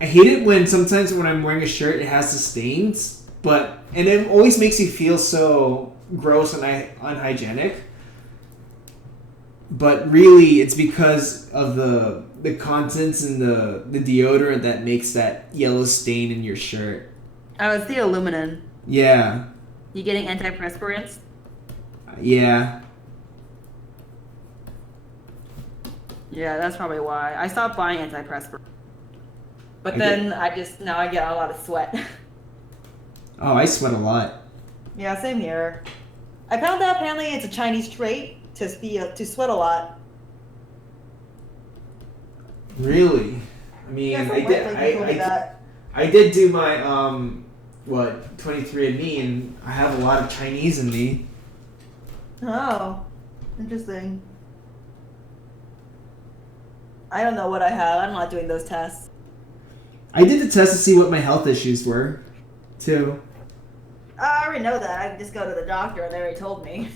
hate it when sometimes when I'm wearing a shirt it has the stains, and it always makes you feel so gross and unhygienic. But really, it's because of the contents in the deodorant that makes that yellow stain in your shirt. Oh, it's the aluminum. Yeah. You getting antiperspirants? Yeah. Yeah, that's probably why. I stopped buying antiperspirants. But then now I get a lot of sweat. Oh, I sweat a lot. Yeah, same here. I found out apparently it's a Chinese trait to sweat a lot. Really? I mean, yeah, I did do my 23andMe, and I have a lot of Chinese in me. Oh, interesting. I don't know what I have. I'm not doing those tests. I did the test to see what my health issues were, too. I already know that. I can just go to the doctor and they already told me.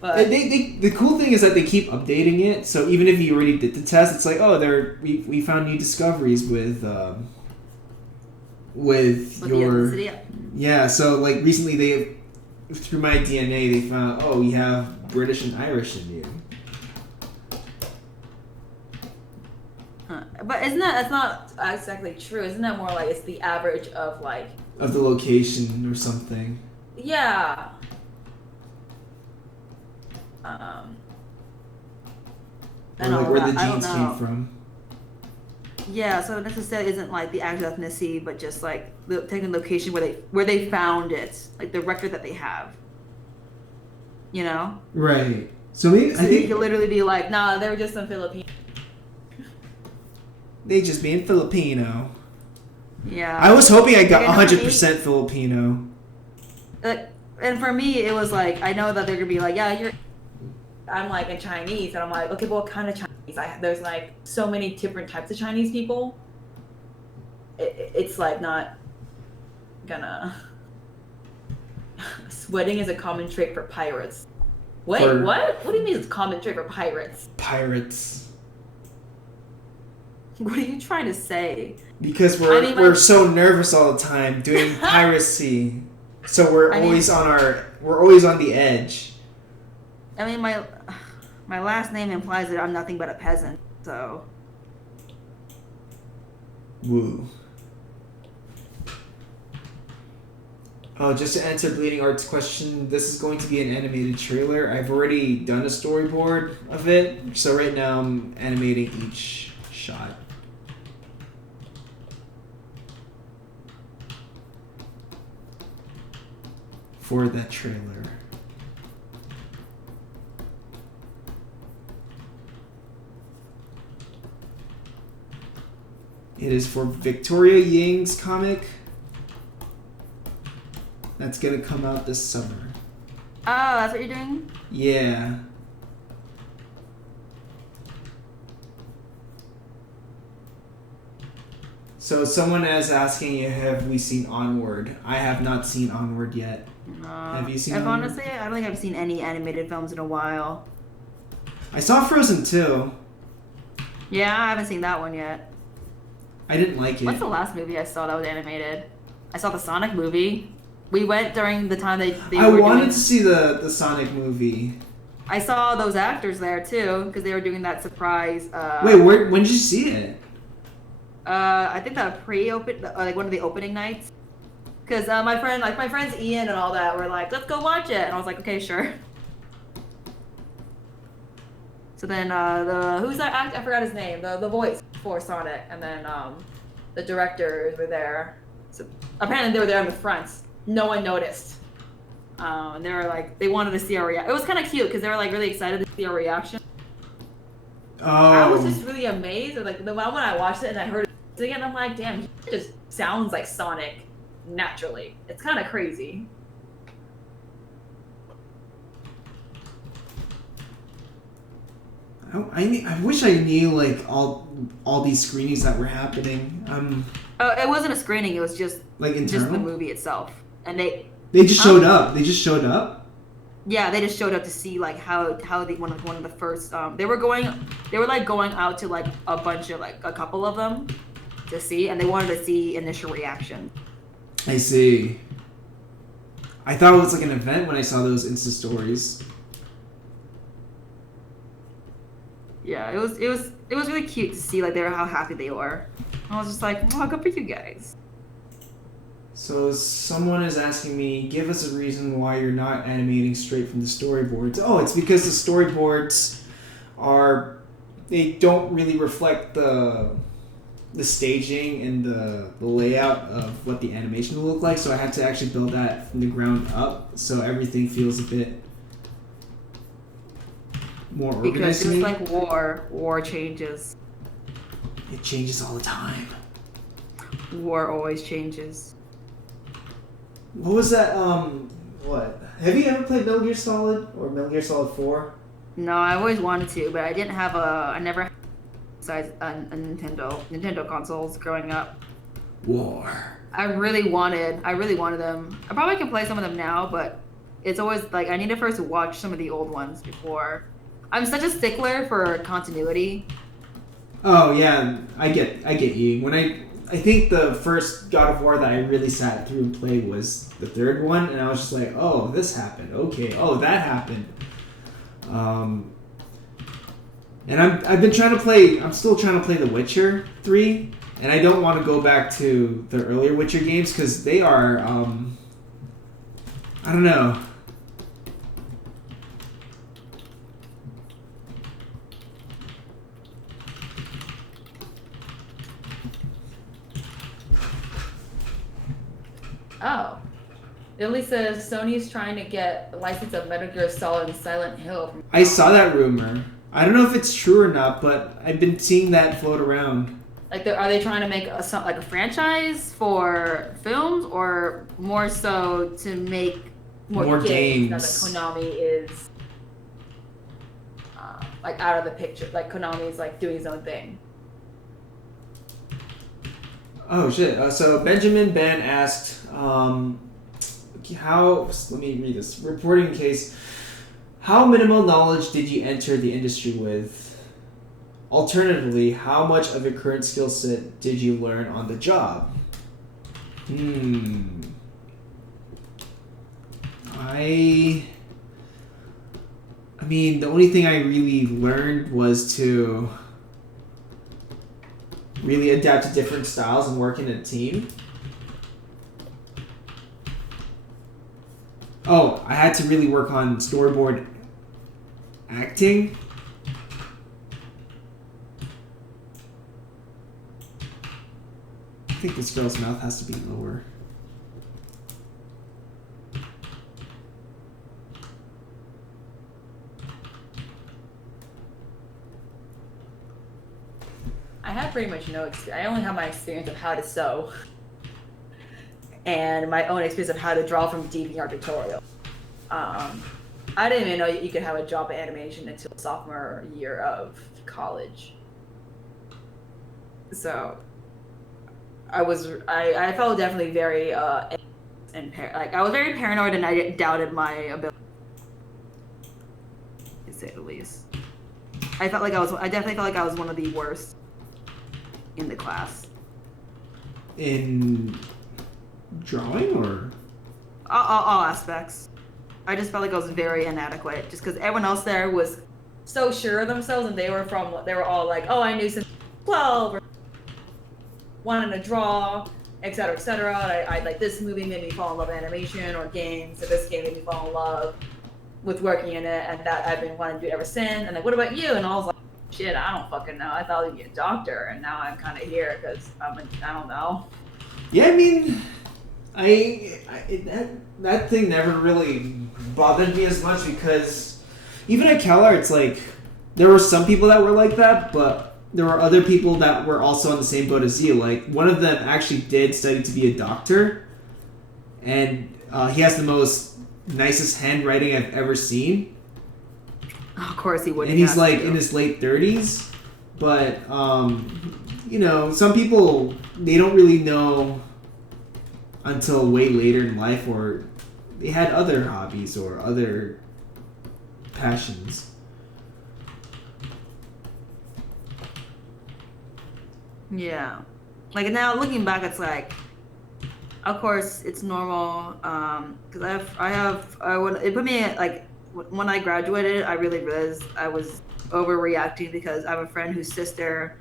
But the cool thing is that they keep updating it, so even if you already did the test, it's like, oh, we found new discoveries with your yeah. So like recently through my DNA they found, oh, we have British and Irish in you. But that's not exactly true. Isn't that more like it's the average of like of the location or something? Yeah. Or like where the genes came from. Yeah, so necessarily isn't like the actual ethnicity, but just like taking the location where they found it, like the record that they have. You know? Right. So maybe I think you could literally be like, nah, they were just some Filipino. They just being Filipino. Yeah. I was hoping I got 100% Filipino. And for me, it was like, I know that they're gonna be like, yeah, I'm like in Chinese, and I'm like, okay, but what kind of Chinese? There's like so many different types of Chinese people. It's like not gonna. Sweating is a common trait for pirates. Wait, what? What do you mean it's a common trait for pirates? Pirates. What are you trying to say? Because we're so nervous all the time doing piracy, so we're always on the edge. I mean, my last name implies that I'm nothing but a peasant, so. Woo. Oh, just to answer Bleeding Art's question, this is going to be an animated trailer. I've already done a storyboard of it, so right now I'm animating each shot. For that trailer. It is for Victoria Ying's comic that's gonna come out this summer. Oh, that's what you're doing? Yeah. So someone is asking you, have we seen Onward? I have not seen Onward yet. Have you seen Onward? Honestly, I don't think I've seen any animated films in a while. I saw Frozen 2. Yeah, I haven't seen that one yet. I didn't like it. What's the last movie I saw that was animated? I saw the Sonic movie. We went during the time they I were wanted doing... to see the Sonic movie. I saw those actors there too because they were doing that surprise. Wait, when did you see it? I think that pre-open, like one of the opening nights. Because my friends Ian and all that were like, let's go watch it, and I was like, okay, sure. So then who's that act? I forgot his name. The voice for Sonic, and then the directors were there. So apparently they were there in the front. No one noticed. And they were like, they wanted to see our reaction. It was kind of cute because they were like really excited to see our reaction. Oh. I was just really amazed. Like the moment I watched it and I heard it again, I'm like, damn, he just sounds like Sonic naturally. It's kind of crazy. I wish I knew like all these screenings that were happening. It wasn't a screening. It was just like internal. Just the movie itself, and they just showed up. They just showed up. Yeah, they just showed up to see like how one of the first they were going out to like a bunch of like a couple of them to see, and they wanted to see initial reaction. I see. I thought it was like an event when I saw those Insta stories. Yeah, it was really cute to see like how happy they were. I was just like, oh, good for you guys. So someone is asking me, give us a reason why you're not animating straight from the storyboards. Oh, it's because the storyboards they don't really reflect the staging and the layout of what the animation will look like, so I have to actually build that from the ground up, so everything feels a bit more organized. Because it's like war changes. It changes all the time. War always changes. What was that? What? Have you ever played Metal Gear Solid or Metal Gear Solid 4? No, I always wanted to, but I didn't have I never had besides a Nintendo consoles growing up. War. I really wanted them. I probably can play some of them now, but it's always like I need to first watch some of the old ones before. I'm such a stickler for continuity. Oh yeah, I get you. When I think the first God of War that I really sat through and played was the third one, and I was just like, oh, this happened. Okay, oh, that happened. And I'm still trying to play The Witcher 3, and I don't want to go back to the earlier Witcher games because they are, I don't know. Oh. Italy says Sony's trying to get a license of Metal Gear Solid and Silent Hill. I saw that rumor. I don't know if it's true or not, but I've been seeing that float around. Like, are they trying to make a franchise for films, or more so to make more games? Now that Konami is like out of the picture. Like Konami's like doing his own thing. Oh shit! So Benjamin Ben asked, "How?" Let me read this. Reporting case. How minimal knowledge did you enter the industry with? Alternatively, how much of your current skill set did you learn on the job? I mean, the only thing I really learned was to really adapt to different styles and work in a team. Oh, I had to really work on storyboard acting. I think this girl's mouth has to be lower. I have pretty much no experience. I only have my experience of how to sew and my own experience of how to draw from DeviantArt tutorial. I didn't even know you could have a job in animation until sophomore year of college. So I felt definitely very I was very paranoid, and I doubted my ability, to say the least. I definitely felt like I was one of the worst in the class. In drawing or? All aspects. I just felt like I was very inadequate, just because everyone else there was so sure of themselves, and they were all like, oh, I knew since 12, or wanted to draw, etc., etc. I like this movie made me fall in love with animation or games, or this game made me fall in love with working in it, and that I've been wanting to do it ever since. And like, what about you? And I was like, shit, I don't fucking know. I thought I'd be a doctor, and now I'm kind of here because I don't know. Yeah, I mean, that thing never really bothered me as much because even at CalArts, like, there were some people that were like that, but there were other people that were also on the same boat as you. Like, one of them actually did study to be a doctor, and he has the most nicest handwriting I've ever seen. Of course he wouldn't. And he's like in his late 30s, but you know, some people, they don't really know until way later in life, or they had other hobbies or other passions. Yeah. Like, now looking back, it's like, of course it's normal, because it put me like, when I graduated, I really realized I was overreacting, because I have a friend whose sister,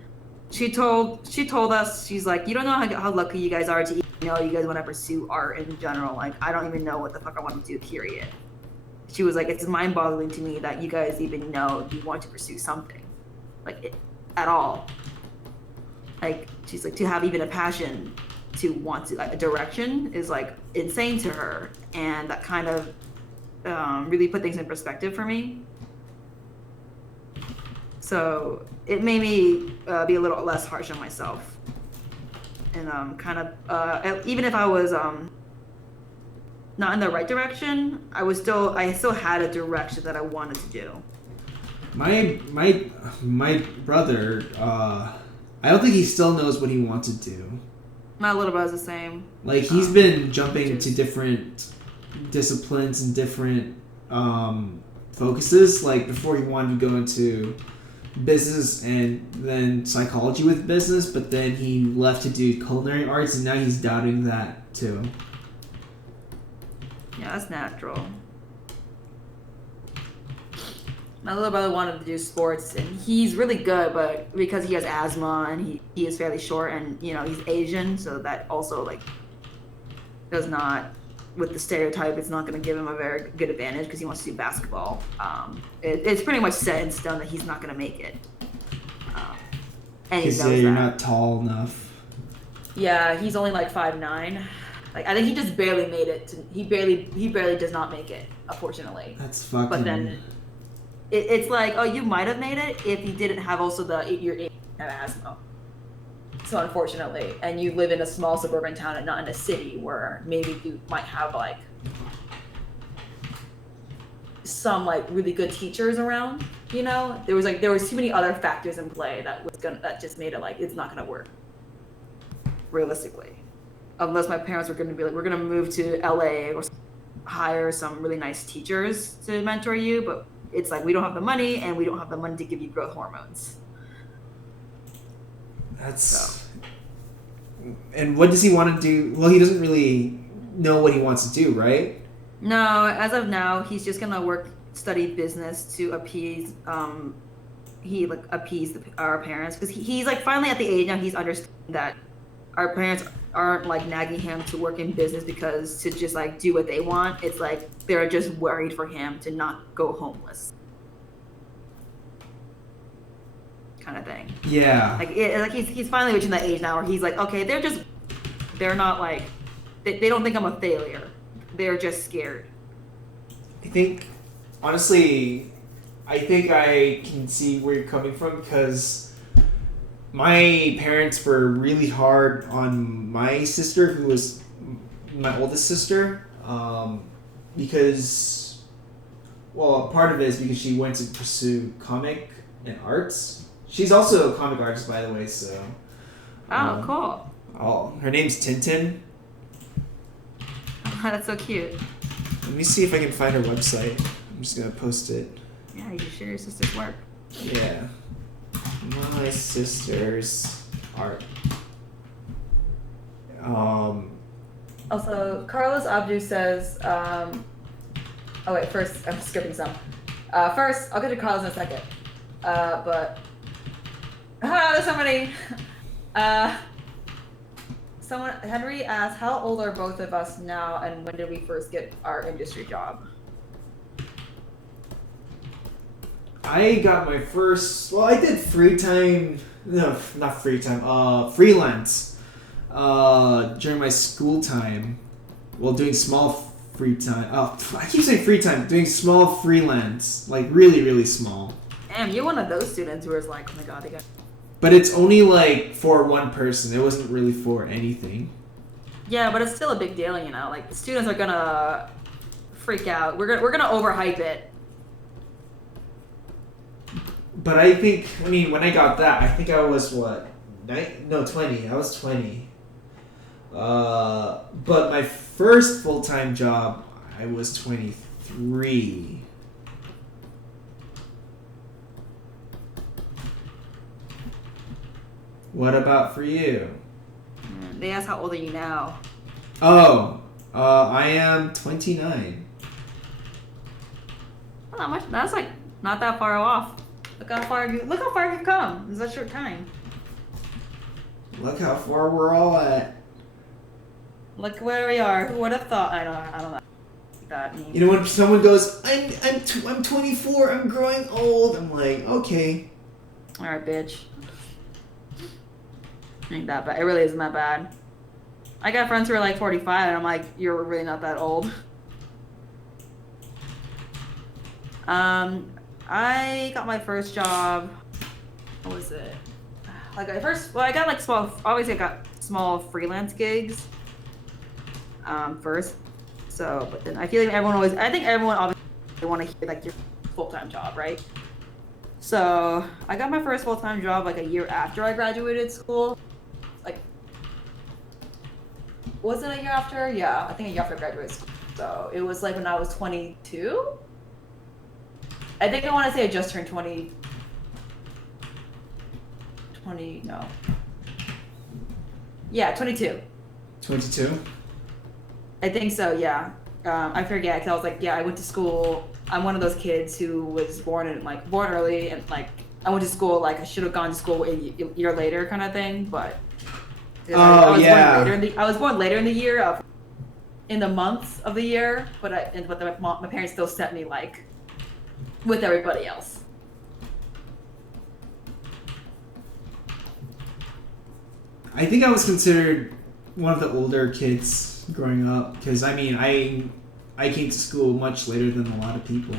she told us, she's like, you don't know how lucky you guys are to even know you guys want to pursue art in general. Like, I don't even know what the fuck I want to do, period. She was like, it's mind-boggling to me that you guys even know you want to pursue something, like, at all. Like, she's like, to have even a passion to want to, like, a direction is like insane to her, and that kind of really put things in perspective for me. So it made me be a little less harsh on myself, and kind of even if I was not in the right direction, I still had a direction that I wanted to do. My brother, I don't think he still knows what he wants to do. My little brother's the same. Like, he's been jumping to different disciplines and different focuses. Like, before he wanted to go into business and then psychology with business, but then he left to do culinary arts, and now he's doubting that too. Yeah, that's natural. My little brother wanted to do sports, and he's really good, but because he has asthma and he is fairly short, and you know, he's Asian, so that also, like, does not, with the stereotype, it's not going to give him a very good advantage because he wants to do basketball. It's pretty much set in stone that he's not going to make it. And he knows Because you're that. not tall enough. Yeah, he's only like 5'9". Like, I think he just barely made it. He barely does not make it, unfortunately. That's fucking... But then it's like, oh, you might have made it if you didn't have also your asthma. So unfortunately, and you live in a small suburban town and not in a city where maybe you might have like some like really good teachers around, you know, there was too many other factors in play that just made it like it's not gonna work realistically, unless my parents were gonna be like, we're gonna move to LA or hire some really nice teachers to mentor you, but it's like we don't have the money, and we don't have the money to give you growth hormones. That's... And what does he want to do? Well, he doesn't really know what he wants to do, right? No, as of now, he's just gonna study business to appease our parents, because he's like finally at the age now he's understanding that our parents aren't like nagging him to work in business because to just like do what they want. It's like they're just worried for him to not go homeless, kind of thing. Yeah. Like he's finally reaching that age now where he's like, okay, they're not like they don't think I'm a failure. They're just scared. I think, honestly, I can see where you're coming from, because my parents were really hard on my sister, who was my oldest sister, because, well, part of it is because she went to pursue comic and arts. She's also a comic artist, by the way, so... Cool. Her name's Tintin. That's so cute. Let me see if I can find her website. I'm just gonna post it. Yeah, you should share your sister's work. Yeah. My sisters are. Also, Carlos Abdu says, oh wait, first, I'm skipping some. First, I'll get to Carlos in a second. There's somebody. Henry asked, how old are both of us now, and when did we first get our industry job? I got my first. Well, I did free time. No, not free time. Freelance. During my school time. Well, doing small free time. Oh, I keep saying free time. Doing small freelance, like really, really small. Damn, you're one of those students who is like, oh my god, they got. But it's only like for one person. It wasn't really for anything. Yeah, but it's still a big deal, you know. Like students are gonna freak out. We're gonna overhype it. But I think, when I got that, I think I was what? 20. I was 20. But my first full-time job, I was 23. What about for you? They ask how old are you now? Oh, I am 29. Not much. That's like not that far off. Look how far you've come in such a short time. Look how far we're all at. Look where we are. Who would have thought? I don't know what that means. You know, when someone goes, I'm 24, I'm growing old, I'm like, okay. Alright, bitch. Ain't that bad. It really isn't that bad. I got friends who are like 45 and I'm like, you're really not that old. I got my first job. What was it? I got like small. Obviously, I got small freelance gigs. First. So, but then I feel like I think everyone obviously want to hear like your full-time job, right? So I got my first full-time job like a year after I graduated school. Like, was it a year after? Yeah, I think a year after I graduated school. So it was like when I was 22. I think I want to say I just turned 20, no. Yeah, 22. 22? I think so, yeah. I forget, because I was like, yeah, I went to school. I'm one of those kids who was born early, and like, I went to school, like, I should have gone to school a year later kind of thing, but. I was born later in the year, in the months of the year, but my parents still sent me, like, with everybody else. I think I was considered one of the older kids growing up because I came to school much later than a lot of people.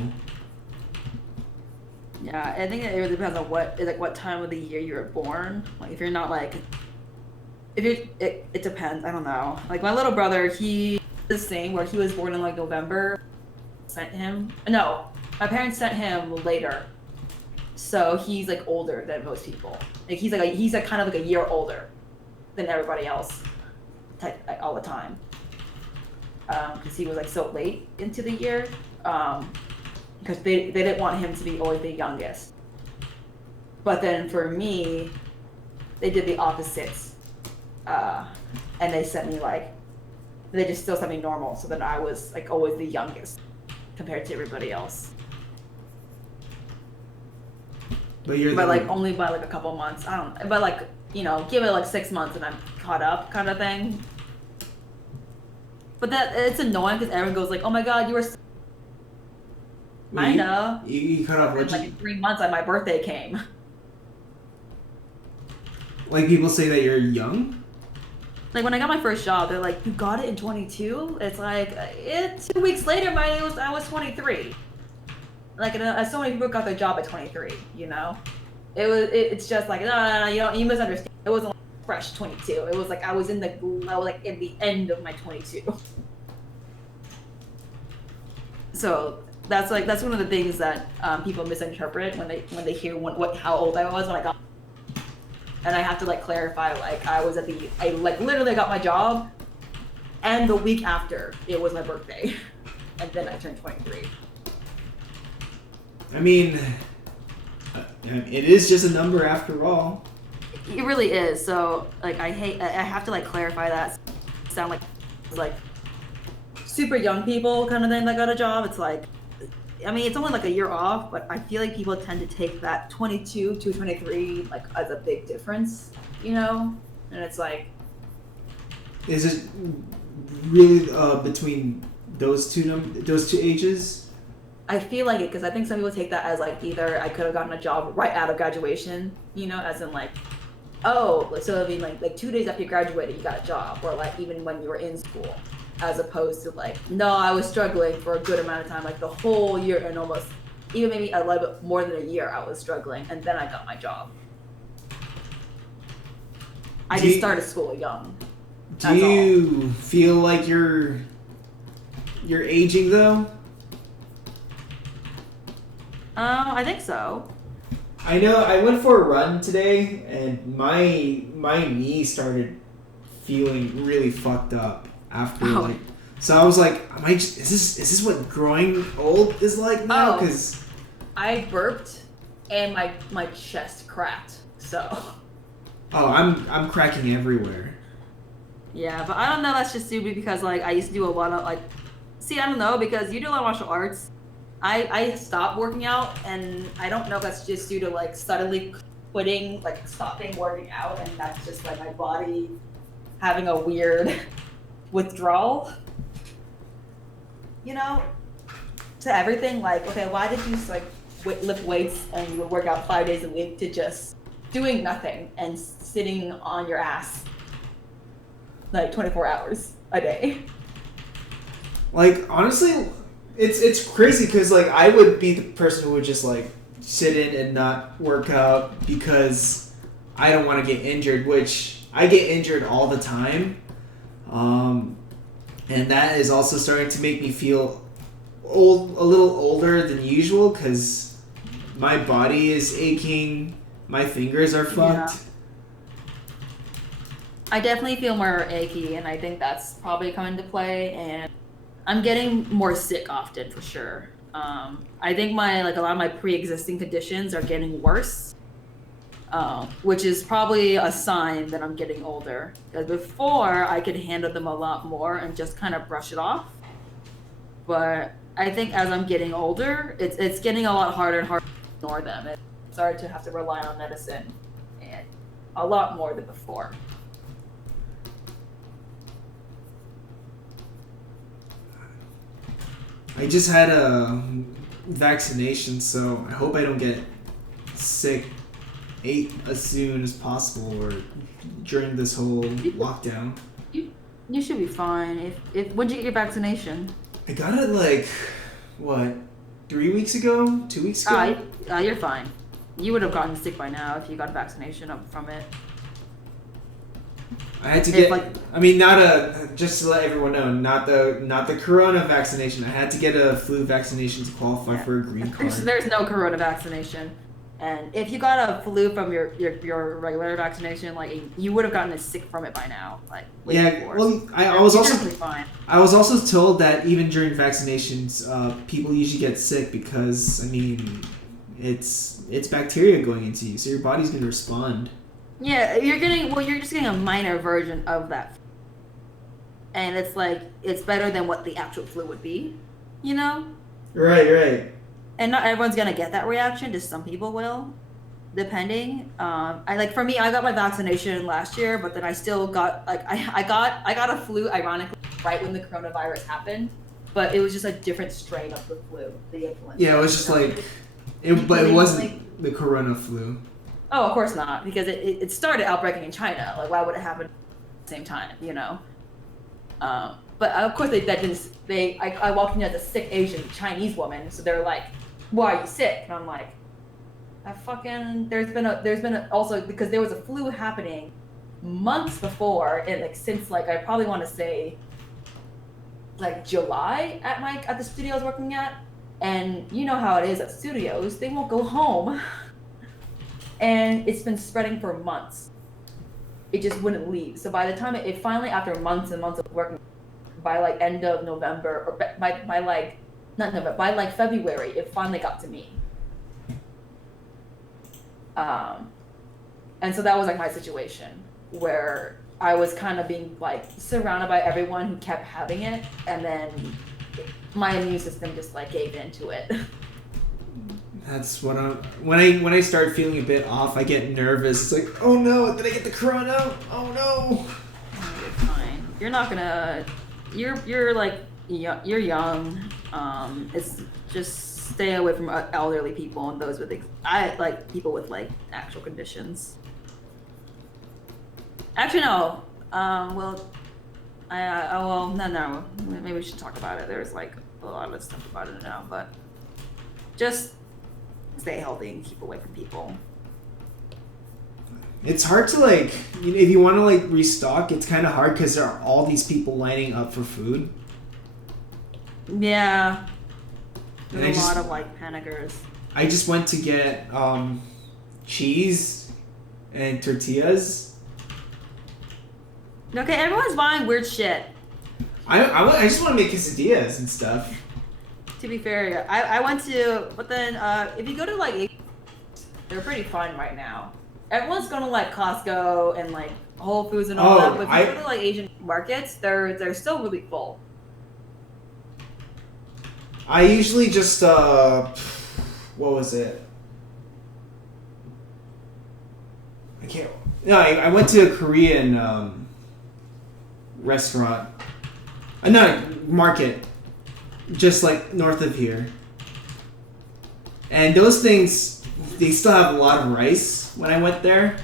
Yeah, I think it really depends on what time of the year you were born. Like if you're not like, it depends. I don't know. Like my little brother, he this thing where he was born in like November. My parents sent him later, so he's like older than most people. Like he's kind of like a year older than everybody else, all the time. Because he was like so late into the year, because they didn't want him to be always the youngest. But then for me, they did the opposites, and they sent me they just still sent me normal, so that I was like always the youngest compared to everybody else. But only by like a couple months. I don't. But like give it like 6 months and I'm caught up, kind of thing. But it's annoying because everyone goes like, "Oh my god, you were." I know. You cut off like in 3 months, my birthday came. Like people say that you're young. Like when I got my first job, they're like, "You got it in 22?" It's like 2 weeks later, I was 23. Like so many people got their job at 23. You know, it's just like no, you misunderstand. It wasn't like fresh 22. It was like I was in the end of my 22. So that's one of the things that people misinterpret when they hear how old I was when I got. And I have to like clarify, like I literally got my job, and the week after it was my birthday, and then I turned 23. I mean, it is just a number after all. It really is. So like I have to like clarify that. Sound like super young people kind of thing that got a job. It's like, I mean, it's only like a year off, but I feel like people tend to take that 22 to 23 like as a big difference, you know? And it's like, is it really between those two ages? I feel like it because I think some people take that as like either I could have gotten a job right out of graduation, you know, as in like, oh, so I mean like 2 days after you graduated, you got a job, or like even when you were in school, as opposed to like, no, I was struggling for a good amount of time, like the whole year and almost even maybe a little bit more than a year I was struggling, and then I got my job. I just started school young. Do you feel like you're aging though? I think so. I know I went for a run today and my knee started feeling really fucked up after like, so I was like, is this what growing old is like now? Because I burped and my chest cracked. So I'm cracking everywhere. yeah, but I don't know, that's just stupid because like I used to do a lot of like, see, I don't know, because you do a lot of martial arts. I stopped working out, and I don't know if that's just due to like suddenly quitting, like stopping working out, and that's just like my body having a weird withdrawal, you know, to everything. Like, okay, why did you like lift weights and you would work out 5 days a week to just doing nothing and sitting on your ass like 24 hours a day? Like, honestly, it's crazy because like I would be the person who would just like sit in and not work out because I don't want to get injured, which I get injured all the time, and that is also starting to make me feel a little older than usual because my body is aching, my fingers are fucked. Yeah. I definitely feel more achy, and I think that's probably come into play, and I'm getting more sick often for sure. I think a lot of my pre-existing conditions are getting worse, which is probably a sign that I'm getting older. Because before I could handle them a lot more and just kind of brush it off. But I think as I'm getting older, it's getting a lot harder and harder to ignore them. It's started to have to rely on medicine, and a lot more than before. I just had a vaccination, so I hope I don't get sick as soon as possible or during this whole lockdown. You should be fine. When did you get your vaccination? I got it like, what, 3 weeks ago? 2 weeks ago? You're fine. You would have gotten sick by now if you got a vaccination from it. I had to just to let everyone know, not the corona vaccination. I had to get a flu vaccination to qualify for a green card. There's no corona vaccination. And if you got a flu from your regular vaccination, like you would have gotten sick from it by now. Like before. Well, I was also told that even during vaccinations, people usually get sick because it's bacteria going into you, so your body's gonna respond. Yeah, you're just getting a minor version of that. And it's like, it's better than what the actual flu would be, you know? Right. And not everyone's gonna get that reaction, just some people will, depending. For me, I got my vaccination last year, but then I still got, I got a flu, ironically, right when the coronavirus happened, but it was just a different strain of the flu, the influenza. Yeah, it was just but it wasn't the corona flu. Oh, of course not, because it started outbreaking in China. Like, why would it happen at the same time, you know? But of course I walked in as a sick Asian Chinese woman, so they're like, why are you sick? And I'm like, there's been also, because there was a flu happening months before, and since I probably want to say July at the studio I was working at, and you know how it is at studios, they won't go home. And it's been spreading for months. It just wouldn't leave. So by the time it finally, after months and months of working, by end of November, or by February, it finally got to me. And so that was like my situation where I was kind of being like surrounded by everyone who kept having it, and then my immune system just like gave into it. That's what I'm. When I start feeling a bit off, I get nervous. It's like, oh no, did I get the corona? Oh no. You're fine. You're not gonna. You're like you're young. It's just stay away from elderly people and those with I like people with like actual conditions. Actually, no. Well, no. Maybe we should talk about it. There's like a lot of stuff about it now, but just stay healthy and keep away from people. It's hard to like, if you want to like restock, it's kind of hard because there are all these people lining up for food. Yeah. And There's a lot of like panickers. I just went to get cheese and tortillas. Okay, everyone's buying weird shit. I just want to make quesadillas and stuff. To be fair, I went to, but then if you go to like, they're pretty fun right now. Everyone's going to like Costco and like Whole Foods and all that, but if you go to like Asian markets, they're still really full. I usually just what was it? I can't. No, I went to a Korean restaurant. No, market, just like north of here. And those things, they still have a lot of rice when I went there,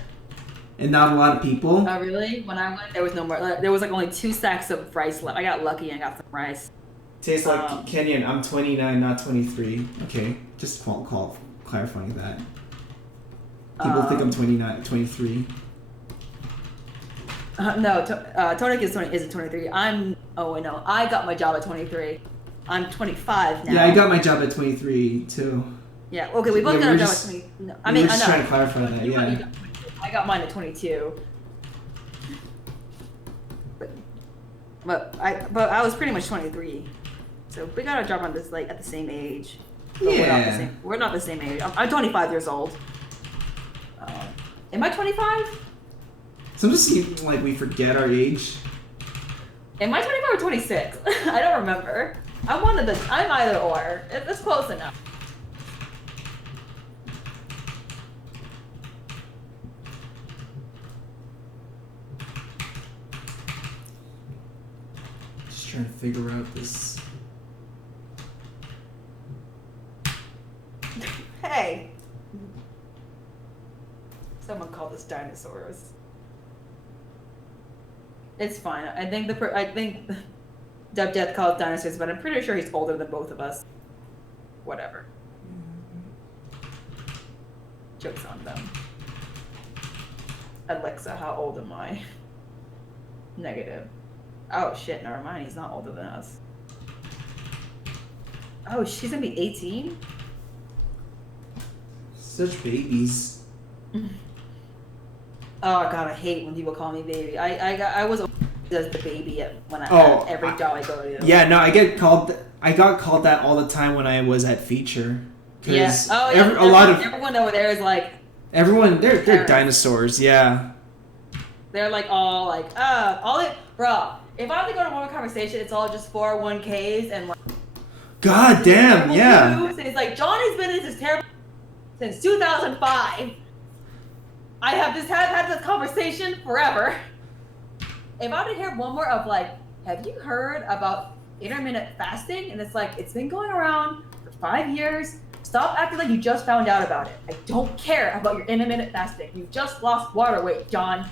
and not a lot of people. Oh really? When I went, there was no more. There was like only 2 sacks of rice left. I got lucky and got some rice. Tastes like Kenyan. I'm 29, not 23. Okay, just clarifying that. People think I'm 29, 23. No, Tonik isn't 23. No, I got my job at 23. I'm 25 now. Yeah, I got my job at 23 too. Yeah, okay, we both Yeah, got our we're job just- at 20. No, I mean, we're just trying to clarify that. You Yeah. got- I got mine at 22. But I was pretty much 23. So we got our job on this like at the same age. But Yeah. we're not the same age. I'm 25 years old. Am I 25? Sometimes like we forget our age. Am I 25 or 26? I don't remember. I'm either or. It's close enough. Just trying to figure out this. Hey. Someone called us dinosaurs. It's fine. I think Dub Death called dinosaurs, but I'm pretty sure he's older than both of us. Whatever. Jokes on them. Alexa, how old am I? Negative. Oh shit, never mind. He's not older than us. Oh, she's gonna be 18? Such babies. Oh god, I hate when people call me baby. I was as the baby at every job I go to. Yeah, no, I got called that all the time when I was at Feature. Yeah. Oh yeah. Everyone over there is like. Everyone, they're dinosaurs. Yeah. They're like all like bro. If I have to go to one conversation, it's all just 401ks and like. God damn, yeah. And it's like Johnny's been in this terrible since 2005. I have just had this conversation forever. If I were to hear one more of like, have you heard about intermittent fasting? And it's like, it's been going around for 5 years. Stop acting like you just found out about it. I don't care about your intermittent fasting. You just lost water weight, John.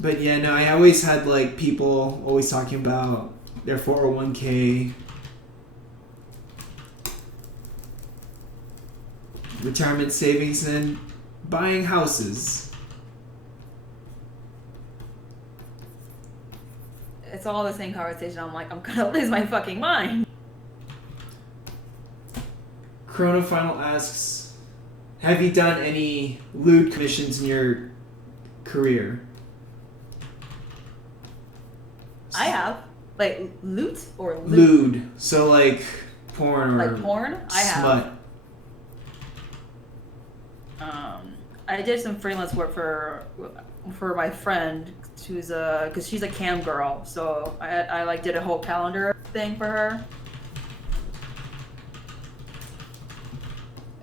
But yeah, no, I always had like people always talking about their 401k, retirement savings, and buying houses. It's all the same conversation. I'm like, I'm gonna lose my fucking mind. Chrono Final asks, have you done any lewd commissions in your career? I have. Like, loot or loot? Lewd. So like porn or like porn? I have. smut. I did some freelance work for my friend who's because she's a cam girl, so I like did a whole calendar thing for her.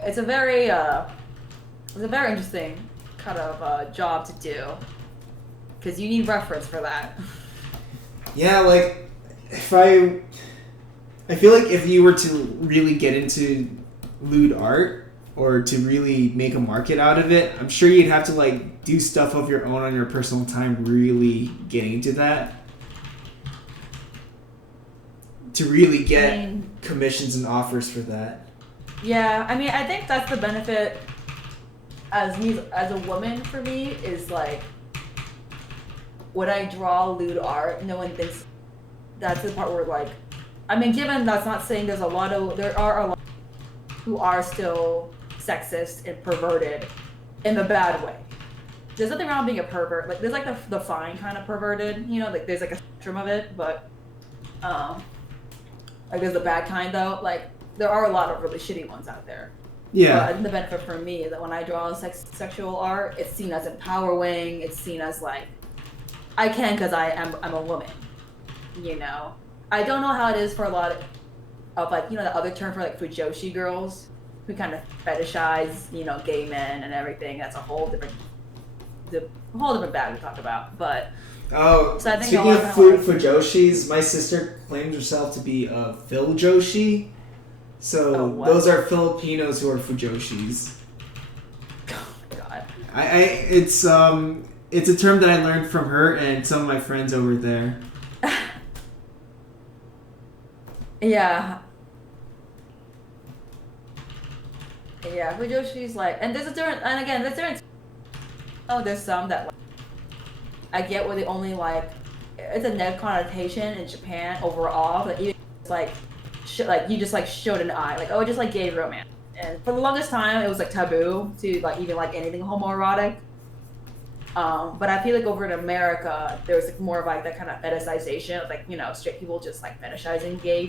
It's a very interesting kind of job to do because you need reference for that. Yeah, like I feel like if you were to really get into lewd art or to really make a market out of it, I'm sure you'd have to like do stuff of your own on your personal time, really getting into that to really get commissions and offers for that. Yeah, I mean, I think that's the benefit as a woman for me is like when I draw lewd art, no one thinks that's the part where like, I mean, given that's not saying there are a lot who are still sexist and perverted in the bad way. There's nothing wrong with being a pervert. Like there's like the fine kind of perverted, you know, like there's like a spectrum of it, but like there's the bad kind though. Like there are a lot of really shitty ones out there. Yeah. But I think the benefit for me is that when I draw sexual art, it's seen as empowering. It's seen as like I can because I'm a woman, you know. I don't know how it is for a lot of like, you know, the other term for like fujoshi girls who kind of fetishize, you know, gay men and everything. That's a whole different bag we talk about. But oh, so I think speaking of fujoshis, my sister claims herself to be a Phil Joshi. So those are Filipinos who are fujoshis. Oh my god. It's a term that I learned from her and some of my friends over there. Yeah. Yeah, fujoshi's like, and there's different. Oh, there's some that like, I get where they only like, it's a negative connotation in Japan overall, but even like, like you just like showed an eye, like just like gay romance, and for the longest time it was like taboo to like even like anything homoerotic. But I feel like over in America there's like more of like that kind of fetishization of like, you know, straight people just like fetishizing gay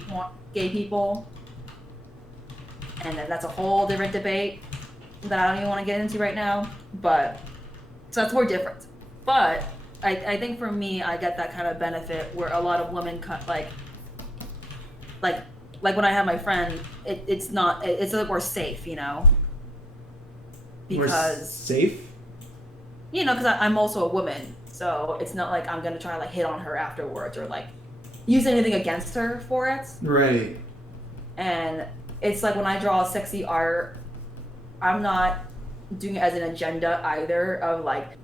people. And then that's a whole different debate that I don't even want to get into right now. But so that's more different. But I think for me, I get that kind of benefit where a lot of women like when I have my friend, it's a little more safe, you know, because more safe. You know, because I'm also a woman, so it's not like I'm gonna try to like hit on her afterwards or like use anything against her for it. Right. And it's like when I draw sexy art, I'm not doing it as an agenda either of like,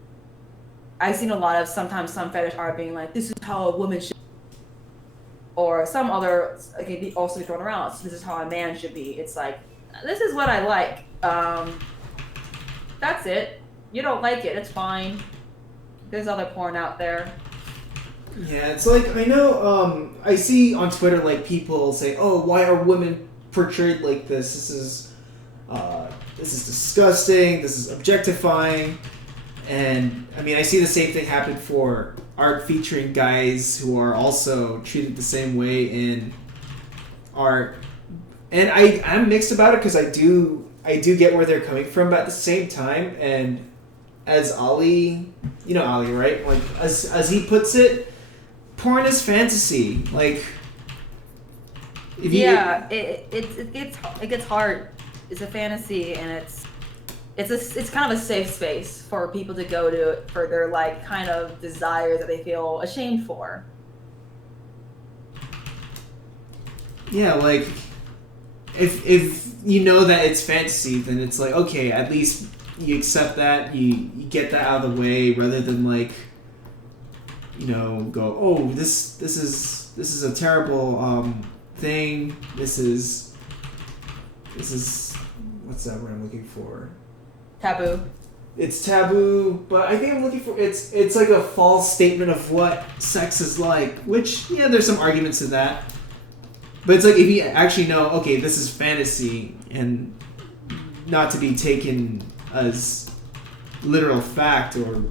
I've seen a lot of sometimes some fetish art being like, this is how a woman should, or some other, it can be also be thrown around, so this is how a man should be. It's like, this is what I like. That's it. You don't like it, it's fine. There's other porn out there. Yeah, it's like, I know, I see on Twitter, like, people say, oh, why are women portrayed like this? This is disgusting, this is objectifying. And, I mean, I see the same thing happen for art featuring guys who are also treated the same way in art. And I'm mixed about it because I do get where they're coming from, but at the same time, and as Ali, you know Ali, right? Like, as he puts it, porn is fantasy. Like, if you it gets hard. It's a fantasy, and it's kind of a safe space for people to go to for their like kind of desires that they feel ashamed for. Yeah, like if you know that it's fantasy, then it's like, okay, at least you accept that, you get that out of the way, rather than like, you know, go, oh, this is a terrible thing. This is what's that word I'm looking for? Taboo. It's taboo, but I think I'm looking for it's like a false statement of what sex is like, which, yeah, there's some arguments to that. But it's like, if you actually know, okay, this is fantasy and not to be taken as literal fact or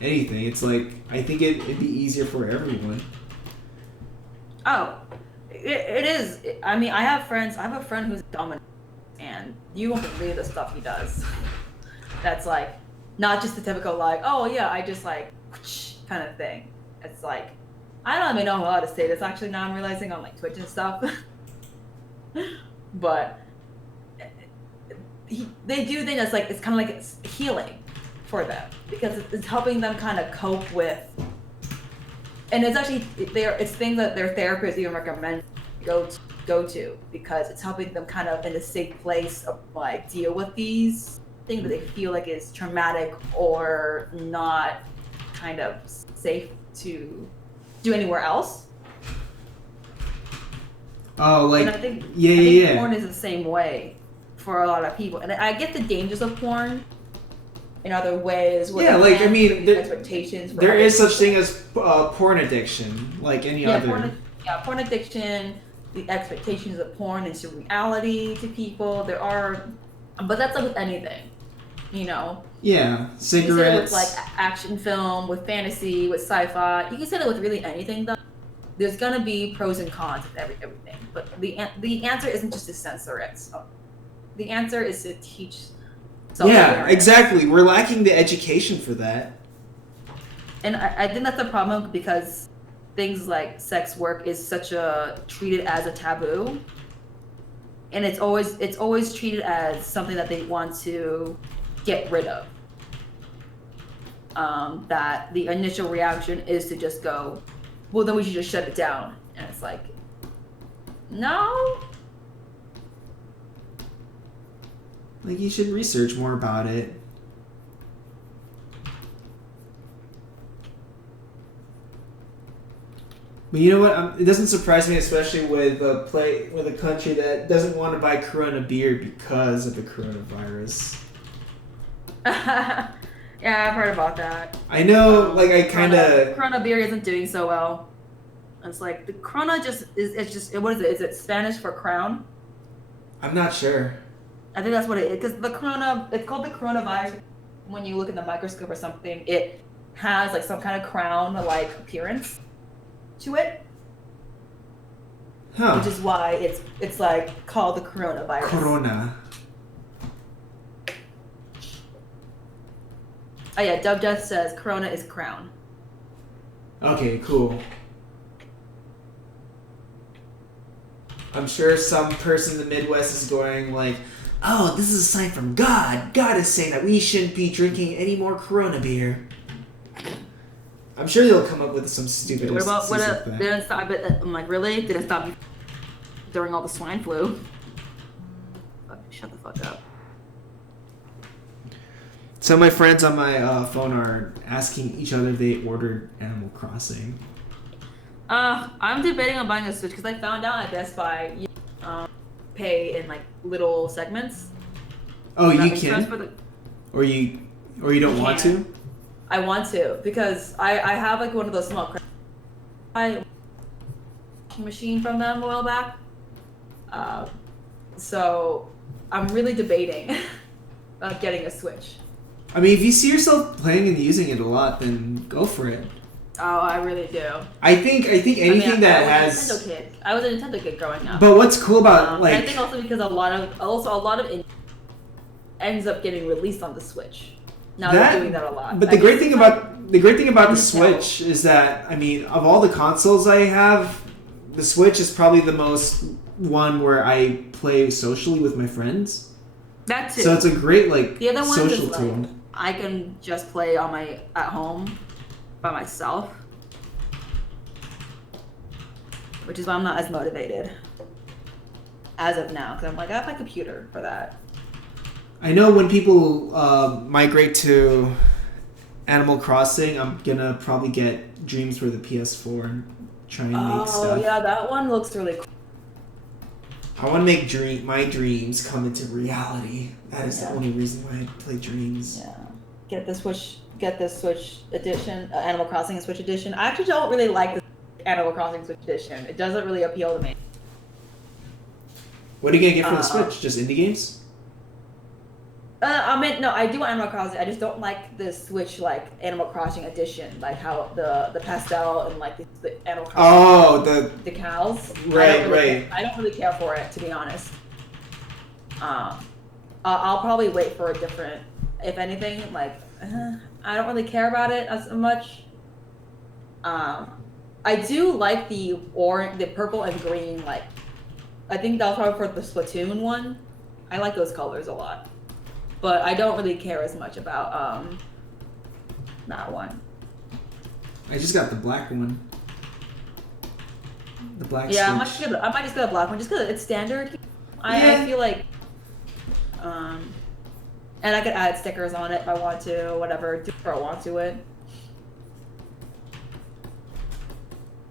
anything, it's like, I think it'd be easier for everyone. Oh, it is. I mean, I have a friend who's dominant, and you won't believe the stuff he does. That's like not just the typical like, oh yeah, I just like kind of thing. It's like I don't even know how to say this actually now I'm realizing on like Twitch and stuff. But they do think that's like it's kind of like it's healing for them because it's helping them kind of cope with, and it's actually it's things that their therapists even recommend go to because it's helping them kind of in a safe place of like deal with these things that they feel like is traumatic or not kind of safe to do anywhere else. Oh, like and I think yeah. porn is the same way for a lot of people, and I get the dangers of porn in other ways. Where like I mean, expectations. There is such thing as porn addiction, like any other. Porn addiction. The expectations of porn into reality to people. There are, but that's like with anything, you know. Yeah, cigarettes. You can say that with like action film, with fantasy, with sci-fi. You can say that with really anything. Though, there's gonna be pros and cons with everything. But the answer isn't just to censor it. So the answer is to teach. Yeah, exactly. We're lacking the education for that. And I think that's a problem because things like sex work is treated as a taboo, and it's always treated as something that they want to get rid of. That the initial reaction is to just go, well, then we should just shut it down, and it's like, no. Like you should research more about it. But you know what? It doesn't surprise me, especially with a country that doesn't want to buy Corona beer because of the coronavirus. Yeah, I've heard about that. I know, like I kind of Corona beer isn't doing so well. It's like the Corona it's just what is it? Is it Spanish for crown? I'm not sure. I think that's what it is because the Corona. It's called the coronavirus. When you look in the microscope or something, it has like some kind of crown-like appearance to it, which is why it's like called the coronavirus. Corona. Oh yeah, Dub Death says Corona is crown. Okay, cool. I'm sure some person in the Midwest is going like, oh, this is a sign from God. God is saying that we shouldn't be drinking any more Corona beer. I'm sure you'll come up with some stupid What about like didn't stop it? I'm like, really? Didn't stop during all the swine flu? Shut the fuck up. So my friends on my phone are asking each other if they ordered Animal Crossing. I'm debating on buying a Switch because I found out at Best Buy you pay in like little segments. Oh, you can? Or you don't want to? I want to because I have like one of those small machine from them a while back. So I'm really debating about getting a Switch. I mean, if you see yourself playing and using it a lot, then go for it. Oh, I really do. I think anything that has. I was a Nintendo kid growing up. But what's cool about like? I think also because a lot of ends up getting released on the Switch. Now they're doing that a lot. But the great thing about the Switch is that I mean, of all the consoles I have, the Switch is probably the most one where I play socially with my friends. That too. So it's a great like the other one social is, tool. like, I can just play at home by myself, which is why I'm not as motivated as of now because I'm like I have my computer for that. I know when people migrate to Animal Crossing, I'm gonna probably get Dreams for the PS4 and try and make stuff. Oh yeah, that one looks really cool. I want to make my dreams come into reality. That is the only reason why I play Dreams. Yeah, get the Switch edition, Animal Crossing Switch edition. I actually don't really like the Animal Crossing Switch edition. It doesn't really appeal to me. What are you gonna get for the Switch? Just indie games? I do want Animal Crossing. I just don't like the Switch Animal Crossing edition, like how the pastel and the Animal Crossing. Oh, the decals. Right. I don't really care for it, to be honest. I'll probably wait for a different if anything, like I don't really care about it as much. I do like the purple and green. Like, I think that was probably for the Splatoon one. I like those colors a lot, but I don't really care as much about that one. I just got the black one. The black. Yeah, Switch. I might just get the black one just because it's standard. Yeah. I feel like, and I could add stickers on it if I want to, whatever, do whatever I want to it.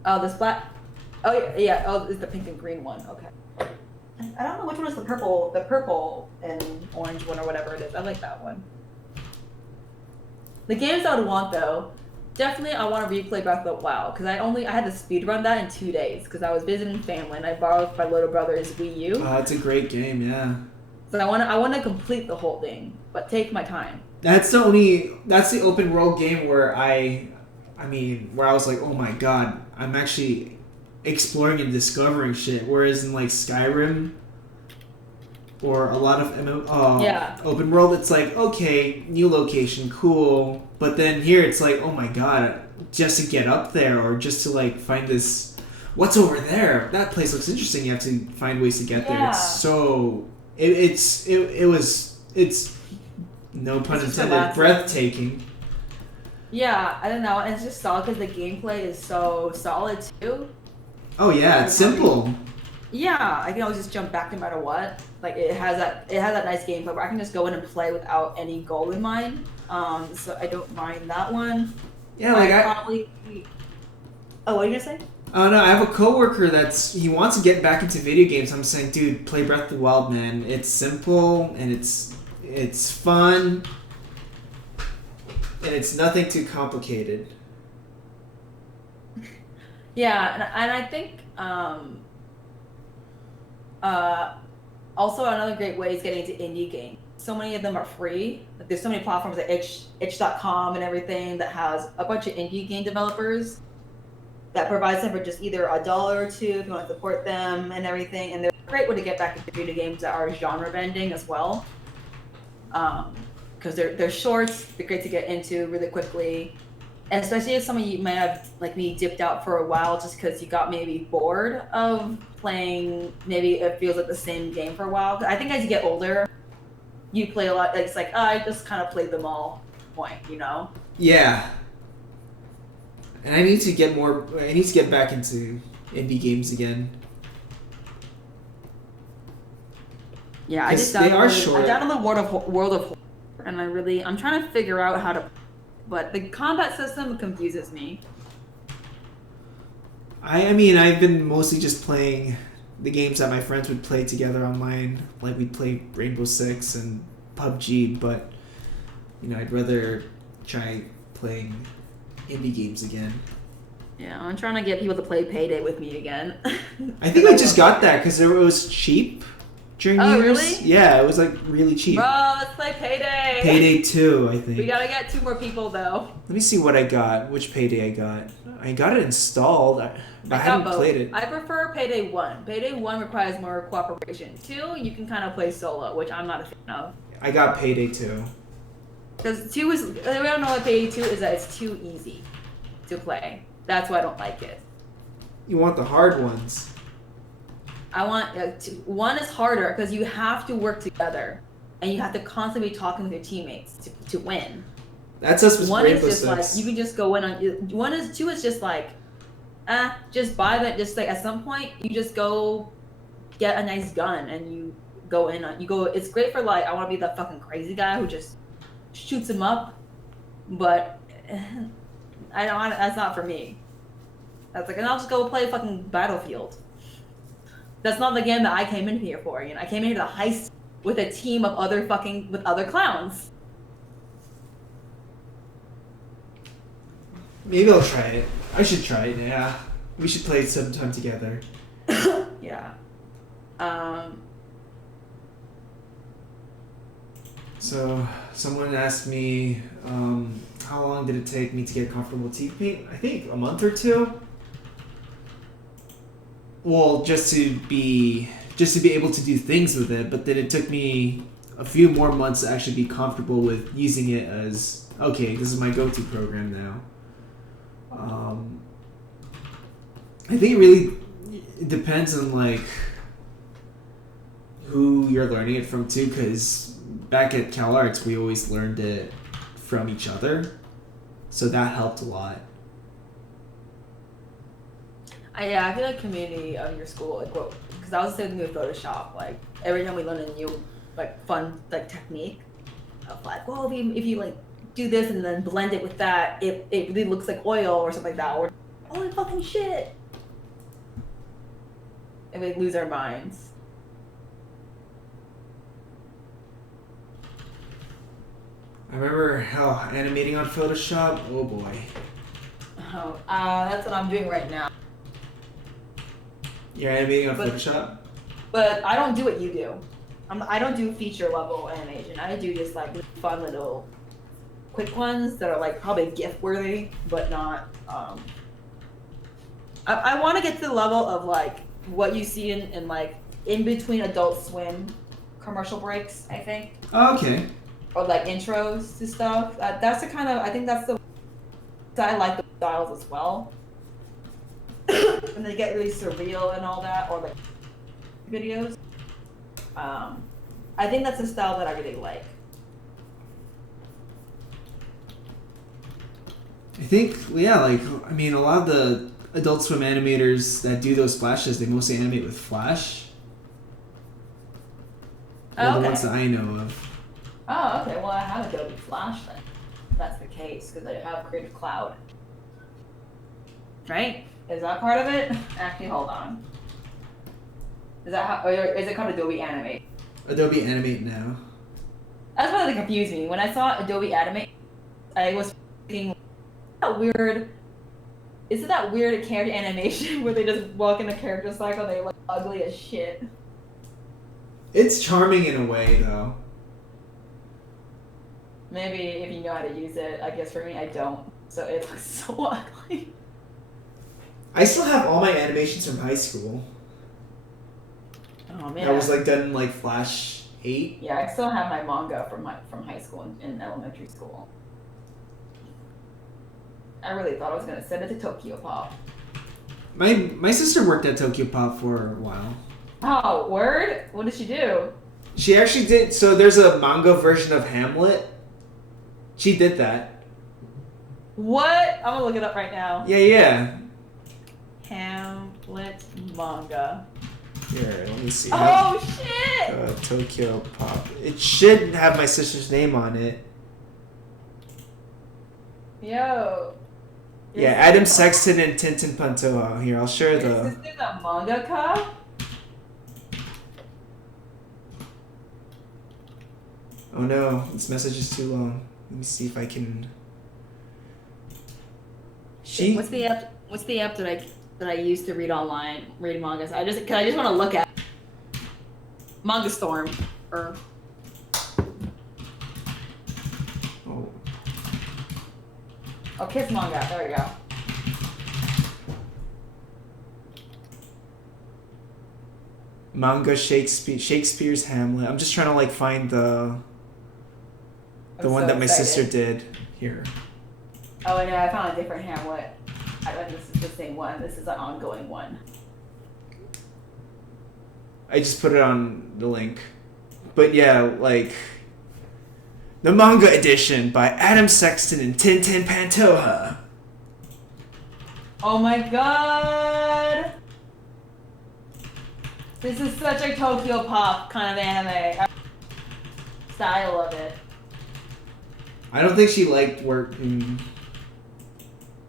Oh, this black. Oh yeah. Oh, it's the pink and green one. Okay. I don't know which one is the purple and orange one or whatever it is. I like that one. The games I would want though, definitely I want to replay Breath of the Wild because I had to speedrun that in 2 days because I was visiting family and I borrowed my little brother's Wii U. It's a great game, yeah. So I want to complete the whole thing, but take my time. That's the open world game where where I was like, oh my god, I'm actually exploring and discovering shit. Whereas in like Skyrim or a lot of open world, it's like, okay, new location, cool. But then here it's like, oh my god, just to get up there or just to like find this, what's over there? That place looks interesting. You have to find ways to get there. It's so it's no pun intended, breathtaking. Yeah, I don't know, and it's just solid because the gameplay is so solid too. Oh yeah, it's simple. Yeah, I can always just jump back no matter what. Like it has that nice gameplay where I can just go in and play without any goal in mind. So I don't mind that one. Yeah, like probably. Oh, what are you gonna say? Oh no, I have a coworker he wants to get back into video games. I'm saying, dude, play Breath of the Wild, man. It's simple and it's fun. And it's nothing too complicated. Yeah, and I think also another great way is getting into indie games. So many of them are free. Like, there's so many platforms like itch.com and everything that has a bunch of indie game developers that provides them for just either $1 or $2 if you want to support them and everything. And they're a great way to get back into video games that are genre bending as well. Because they're short, they're great to get into really quickly. And especially if some of you might have, like me, dipped out for a while just because you got maybe bored of playing, maybe it feels like the same game for a while. I think as you get older, you play a lot, it's like, I just kind of played them all point, you know? Yeah. And I need to get back into indie games again. Yeah, I downloaded World of Horror, and I'm trying to figure out how to, but the combat system confuses me. I mean, I've been mostly just playing the games that my friends would play together online. Like, we'd play Rainbow Six and PUBG, but, I'd rather try playing indie games again. Yeah, I'm trying to get people to play Payday with me again. I think I just got that because it was cheap during New Year's. Really? Yeah, it was like really cheap. Bro, let's play Payday. Payday 2, I think. We gotta get 2 more people though. Let me see what I got. Which Payday I got. I got it installed. I haven't played it. I prefer Payday 1. Payday 1 requires more cooperation. 2, you can kind of play solo, which I'm not a fan of. I got Payday 2. Because 2 is, we don't know what Payday 2 is, that it's too easy to play. That's why I don't like it. You want the hard ones. I want, 1 is harder because you have to work together and you have to constantly be talking with your teammates to win. That's us with 1 is Rainbow just Six. like, you can just go in on, 2 is just like, just buy that, just like at some point, you just go get a nice gun and you go in on, it's great for like, I want to be the fucking crazy guy who just shoots him up, but that's not for me. That's like, and I'll just go play fucking Battlefield. That's not the game that I came in here for, I came in here to heist with a team of other clowns. Maybe I'll try it. I should try it, yeah. We should play it sometime together. Yeah. So, someone asked me, how long did it take me to get comfortable with TV Paint? I think a month or 2. Well, just to be able to do things with it, but then it took me a few more months to actually be comfortable with using it as, okay, this is my go-to program now. I think it really depends on like who you're learning it from too, because back at CalArts we always learned it from each other, so that helped a lot. I feel like community of your school, like, because I was the same thing with Photoshop. Like every time we learn a new, like, fun like technique, of like, well, if you like do this and then blend it with that, it really looks like oil or something like that, or holy fucking shit, and we lose our minds. I remember how animating on Photoshop. Oh boy. Oh, that's what I'm doing right now. You're animating on But- Photoshop? But I don't do what you do. I don't do feature level animation. I do just like fun little quick ones that are like probably GIF worthy, but not. I want to get to the level of like what you see in like in between Adult Swim commercial breaks, I think, Oh, okay. or like intros to stuff. That's the kind of, I think that's the. I like the styles as well. And they get really surreal and all that, or like videos. I think that's a style that I really like. I think, yeah, like, I mean, a lot of the Adult Swim animators that do those flashes, they mostly animate with Flash. Well, Oh, the okay. ones that I know of. Oh, okay. Well, I have Adobe Flash then. If that's the case, because I have Creative Cloud. Right? Is that part of it? Actually, hold on. Is that how? Or is it called Adobe Animate? Adobe Animate now. That's what confused me. When I saw Adobe Animate, I was thinking, that weird. Is it that weird character animation where they just walk in a character cycle and they look ugly as shit? It's charming in a way, though. Maybe if you know how to use it. I guess for me, I don't. So it looks so ugly. I still have all my animations from high school. Oh man. That was like done in like Flash 8. Yeah, I still have my manga from high school and elementary school. I really thought I was gonna send it to Tokyo Pop. My sister worked at Tokyo Pop for a while. Oh, word? What did she do? She actually did. So there's a manga version of Hamlet. She did that. What? I'm gonna look it up right now. Yeah. Hamlet manga. Here, let me see. Oh shit! Tokyo Pop. It should have my sister's name on it. Yo. Your Yeah, Adam sister- Sexton and Tintin Pantoja. Here, I'll share Your the. sister's a mangaka? Oh no, this message is too long. Let me see if I can. She. What's the app that I use to read mangas? I just want to look at Manga Storm or Oh, Kiss Manga. There we go. manga Shakespeare's Hamlet. I'm just trying to like find the I'm one so that my excited. sister did. Here. Oh, no, I found a different Hamlet. I bet this is the same one. This is an ongoing one. I just put it on the link. But yeah, like the manga edition by Adam Sexton and Tintin Pantoja. Oh my god! This is such a Tokyo Pop kind of anime. Style of it. I don't think she liked working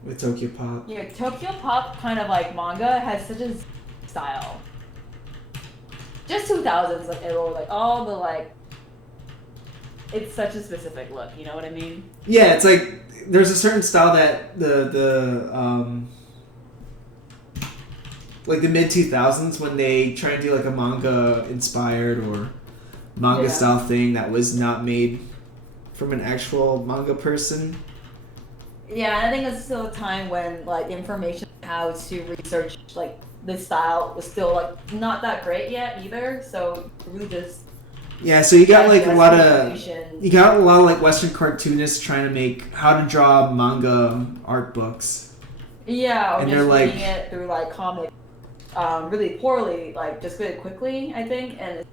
with Tokyo Pop. Yeah, Tokyo Pop kind of like manga has such a style. Just 2000s, like it'll like all the like. It's such a specific look. You know what I mean? Yeah, it's like there's a certain style that like the mid 2000s when they try and do like a manga inspired or manga Yeah. style thing that was not made from an actual manga person. Yeah, and I think it's still a time when like information on how to research like this style was still like not that great yet either. So really just Yeah, so you got like a lot of Animation. like Western cartoonists trying to make how to draw manga art books. Yeah, or And just they're like- reading it through like comic, really poorly, like just really quickly. I think, and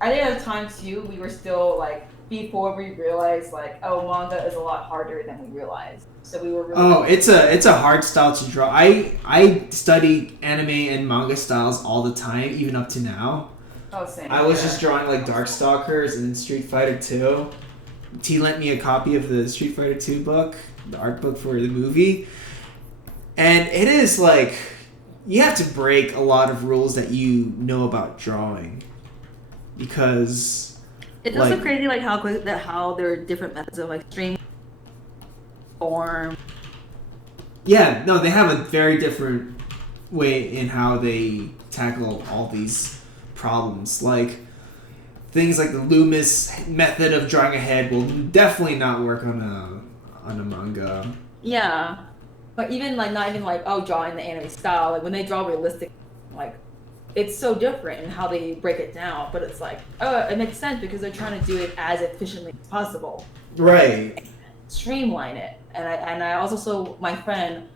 I think at the time too, we were still like before we realized like, oh, manga is a lot harder than we realized. So we were really Oh, it's a hard style to draw. I study anime and manga styles all the time, even up to now. oh same. I was yeah. just drawing like Darkstalkers and Street Fighter 2. T lent me a copy of the Street Fighter 2 book, the art book for the movie. And it is like you have to break a lot of rules that you know about drawing. Because It's also like- crazy, like how there are different methods of like stream form. yeah, no, they have a very different way in how they tackle all these problems. Like things like the Loomis method of drawing a head will definitely not work on a manga. Yeah. But even like not even like drawing the anime style, like when they draw realistic, like it's so different in how they break it down. But it's like it makes sense because they're trying to do it as efficiently as possible, Right. streamline it. And I also my friend,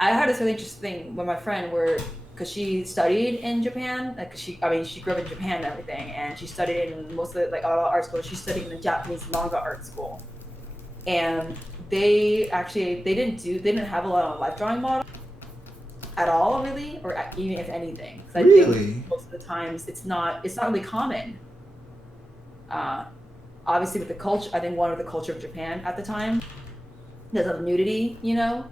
I had this really interesting thing when my friend because she studied in Japan, like she grew up in Japan and everything, and she studied in most of like all art schools. She studied in the Japanese manga art school, and they didn't have a lot of life drawing models at all, really, or even if anything. 'Cause I Really? think most of the times it's not really common. Obviously, with the culture, I think one of the culture of Japan at the time, there's a nudity, you know.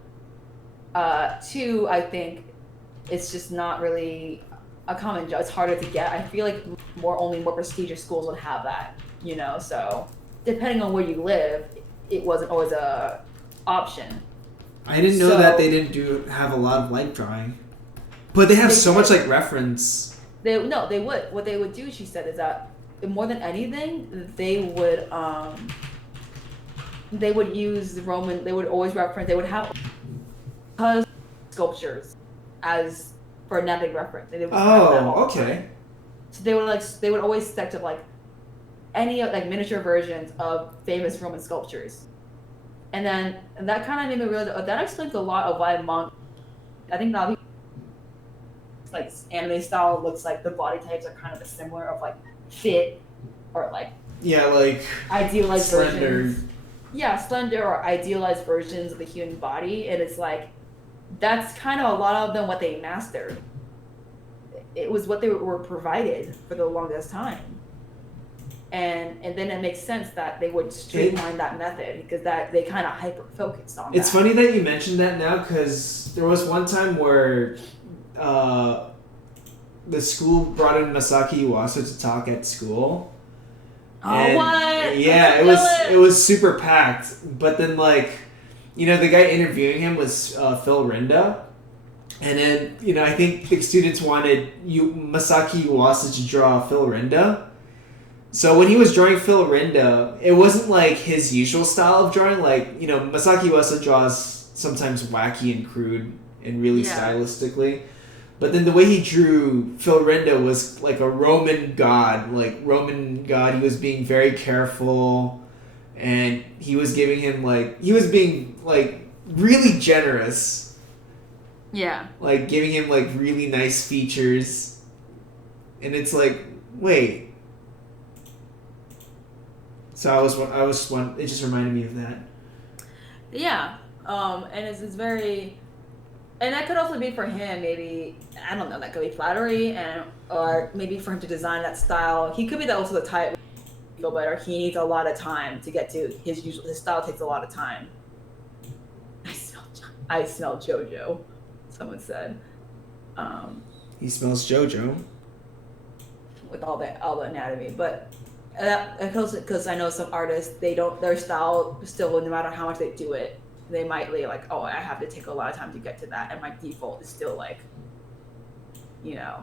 Two, I think it's just not really a common job. It's harder to get. I feel like only more prestigious schools would have that, you know. So depending on where you live, it wasn't always a option. I didn't know So- that they didn't have a lot of light drawing. But they have They so much did. like reference. They would. What they would do, she said, is that more than anything, they would use the Roman. They would always reference. They would have sculptures as for another reference. They would have that all Oh, the time. okay. So they would always stick to like any like miniature versions of famous Roman sculptures, and that kind of made me realize that explains a lot of why manga. I think now like anime style looks like the body types are kind of similar of like fit or like Yeah, like idealized slender. versions. Yeah, slender or idealized versions of the human body, and it's like that's kind of a lot of them what they mastered. It was what they were provided for the longest time, and then it makes sense that they would streamline that method because that they kind of hyper focused on. It's that. funny that you mentioned that now because there was one time where the school brought in Masaki Yuasa to talk at school. Oh, And, what? Yeah, Let's it was do it was super packed. But then like, the guy interviewing him was Phil Rinda. And then, I think the students wanted Masaki Yuasa to draw Phil Rinda. So when he was drawing Phil Rinda, it wasn't like his usual style of drawing. Like, Masaki Yuasa draws sometimes wacky and crude and really Yeah. stylistically. But then the way he drew Phil Rinda was like a Roman god. Like, Roman god, he was being very careful. And he was giving him, he was being, really generous. Yeah. Like, giving him, really nice features. And it's like, wait. So it just reminded me of that. Yeah, and it's very, and that could also be for him. Maybe I don't know. That could be flattery, or maybe for him to design that style. He could be also the type to feel better. He needs a lot of time to get to his style takes a lot of time. I smell JoJo. Someone said, He smells JoJo. with all the anatomy, but. Because I know some artists, their style still, no matter how much they do it, they might be like, oh, I have to take a lot of time to get to that, and my default is still like, I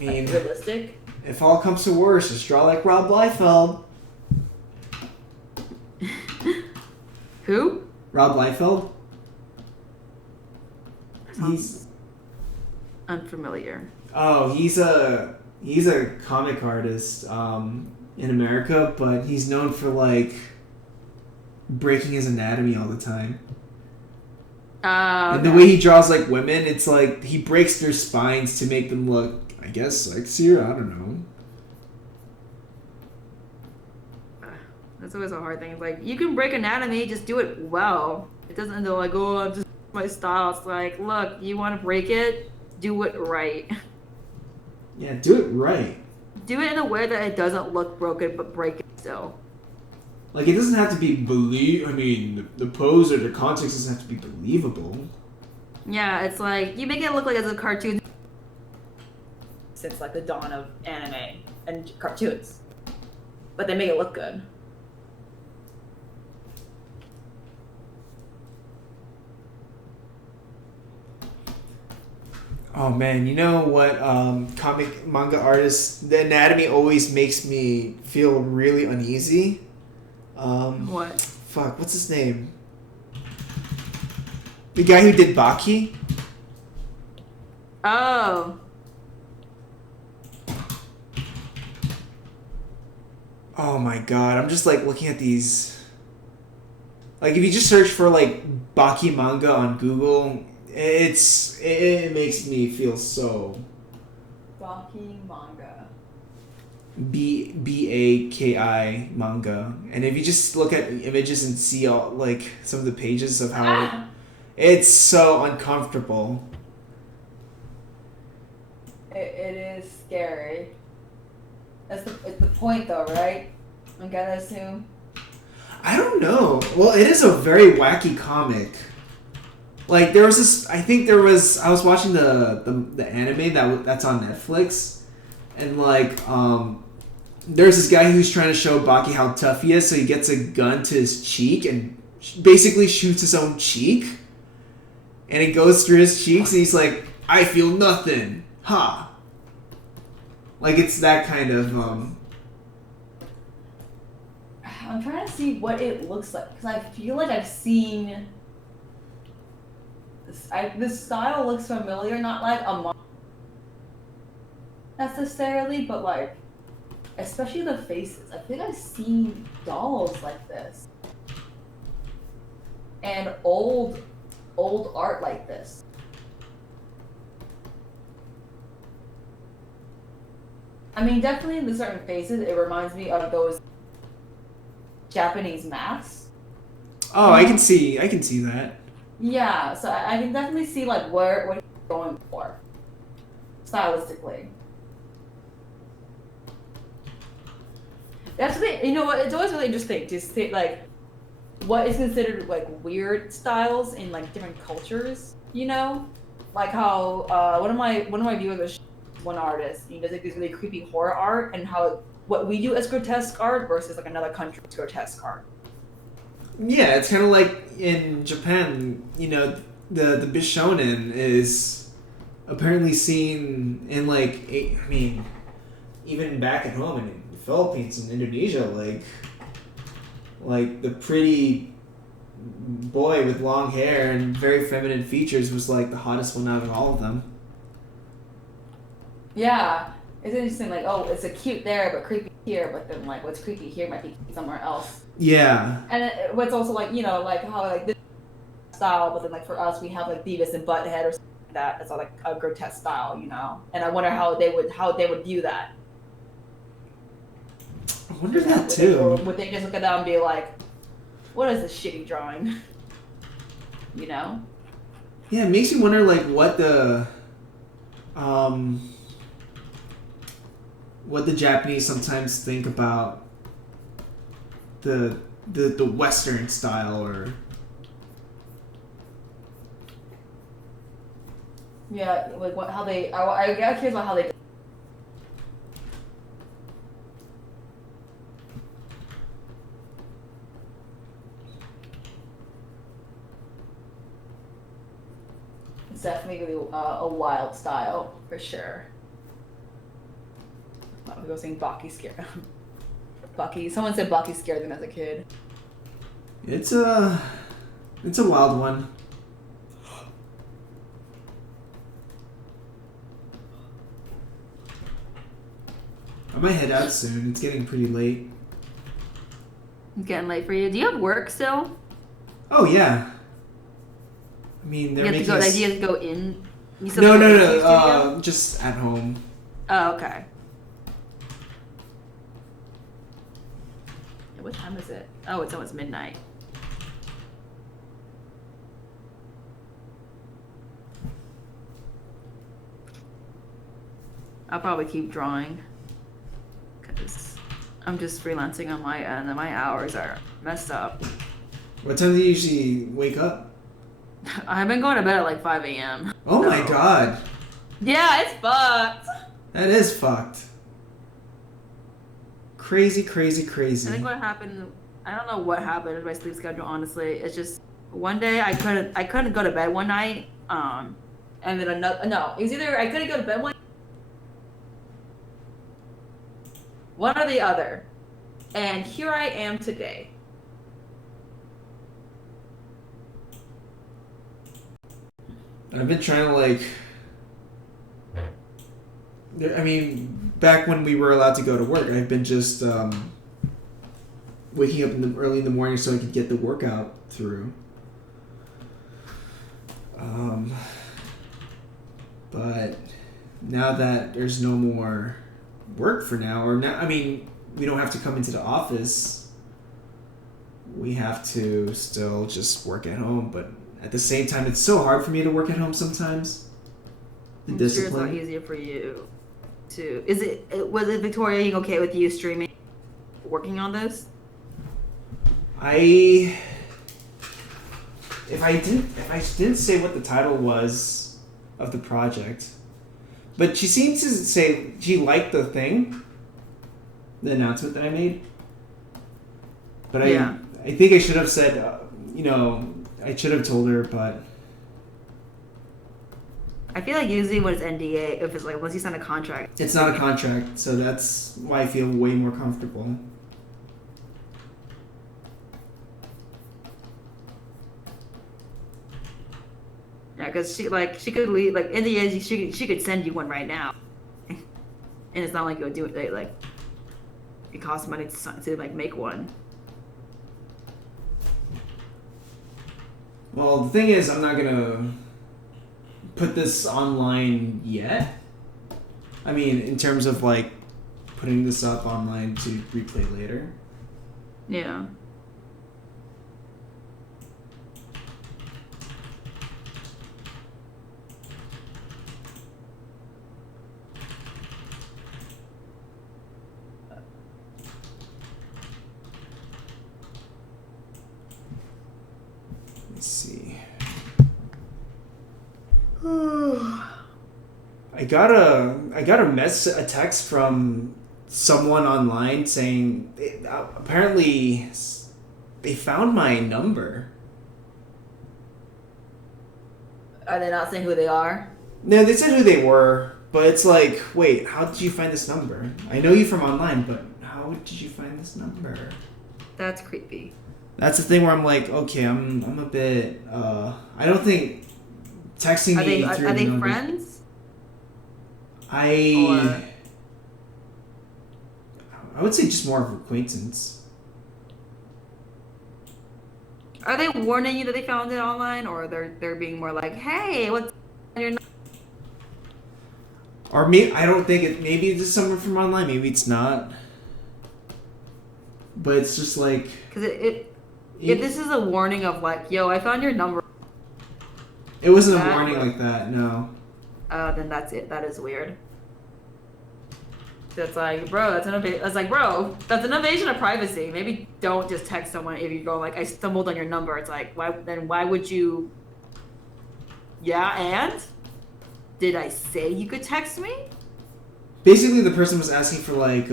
mean, realistic. if all comes to worse, just draw like Rob Liefeld. Who? Rob Liefeld? He's Unfamiliar. he's He's a comic artist in America, but he's known for like breaking his anatomy all the time. And the way he draws like women, it's like he breaks their spines to make them look, I guess, sexier. I don't know. That's always a hard thing. It's like, you can break anatomy, just do it well. It doesn't end up like, oh, I'm just my style. It's like, look, you want to break it, do it right. Yeah, do it right. Do it in a way that it doesn't look broken, but break it still. Like, it doesn't have to be the pose or the context doesn't have to be believable. Yeah, it's like, you make it look like it's a cartoon. Since like the dawn of anime and cartoons, but they make it look good. Oh man, you know what? Comic manga artists, the anatomy always makes me feel really uneasy. What? Fuck, what's his name? The guy who did Baki? Oh. Oh my god, I'm just like looking at these. Like, if you just search for like Baki manga on Google, it makes me feel so. Baki manga. Baki manga, and if you just look at images and see all like some of the pages of how it's so uncomfortable. It is scary. It's the point though, right? I'm gonna assume. I don't know. Well, it is a very wacky comic. Like, there was this. I was watching the anime that's on Netflix, and like there's this guy who's trying to show Baki how tough he is, so he gets a gun to his cheek and basically shoots his own cheek, and it goes through his cheeks, and he's like, "I feel nothing, ha." Like, it's that kind of I'm trying to see what it looks like because I feel like I've seen. This style looks familiar, not like a manga necessarily, but like, especially the faces. I think I've seen dolls like this and old art like this. I mean, definitely in the certain faces, it reminds me of those Japanese masks. Oh, I can see that. Yeah, so I can definitely see like what he's going for, stylistically. That's the thing, you know what? It's always really interesting to see like what is considered like weird styles in like different cultures. You know, like how one of my viewers is one artist. He does like this really creepy horror art, and how what we do as grotesque art versus like another country's grotesque art. Yeah, it's kind of like in Japan, you know, the Bishonen is apparently seen in like, I mean, even back at home in the Philippines and Indonesia, like the pretty boy with long hair and very feminine features was like the hottest one out of all of them. Yeah, it's interesting. Like, oh, it's a cute there, but creepy here. But then, like, what's creepy here might be somewhere else. Yeah. And what's also like, you know, like how like this style, but then like for us, we have like Beavis and Butthead or something like that. It's all like a grotesque style, you know. And I wonder how they would view that. I wonder that too. Or would they just look at that and be like, "What is this shitty drawing?" You know. Yeah, it makes you wonder like what the Japanese sometimes think about the Western style, or yeah, like how they. I get curious about how they. It's definitely a wild style for sure. We go saying Baki scared. Baki. Someone said Baki scared them as a kid. it's a wild one. I might head out soon. It's getting pretty late. It's getting late for you. Do you have work still? Oh yeah. I mean, they're You have to making go. The us... idea is to go in. You still No, have to no, go into your no. studio? Just at home. Oh, okay. What time is it? Oh, it's almost midnight. I'll probably keep drawing because I'm just freelancing on my end and my hours are messed up. What time do you usually wake up? I've been going to bed at like 5 a.m. Oh my No. god. Yeah, it's fucked. That is fucked. Crazy, crazy, I crazy. think what happened, I don't know what happened with my sleep schedule, honestly. It's just one day I couldn't go to bed one night, and then another, no, it was either I couldn't go to bed one or the other. And here I am today. I've been trying to like... I mean, back when we were allowed to go to work, I've been just waking up early in the morning so I could get the workout through. But now that there's no more work for now, or now, I mean, we don't have to come into the office. We have to still just work at home, but at the same time, it's so hard for me to work at home sometimes. The I'm sure it's discipline. not easier for you to. Was it Victoria okay with you streaming, working on this? If I didn't say what the title was of the project, but she seemed to say she liked the announcement that I made. But Yeah. I think I should have said, I should have told her, but I feel like usually when it's NDA, if it's like once you sign a contract, it's not a contract, so that's why I feel way more comfortable. yeah, because she could leave like NDAs, she could send you one right now, and it's not like you'll do it like it costs money to like make one. Well, the thing is, I'm not gonna put this online yet. I mean, in terms of like putting this up online to replay later. Yeah. Let's see. I got a text from someone online saying apparently they found my number. Are they not saying who they are? No, they said who they were, but it's like, wait, how did you find this number? I know you from online, but how did you find this number? That's creepy. That's the thing where I'm like, okay, I'm a bit. I don't think texting Are me they through are the they number- friends? I would say just more of an acquaintance. Are they warning you that they found it online, or they're being more like, hey, what's your number? Or me, I don't think it. Maybe it's someone from online. Maybe it's not. But it's just like Because if this is a warning of like, yo, I found your number, it wasn't a that- warning like that. No. then that's it. That is weird. That's like, bro, that's an invasion. That's like, bro, that's an invasion of privacy. Maybe don't just text someone if you go like, I stumbled on your number. It's like, why would you? Yeah, and did I say you could text me? Basically, the person was asking for like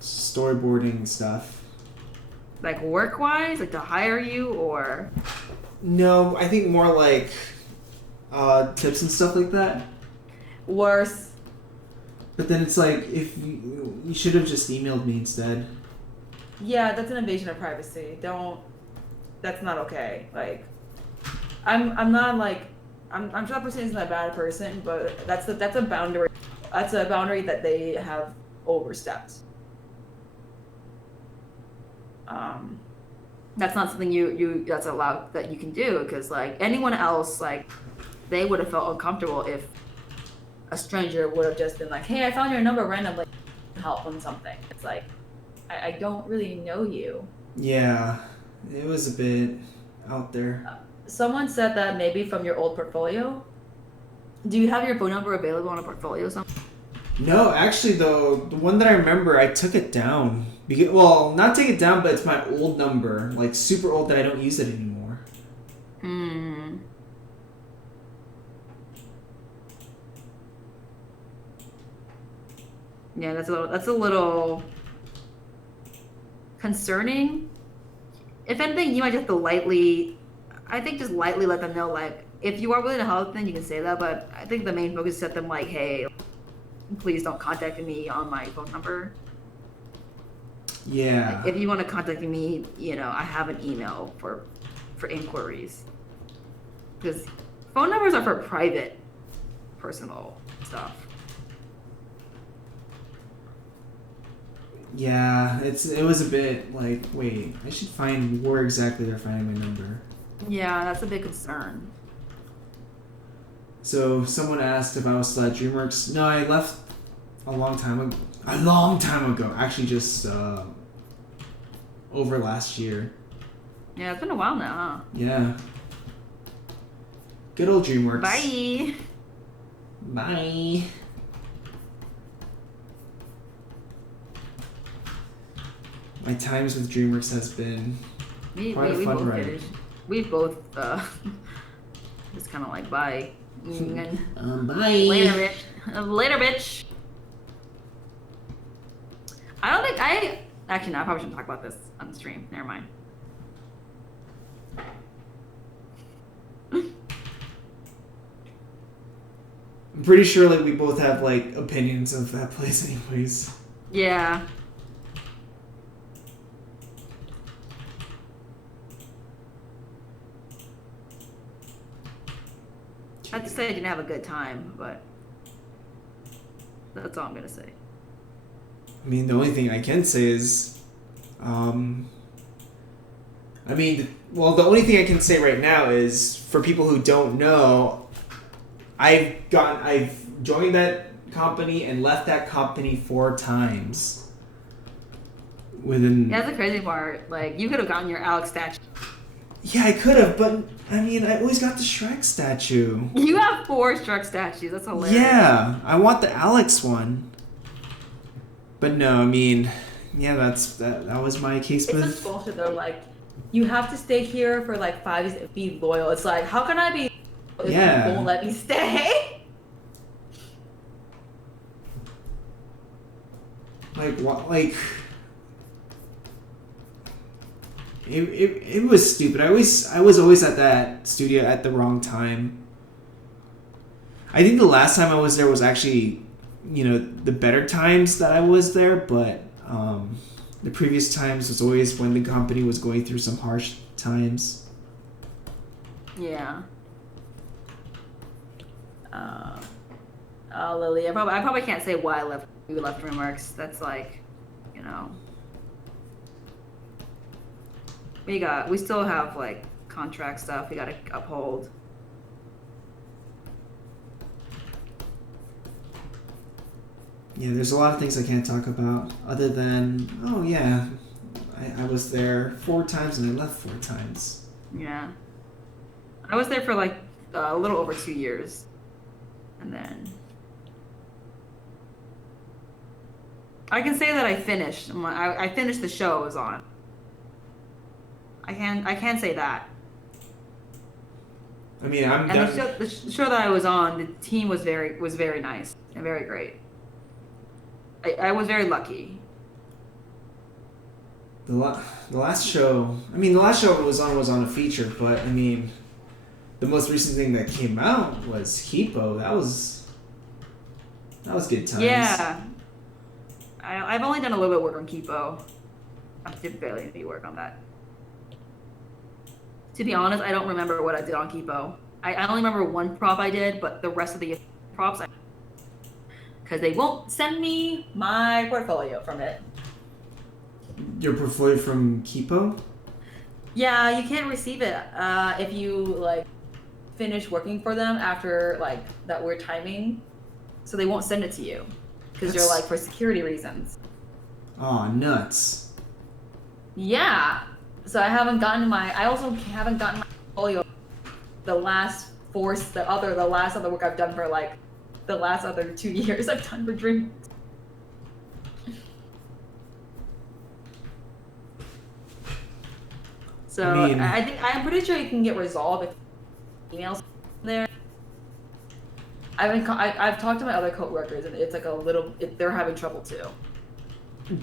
storyboarding stuff. Like work wise, like to hire you, or No, I think more like tips and stuff like that. worse. But then it's like, if you should have just emailed me instead. Yeah, that's an invasion of privacy. That's not okay. Like, I'm not like, I'm sure that person isn't a bad person, but that's a boundary. That's a boundary that they have overstepped. That's not something you that's allowed that you can do, because like anyone else, like they would have felt uncomfortable if a stranger would have just been like, hey, I found your number randomly, help on something. It's like, I don't really know you. Yeah, it was a bit out there. Someone said that maybe from your old portfolio. Do you have your phone number available on a portfolio or something? No, actually, though, the one that I remember, I took it down. Well, not take it down, but it's my old number, like super old that I don't use it anymore. Hmm. Yeah, that's a little concerning. If anything, you might just just lightly let them know, like, if you are willing to help, then you can say that. But I think the main focus is set them like, hey, please don't contact me on my phone number. Yeah. If you want to contact me, I have an email for inquiries. Because phone numbers are for private, personal stuff. Yeah, it was a bit like, wait, I should find where exactly they're finding my number. Yeah, that's a big concern. So someone asked if I was still at DreamWorks. No, I left a long time ago. A long time ago. Actually, just over last year. Yeah, it's been a while now, huh? Yeah. Good old DreamWorks. Bye. Bye. My times with DreamWorks has been quite a fun both ride. finished. We both just kind of like bye. Bye. Later, bitch. Later, bitch. I don't think actually, no, I probably shouldn't talk about this on the stream. Never mind. I'm pretty sure like we both have like opinions of that place anyways. Yeah. I have to say I didn't have a good time, but that's all I'm gonna say. I mean, the only thing I can say is, the only thing I can say right now is, for people who don't know, I've joined that company and left that company 4 times. Yeah, that's the crazy part. Like, you could have gotten your Alex statue. Yeah, I could have, but I mean, I always got the Shrek statue. You have 4 Shrek statues. That's hilarious. Yeah, I want the Alex one. But no, I mean, yeah, that was my case It's with. such bullshit though. Like, you have to stay here for like 5 years and be loyal. It's like, how can I be loyal if Yeah. you won't let me stay? Like what? Like it was stupid. I was always at that studio at the wrong time. I think the last time I was there was actually, the better times that I was there, but the previous times was always when the company was going through some harsh times. Yeah. Lily, I probably can't say why we left DreamWorks. That's like, we still have like contract stuff we gotta uphold. Yeah, there's a lot of things I can't talk about other than, oh yeah, I was there 4 times and I left 4 times. Yeah. I was there for like a little over 2 years. And then I can say that I finished. I finished the show I was on. I can say that. I mean, I'm And done. the show that I was on, the team was very nice and very great. I was very lucky. The last show I was on a feature, but I mean, the most recent thing that came out was Hippo. That was good times. Yeah. I've only done a little bit of work on Kipo. I did barely any work on that. To be honest, I don't remember what I did on Kipo. I only remember one prop I did, but the rest of the props, because they won't send me my portfolio from it. Your portfolio from Kipo? Yeah, you can't receive it if you like finish working for them after like that weird timing, so they won't send it to you because you're like for security reasons. Oh, nuts. Yeah, so I also haven't gotten my portfolio the last other work I've done for like the last other 2 years I've done for DreamWorks. So I think I'm pretty sure you can get resolved if emails there. I've talked to my other coworkers and it's like they're having trouble too.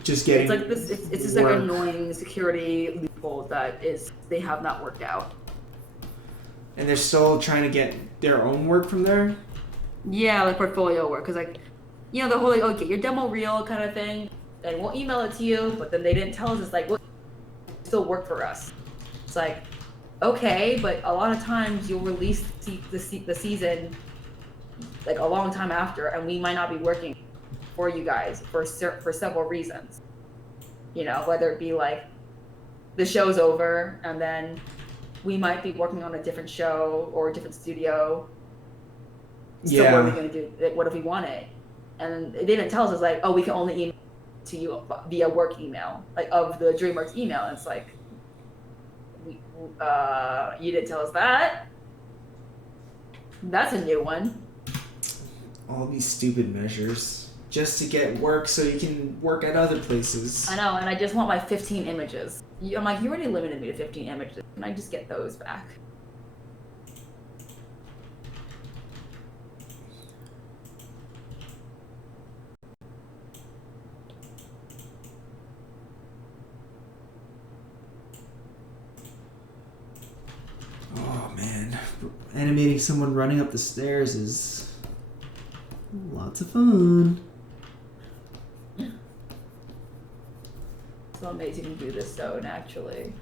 Just getting. It's like this. It's just like an annoying security loophole that they have not worked out. And they're still trying to get their own work from there? Yeah, like portfolio work. Because, like, you know, the whole, like, oh, get your demo reel kind of thing, and we'll email it to you, but then they didn't tell us. It's like, well, you still work for us. It's like, okay, but a lot of times you'll release the season, like, a long time after, and we might not be working for you guys for several reasons. You know, whether it be, like, the show's over, and then we might be working on a different show or a different studio. So what are we going to do? Like, what if we want it? And they didn't tell us. It's like, oh, we can only email to you via work email, like of the DreamWorks email. And it's like, you didn't tell us that. That's a new one. All these stupid measures just to get work so you can work at other places. I know, and I just want my 15 images. I'm like, you already limited me to 15 images. Can I just get those back? Oh man, animating someone running up the stairs is lots of fun. So amazing you can do this though, actually.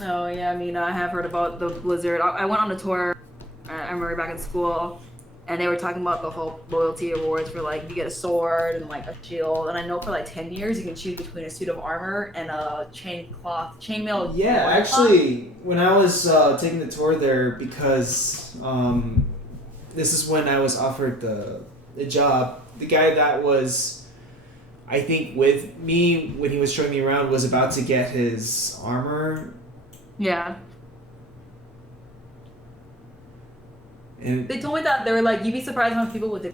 Oh yeah, I mean, I have heard about the Blizzard. I went on a tour. I remember back in school, and they were talking about the whole loyalty awards for like you get a sword and like a shield. And I know for like 10 years you can choose between a suit of armor and a chainmail. Yeah, actually, when I was taking the tour there, because this is when I was offered the job, the guy that was, I think, with me when he was showing me around was about to get his armor. Yeah. And They told me that they were like, you'd be surprised how many people would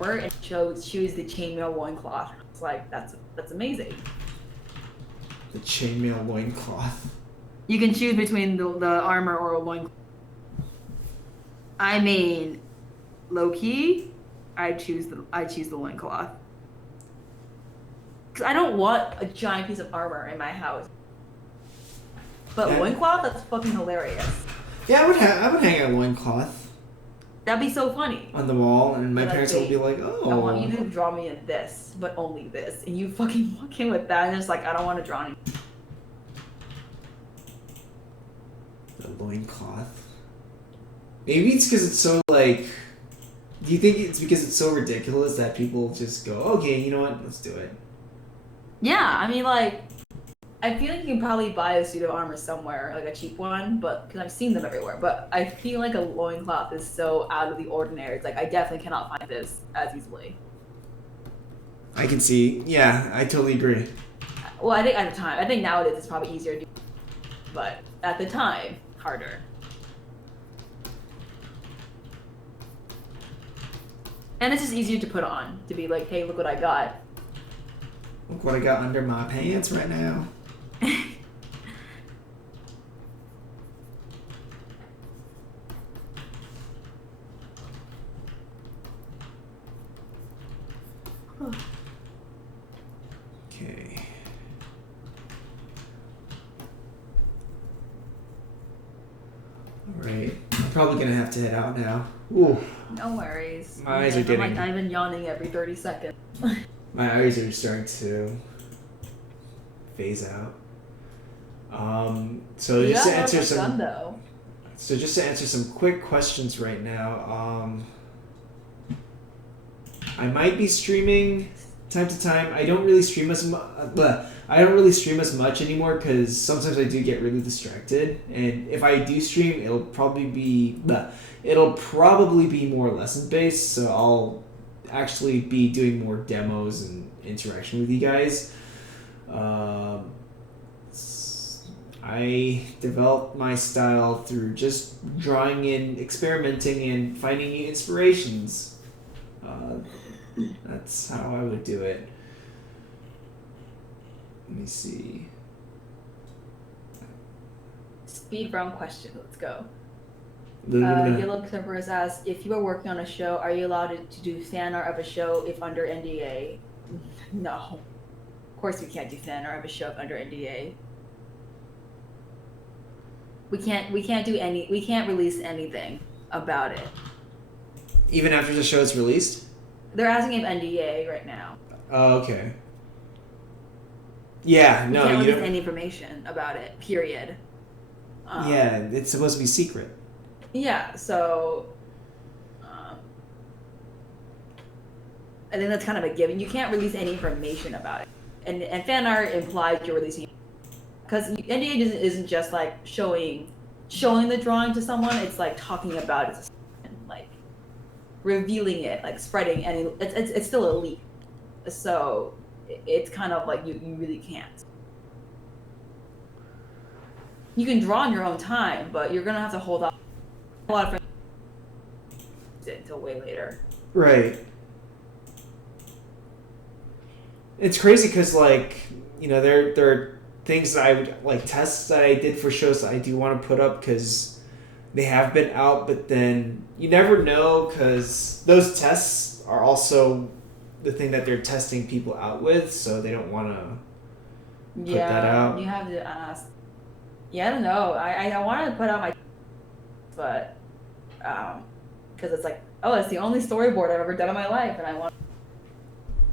wear and choose the chainmail loincloth. It's like that's amazing. the chainmail loincloth. You can choose between the armor or a loincloth. I mean, low key, I choose the loincloth. Cause I don't want a giant piece of armor in my house. But Yeah. loincloth, that's fucking hilarious. Yeah, I would hang a loincloth That'd be so funny. on the wall, and my But parents like, would be like, "Oh, I want you to draw me in this, but only this. And you fucking walk in with that, and it's like, I don't want to draw any. the loincloth." Maybe it's because it's so like. Do you think it's because it's so ridiculous that people just go, "Okay, you know what? Let's do it." Yeah, I mean, like, I feel like you can probably buy a suit of armor somewhere, like a cheap one, but because I've seen them everywhere. But I feel like a loincloth is so out of the ordinary. It's like, I definitely cannot find this as easily. I can see. Yeah, I totally agree. Well, I think at the time, I think nowadays it's probably easier to do, but at the time, harder. And it's just easier to put on, to be like, hey, look what I got. Look what I got under my pants right now. Okay. Alright. probably gonna have to head out now. Ooh, No worries. My eyes are I'm getting- like I've been yawning every 30 seconds. my eyes are starting to phase out. So You just got to answer Norfolk Gun, some, though. so just to answer some quick questions right now. I might be streaming time to time. I don't really stream as much anymore because sometimes I do get really distracted. And if I do stream, it'll probably be more lesson based. So I'll actually be doing more demos and interaction with you guys. I developed my style through just drawing and experimenting and finding new inspirations. That's how I would do it. Let me see. Speed round question. Let's go. Luna. Yellow Clippers asks, if you are working on a show, are you allowed to do fan art of a show if under NDA? No. Of course we can't do fan art of a show if under NDA. We can't release anything about it. Even after the show is released? They're asking if NDA right now. Oh, okay. Yeah, We no, can't you release don't. any information about it, period. Yeah, it's supposed to be secret. Yeah, so I think that's kind of a given. You can't release any information about it, and fan art implies you're releasing, because NDA isn't just like showing the drawing to someone. It's like talking about it, and like revealing it, like spreading any. It's still a leak, so it's kind of like you really can't. You can draw in your own time, but you're gonna have to hold off a lot of until way later. Right. It's crazy because, like, you know, there are things that I would, like, tests that I did for shows that I do want to put up because they have been out, but then you never know because those tests are also the thing that they're testing people out with, so they don't want to put that out. You have to ask. Yeah, I don't know. I wanted to put out my, but because it's like, oh, it's the only storyboard I've ever done in my life, and I want,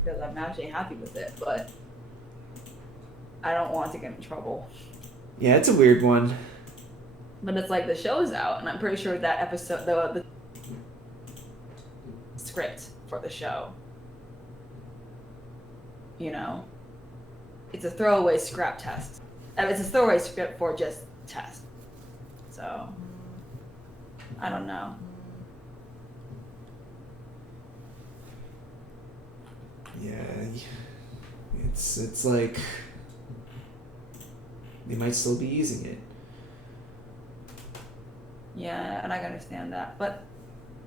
because I'm actually happy with it, but I don't want to get in trouble. Yeah, it's a weird one. But it's like the show's out, and I'm pretty sure that episode, the script for the show, you know, it's a throwaway scrap test. It's a throwaway script for just test. So, I don't know. Yeah, it's like they might still be using it. Yeah, and I can understand that. But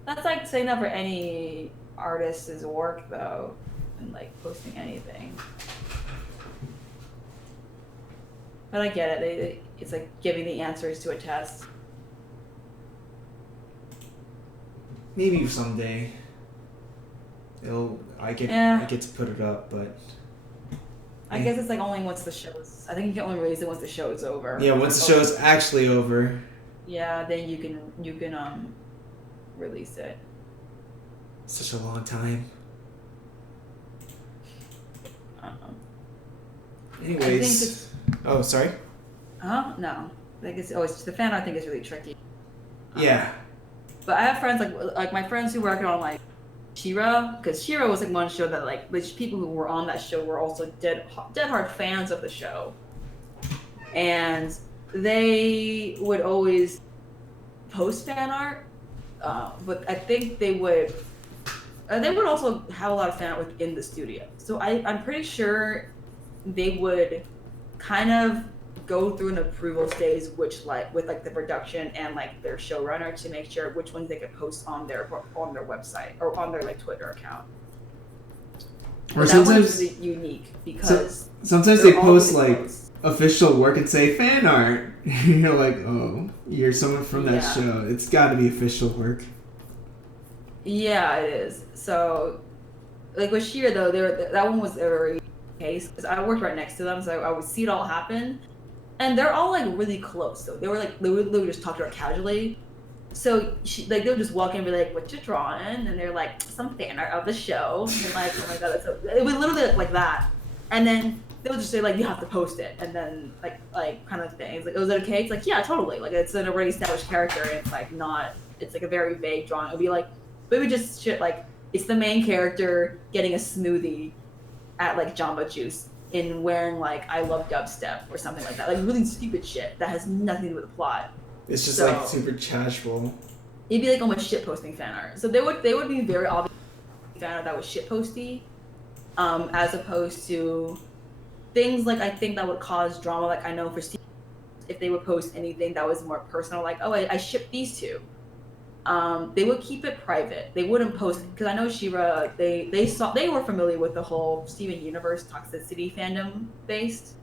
that's like saying that for any artist's work, though, and like posting anything. But I get it. It's like giving the answers to a test. Maybe someday. I get to put it up, but I guess it's like only once the show's. I think you can only release it once the show is over. yeah, once the show's actually over. Yeah, then you can release it. Such a long time. Anyways, oh sorry. No. I think it's always the fan art thing is really tricky. Yeah. But I have friends like my friends who work on like She-Ra, because She-Ra was like one show that like the people who were on that show were also dead hard fans of the show, and they would always post fan art, but I think they would also have a lot of fan art within the studio. So I'm pretty sure they would kind of go through an approval stage, which like with like the production and like their showrunner to make sure which ones they could post on their website or on their like Twitter account. Or But that one's really unique because sometimes they're they all post really like close. official work and say fan art. You're like, oh, you're someone from that Yeah. show. It's got to be official work. Yeah, it is. So, like with She-Ra though, that one was a very case because I worked right next to them, so I would see it all happen, and they're all like really close. So they would just talk to her casually. so like they'll just walk in and be like, "What you drawing?" And they're like, "Some fan art of the show." And like, "Oh my god, that's so." It was literally like that. And then they'll just say like, "You have to post it," and then like kind of things like, "Oh, is it okay?" It's like, "Yeah, totally." Like it's an already established character. And it's like not. It's like a very vague drawing. It'll be like, but we just shit like it's the main character getting a smoothie at like Jamba Juice in wearing like "I love dubstep" or something like that. Like really stupid shit that has nothing to do with the plot. It's just So- like super casual. It'd be like almost shit posting fan art. So they would be very obvious fan art that was shit posty, as opposed to things like I think that would cause drama. Like I know for Steve, if they would post anything that was more personal, like oh I shipped these two, they would keep it private. They wouldn't post because I know Shira. They were familiar with the whole Steven Universe toxicity fandom based.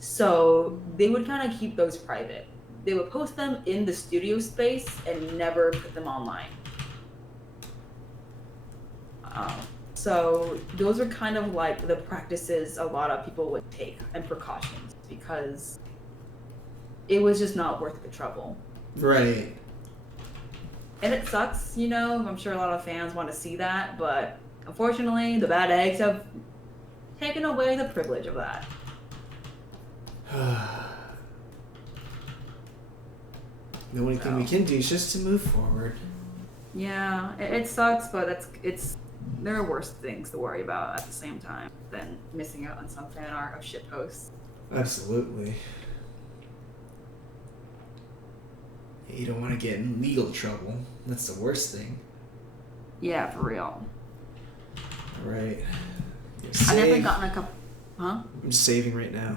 So they would kind of keep those private. They would post them in the studio space and never put them online. So those are kind of like the practices a lot of people would take and precautions because it was just not worth the trouble. Right. And it sucks, you know. I'm sure a lot of fans want to see that, but unfortunately, the bad eggs have taken away the privilege of that. The only thing we can do is just to move forward. Yeah, it sucks, but there are worse things to worry about at the same time than missing out on some fan art of shit posts. Absolutely. You don't want to get in legal trouble. That's the worst thing. Yeah, for real. All right. I've definitely gotten a couple. Huh? I'm just saving right now.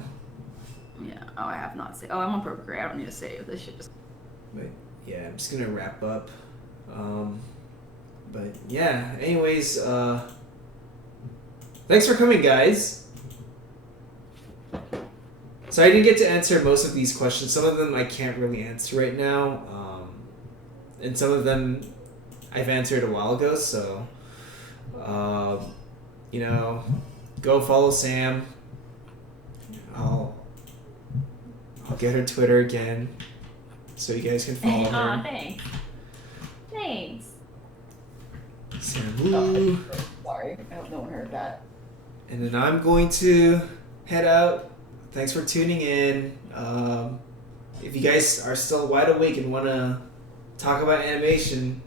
Yeah. Oh, I have not saved. Oh, I'm on Procreate. I don't need to save. This shit just. But yeah, I'm just gonna wrap up. But yeah, anyways, thanks for coming, guys. So I didn't get to answer most of these questions. Some of them I can't really answer right now. And some of them I've answered a while ago, so you know, go follow Sam. I'll get her Twitter again, so you guys can follow her. Thanks. Thanks. Sam Oh, Wu. sorry. I hope no one heard that. And then I'm going to head out. Thanks for tuning in. If you guys are still wide awake and want to talk about animation,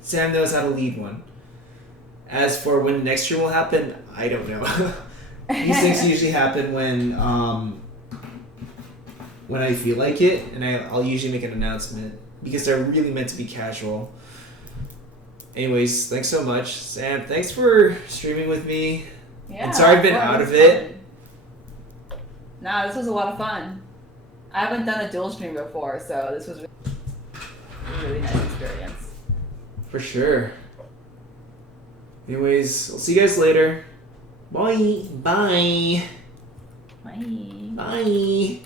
Sam knows how to lead one. As for when the next stream will happen, I don't know. These things usually happen when I feel like it, and I'll usually make an announcement because they're really meant to be casual. Anyways, thanks so much, Sam. Thanks for streaming with me. Yeah. And sorry I've been out of it. Nah, this was a lot of fun. I haven't done a dual stream before, so this was a really nice experience. For sure. Anyways, I'll see you guys later. Bye. Bye. Bye. Bye.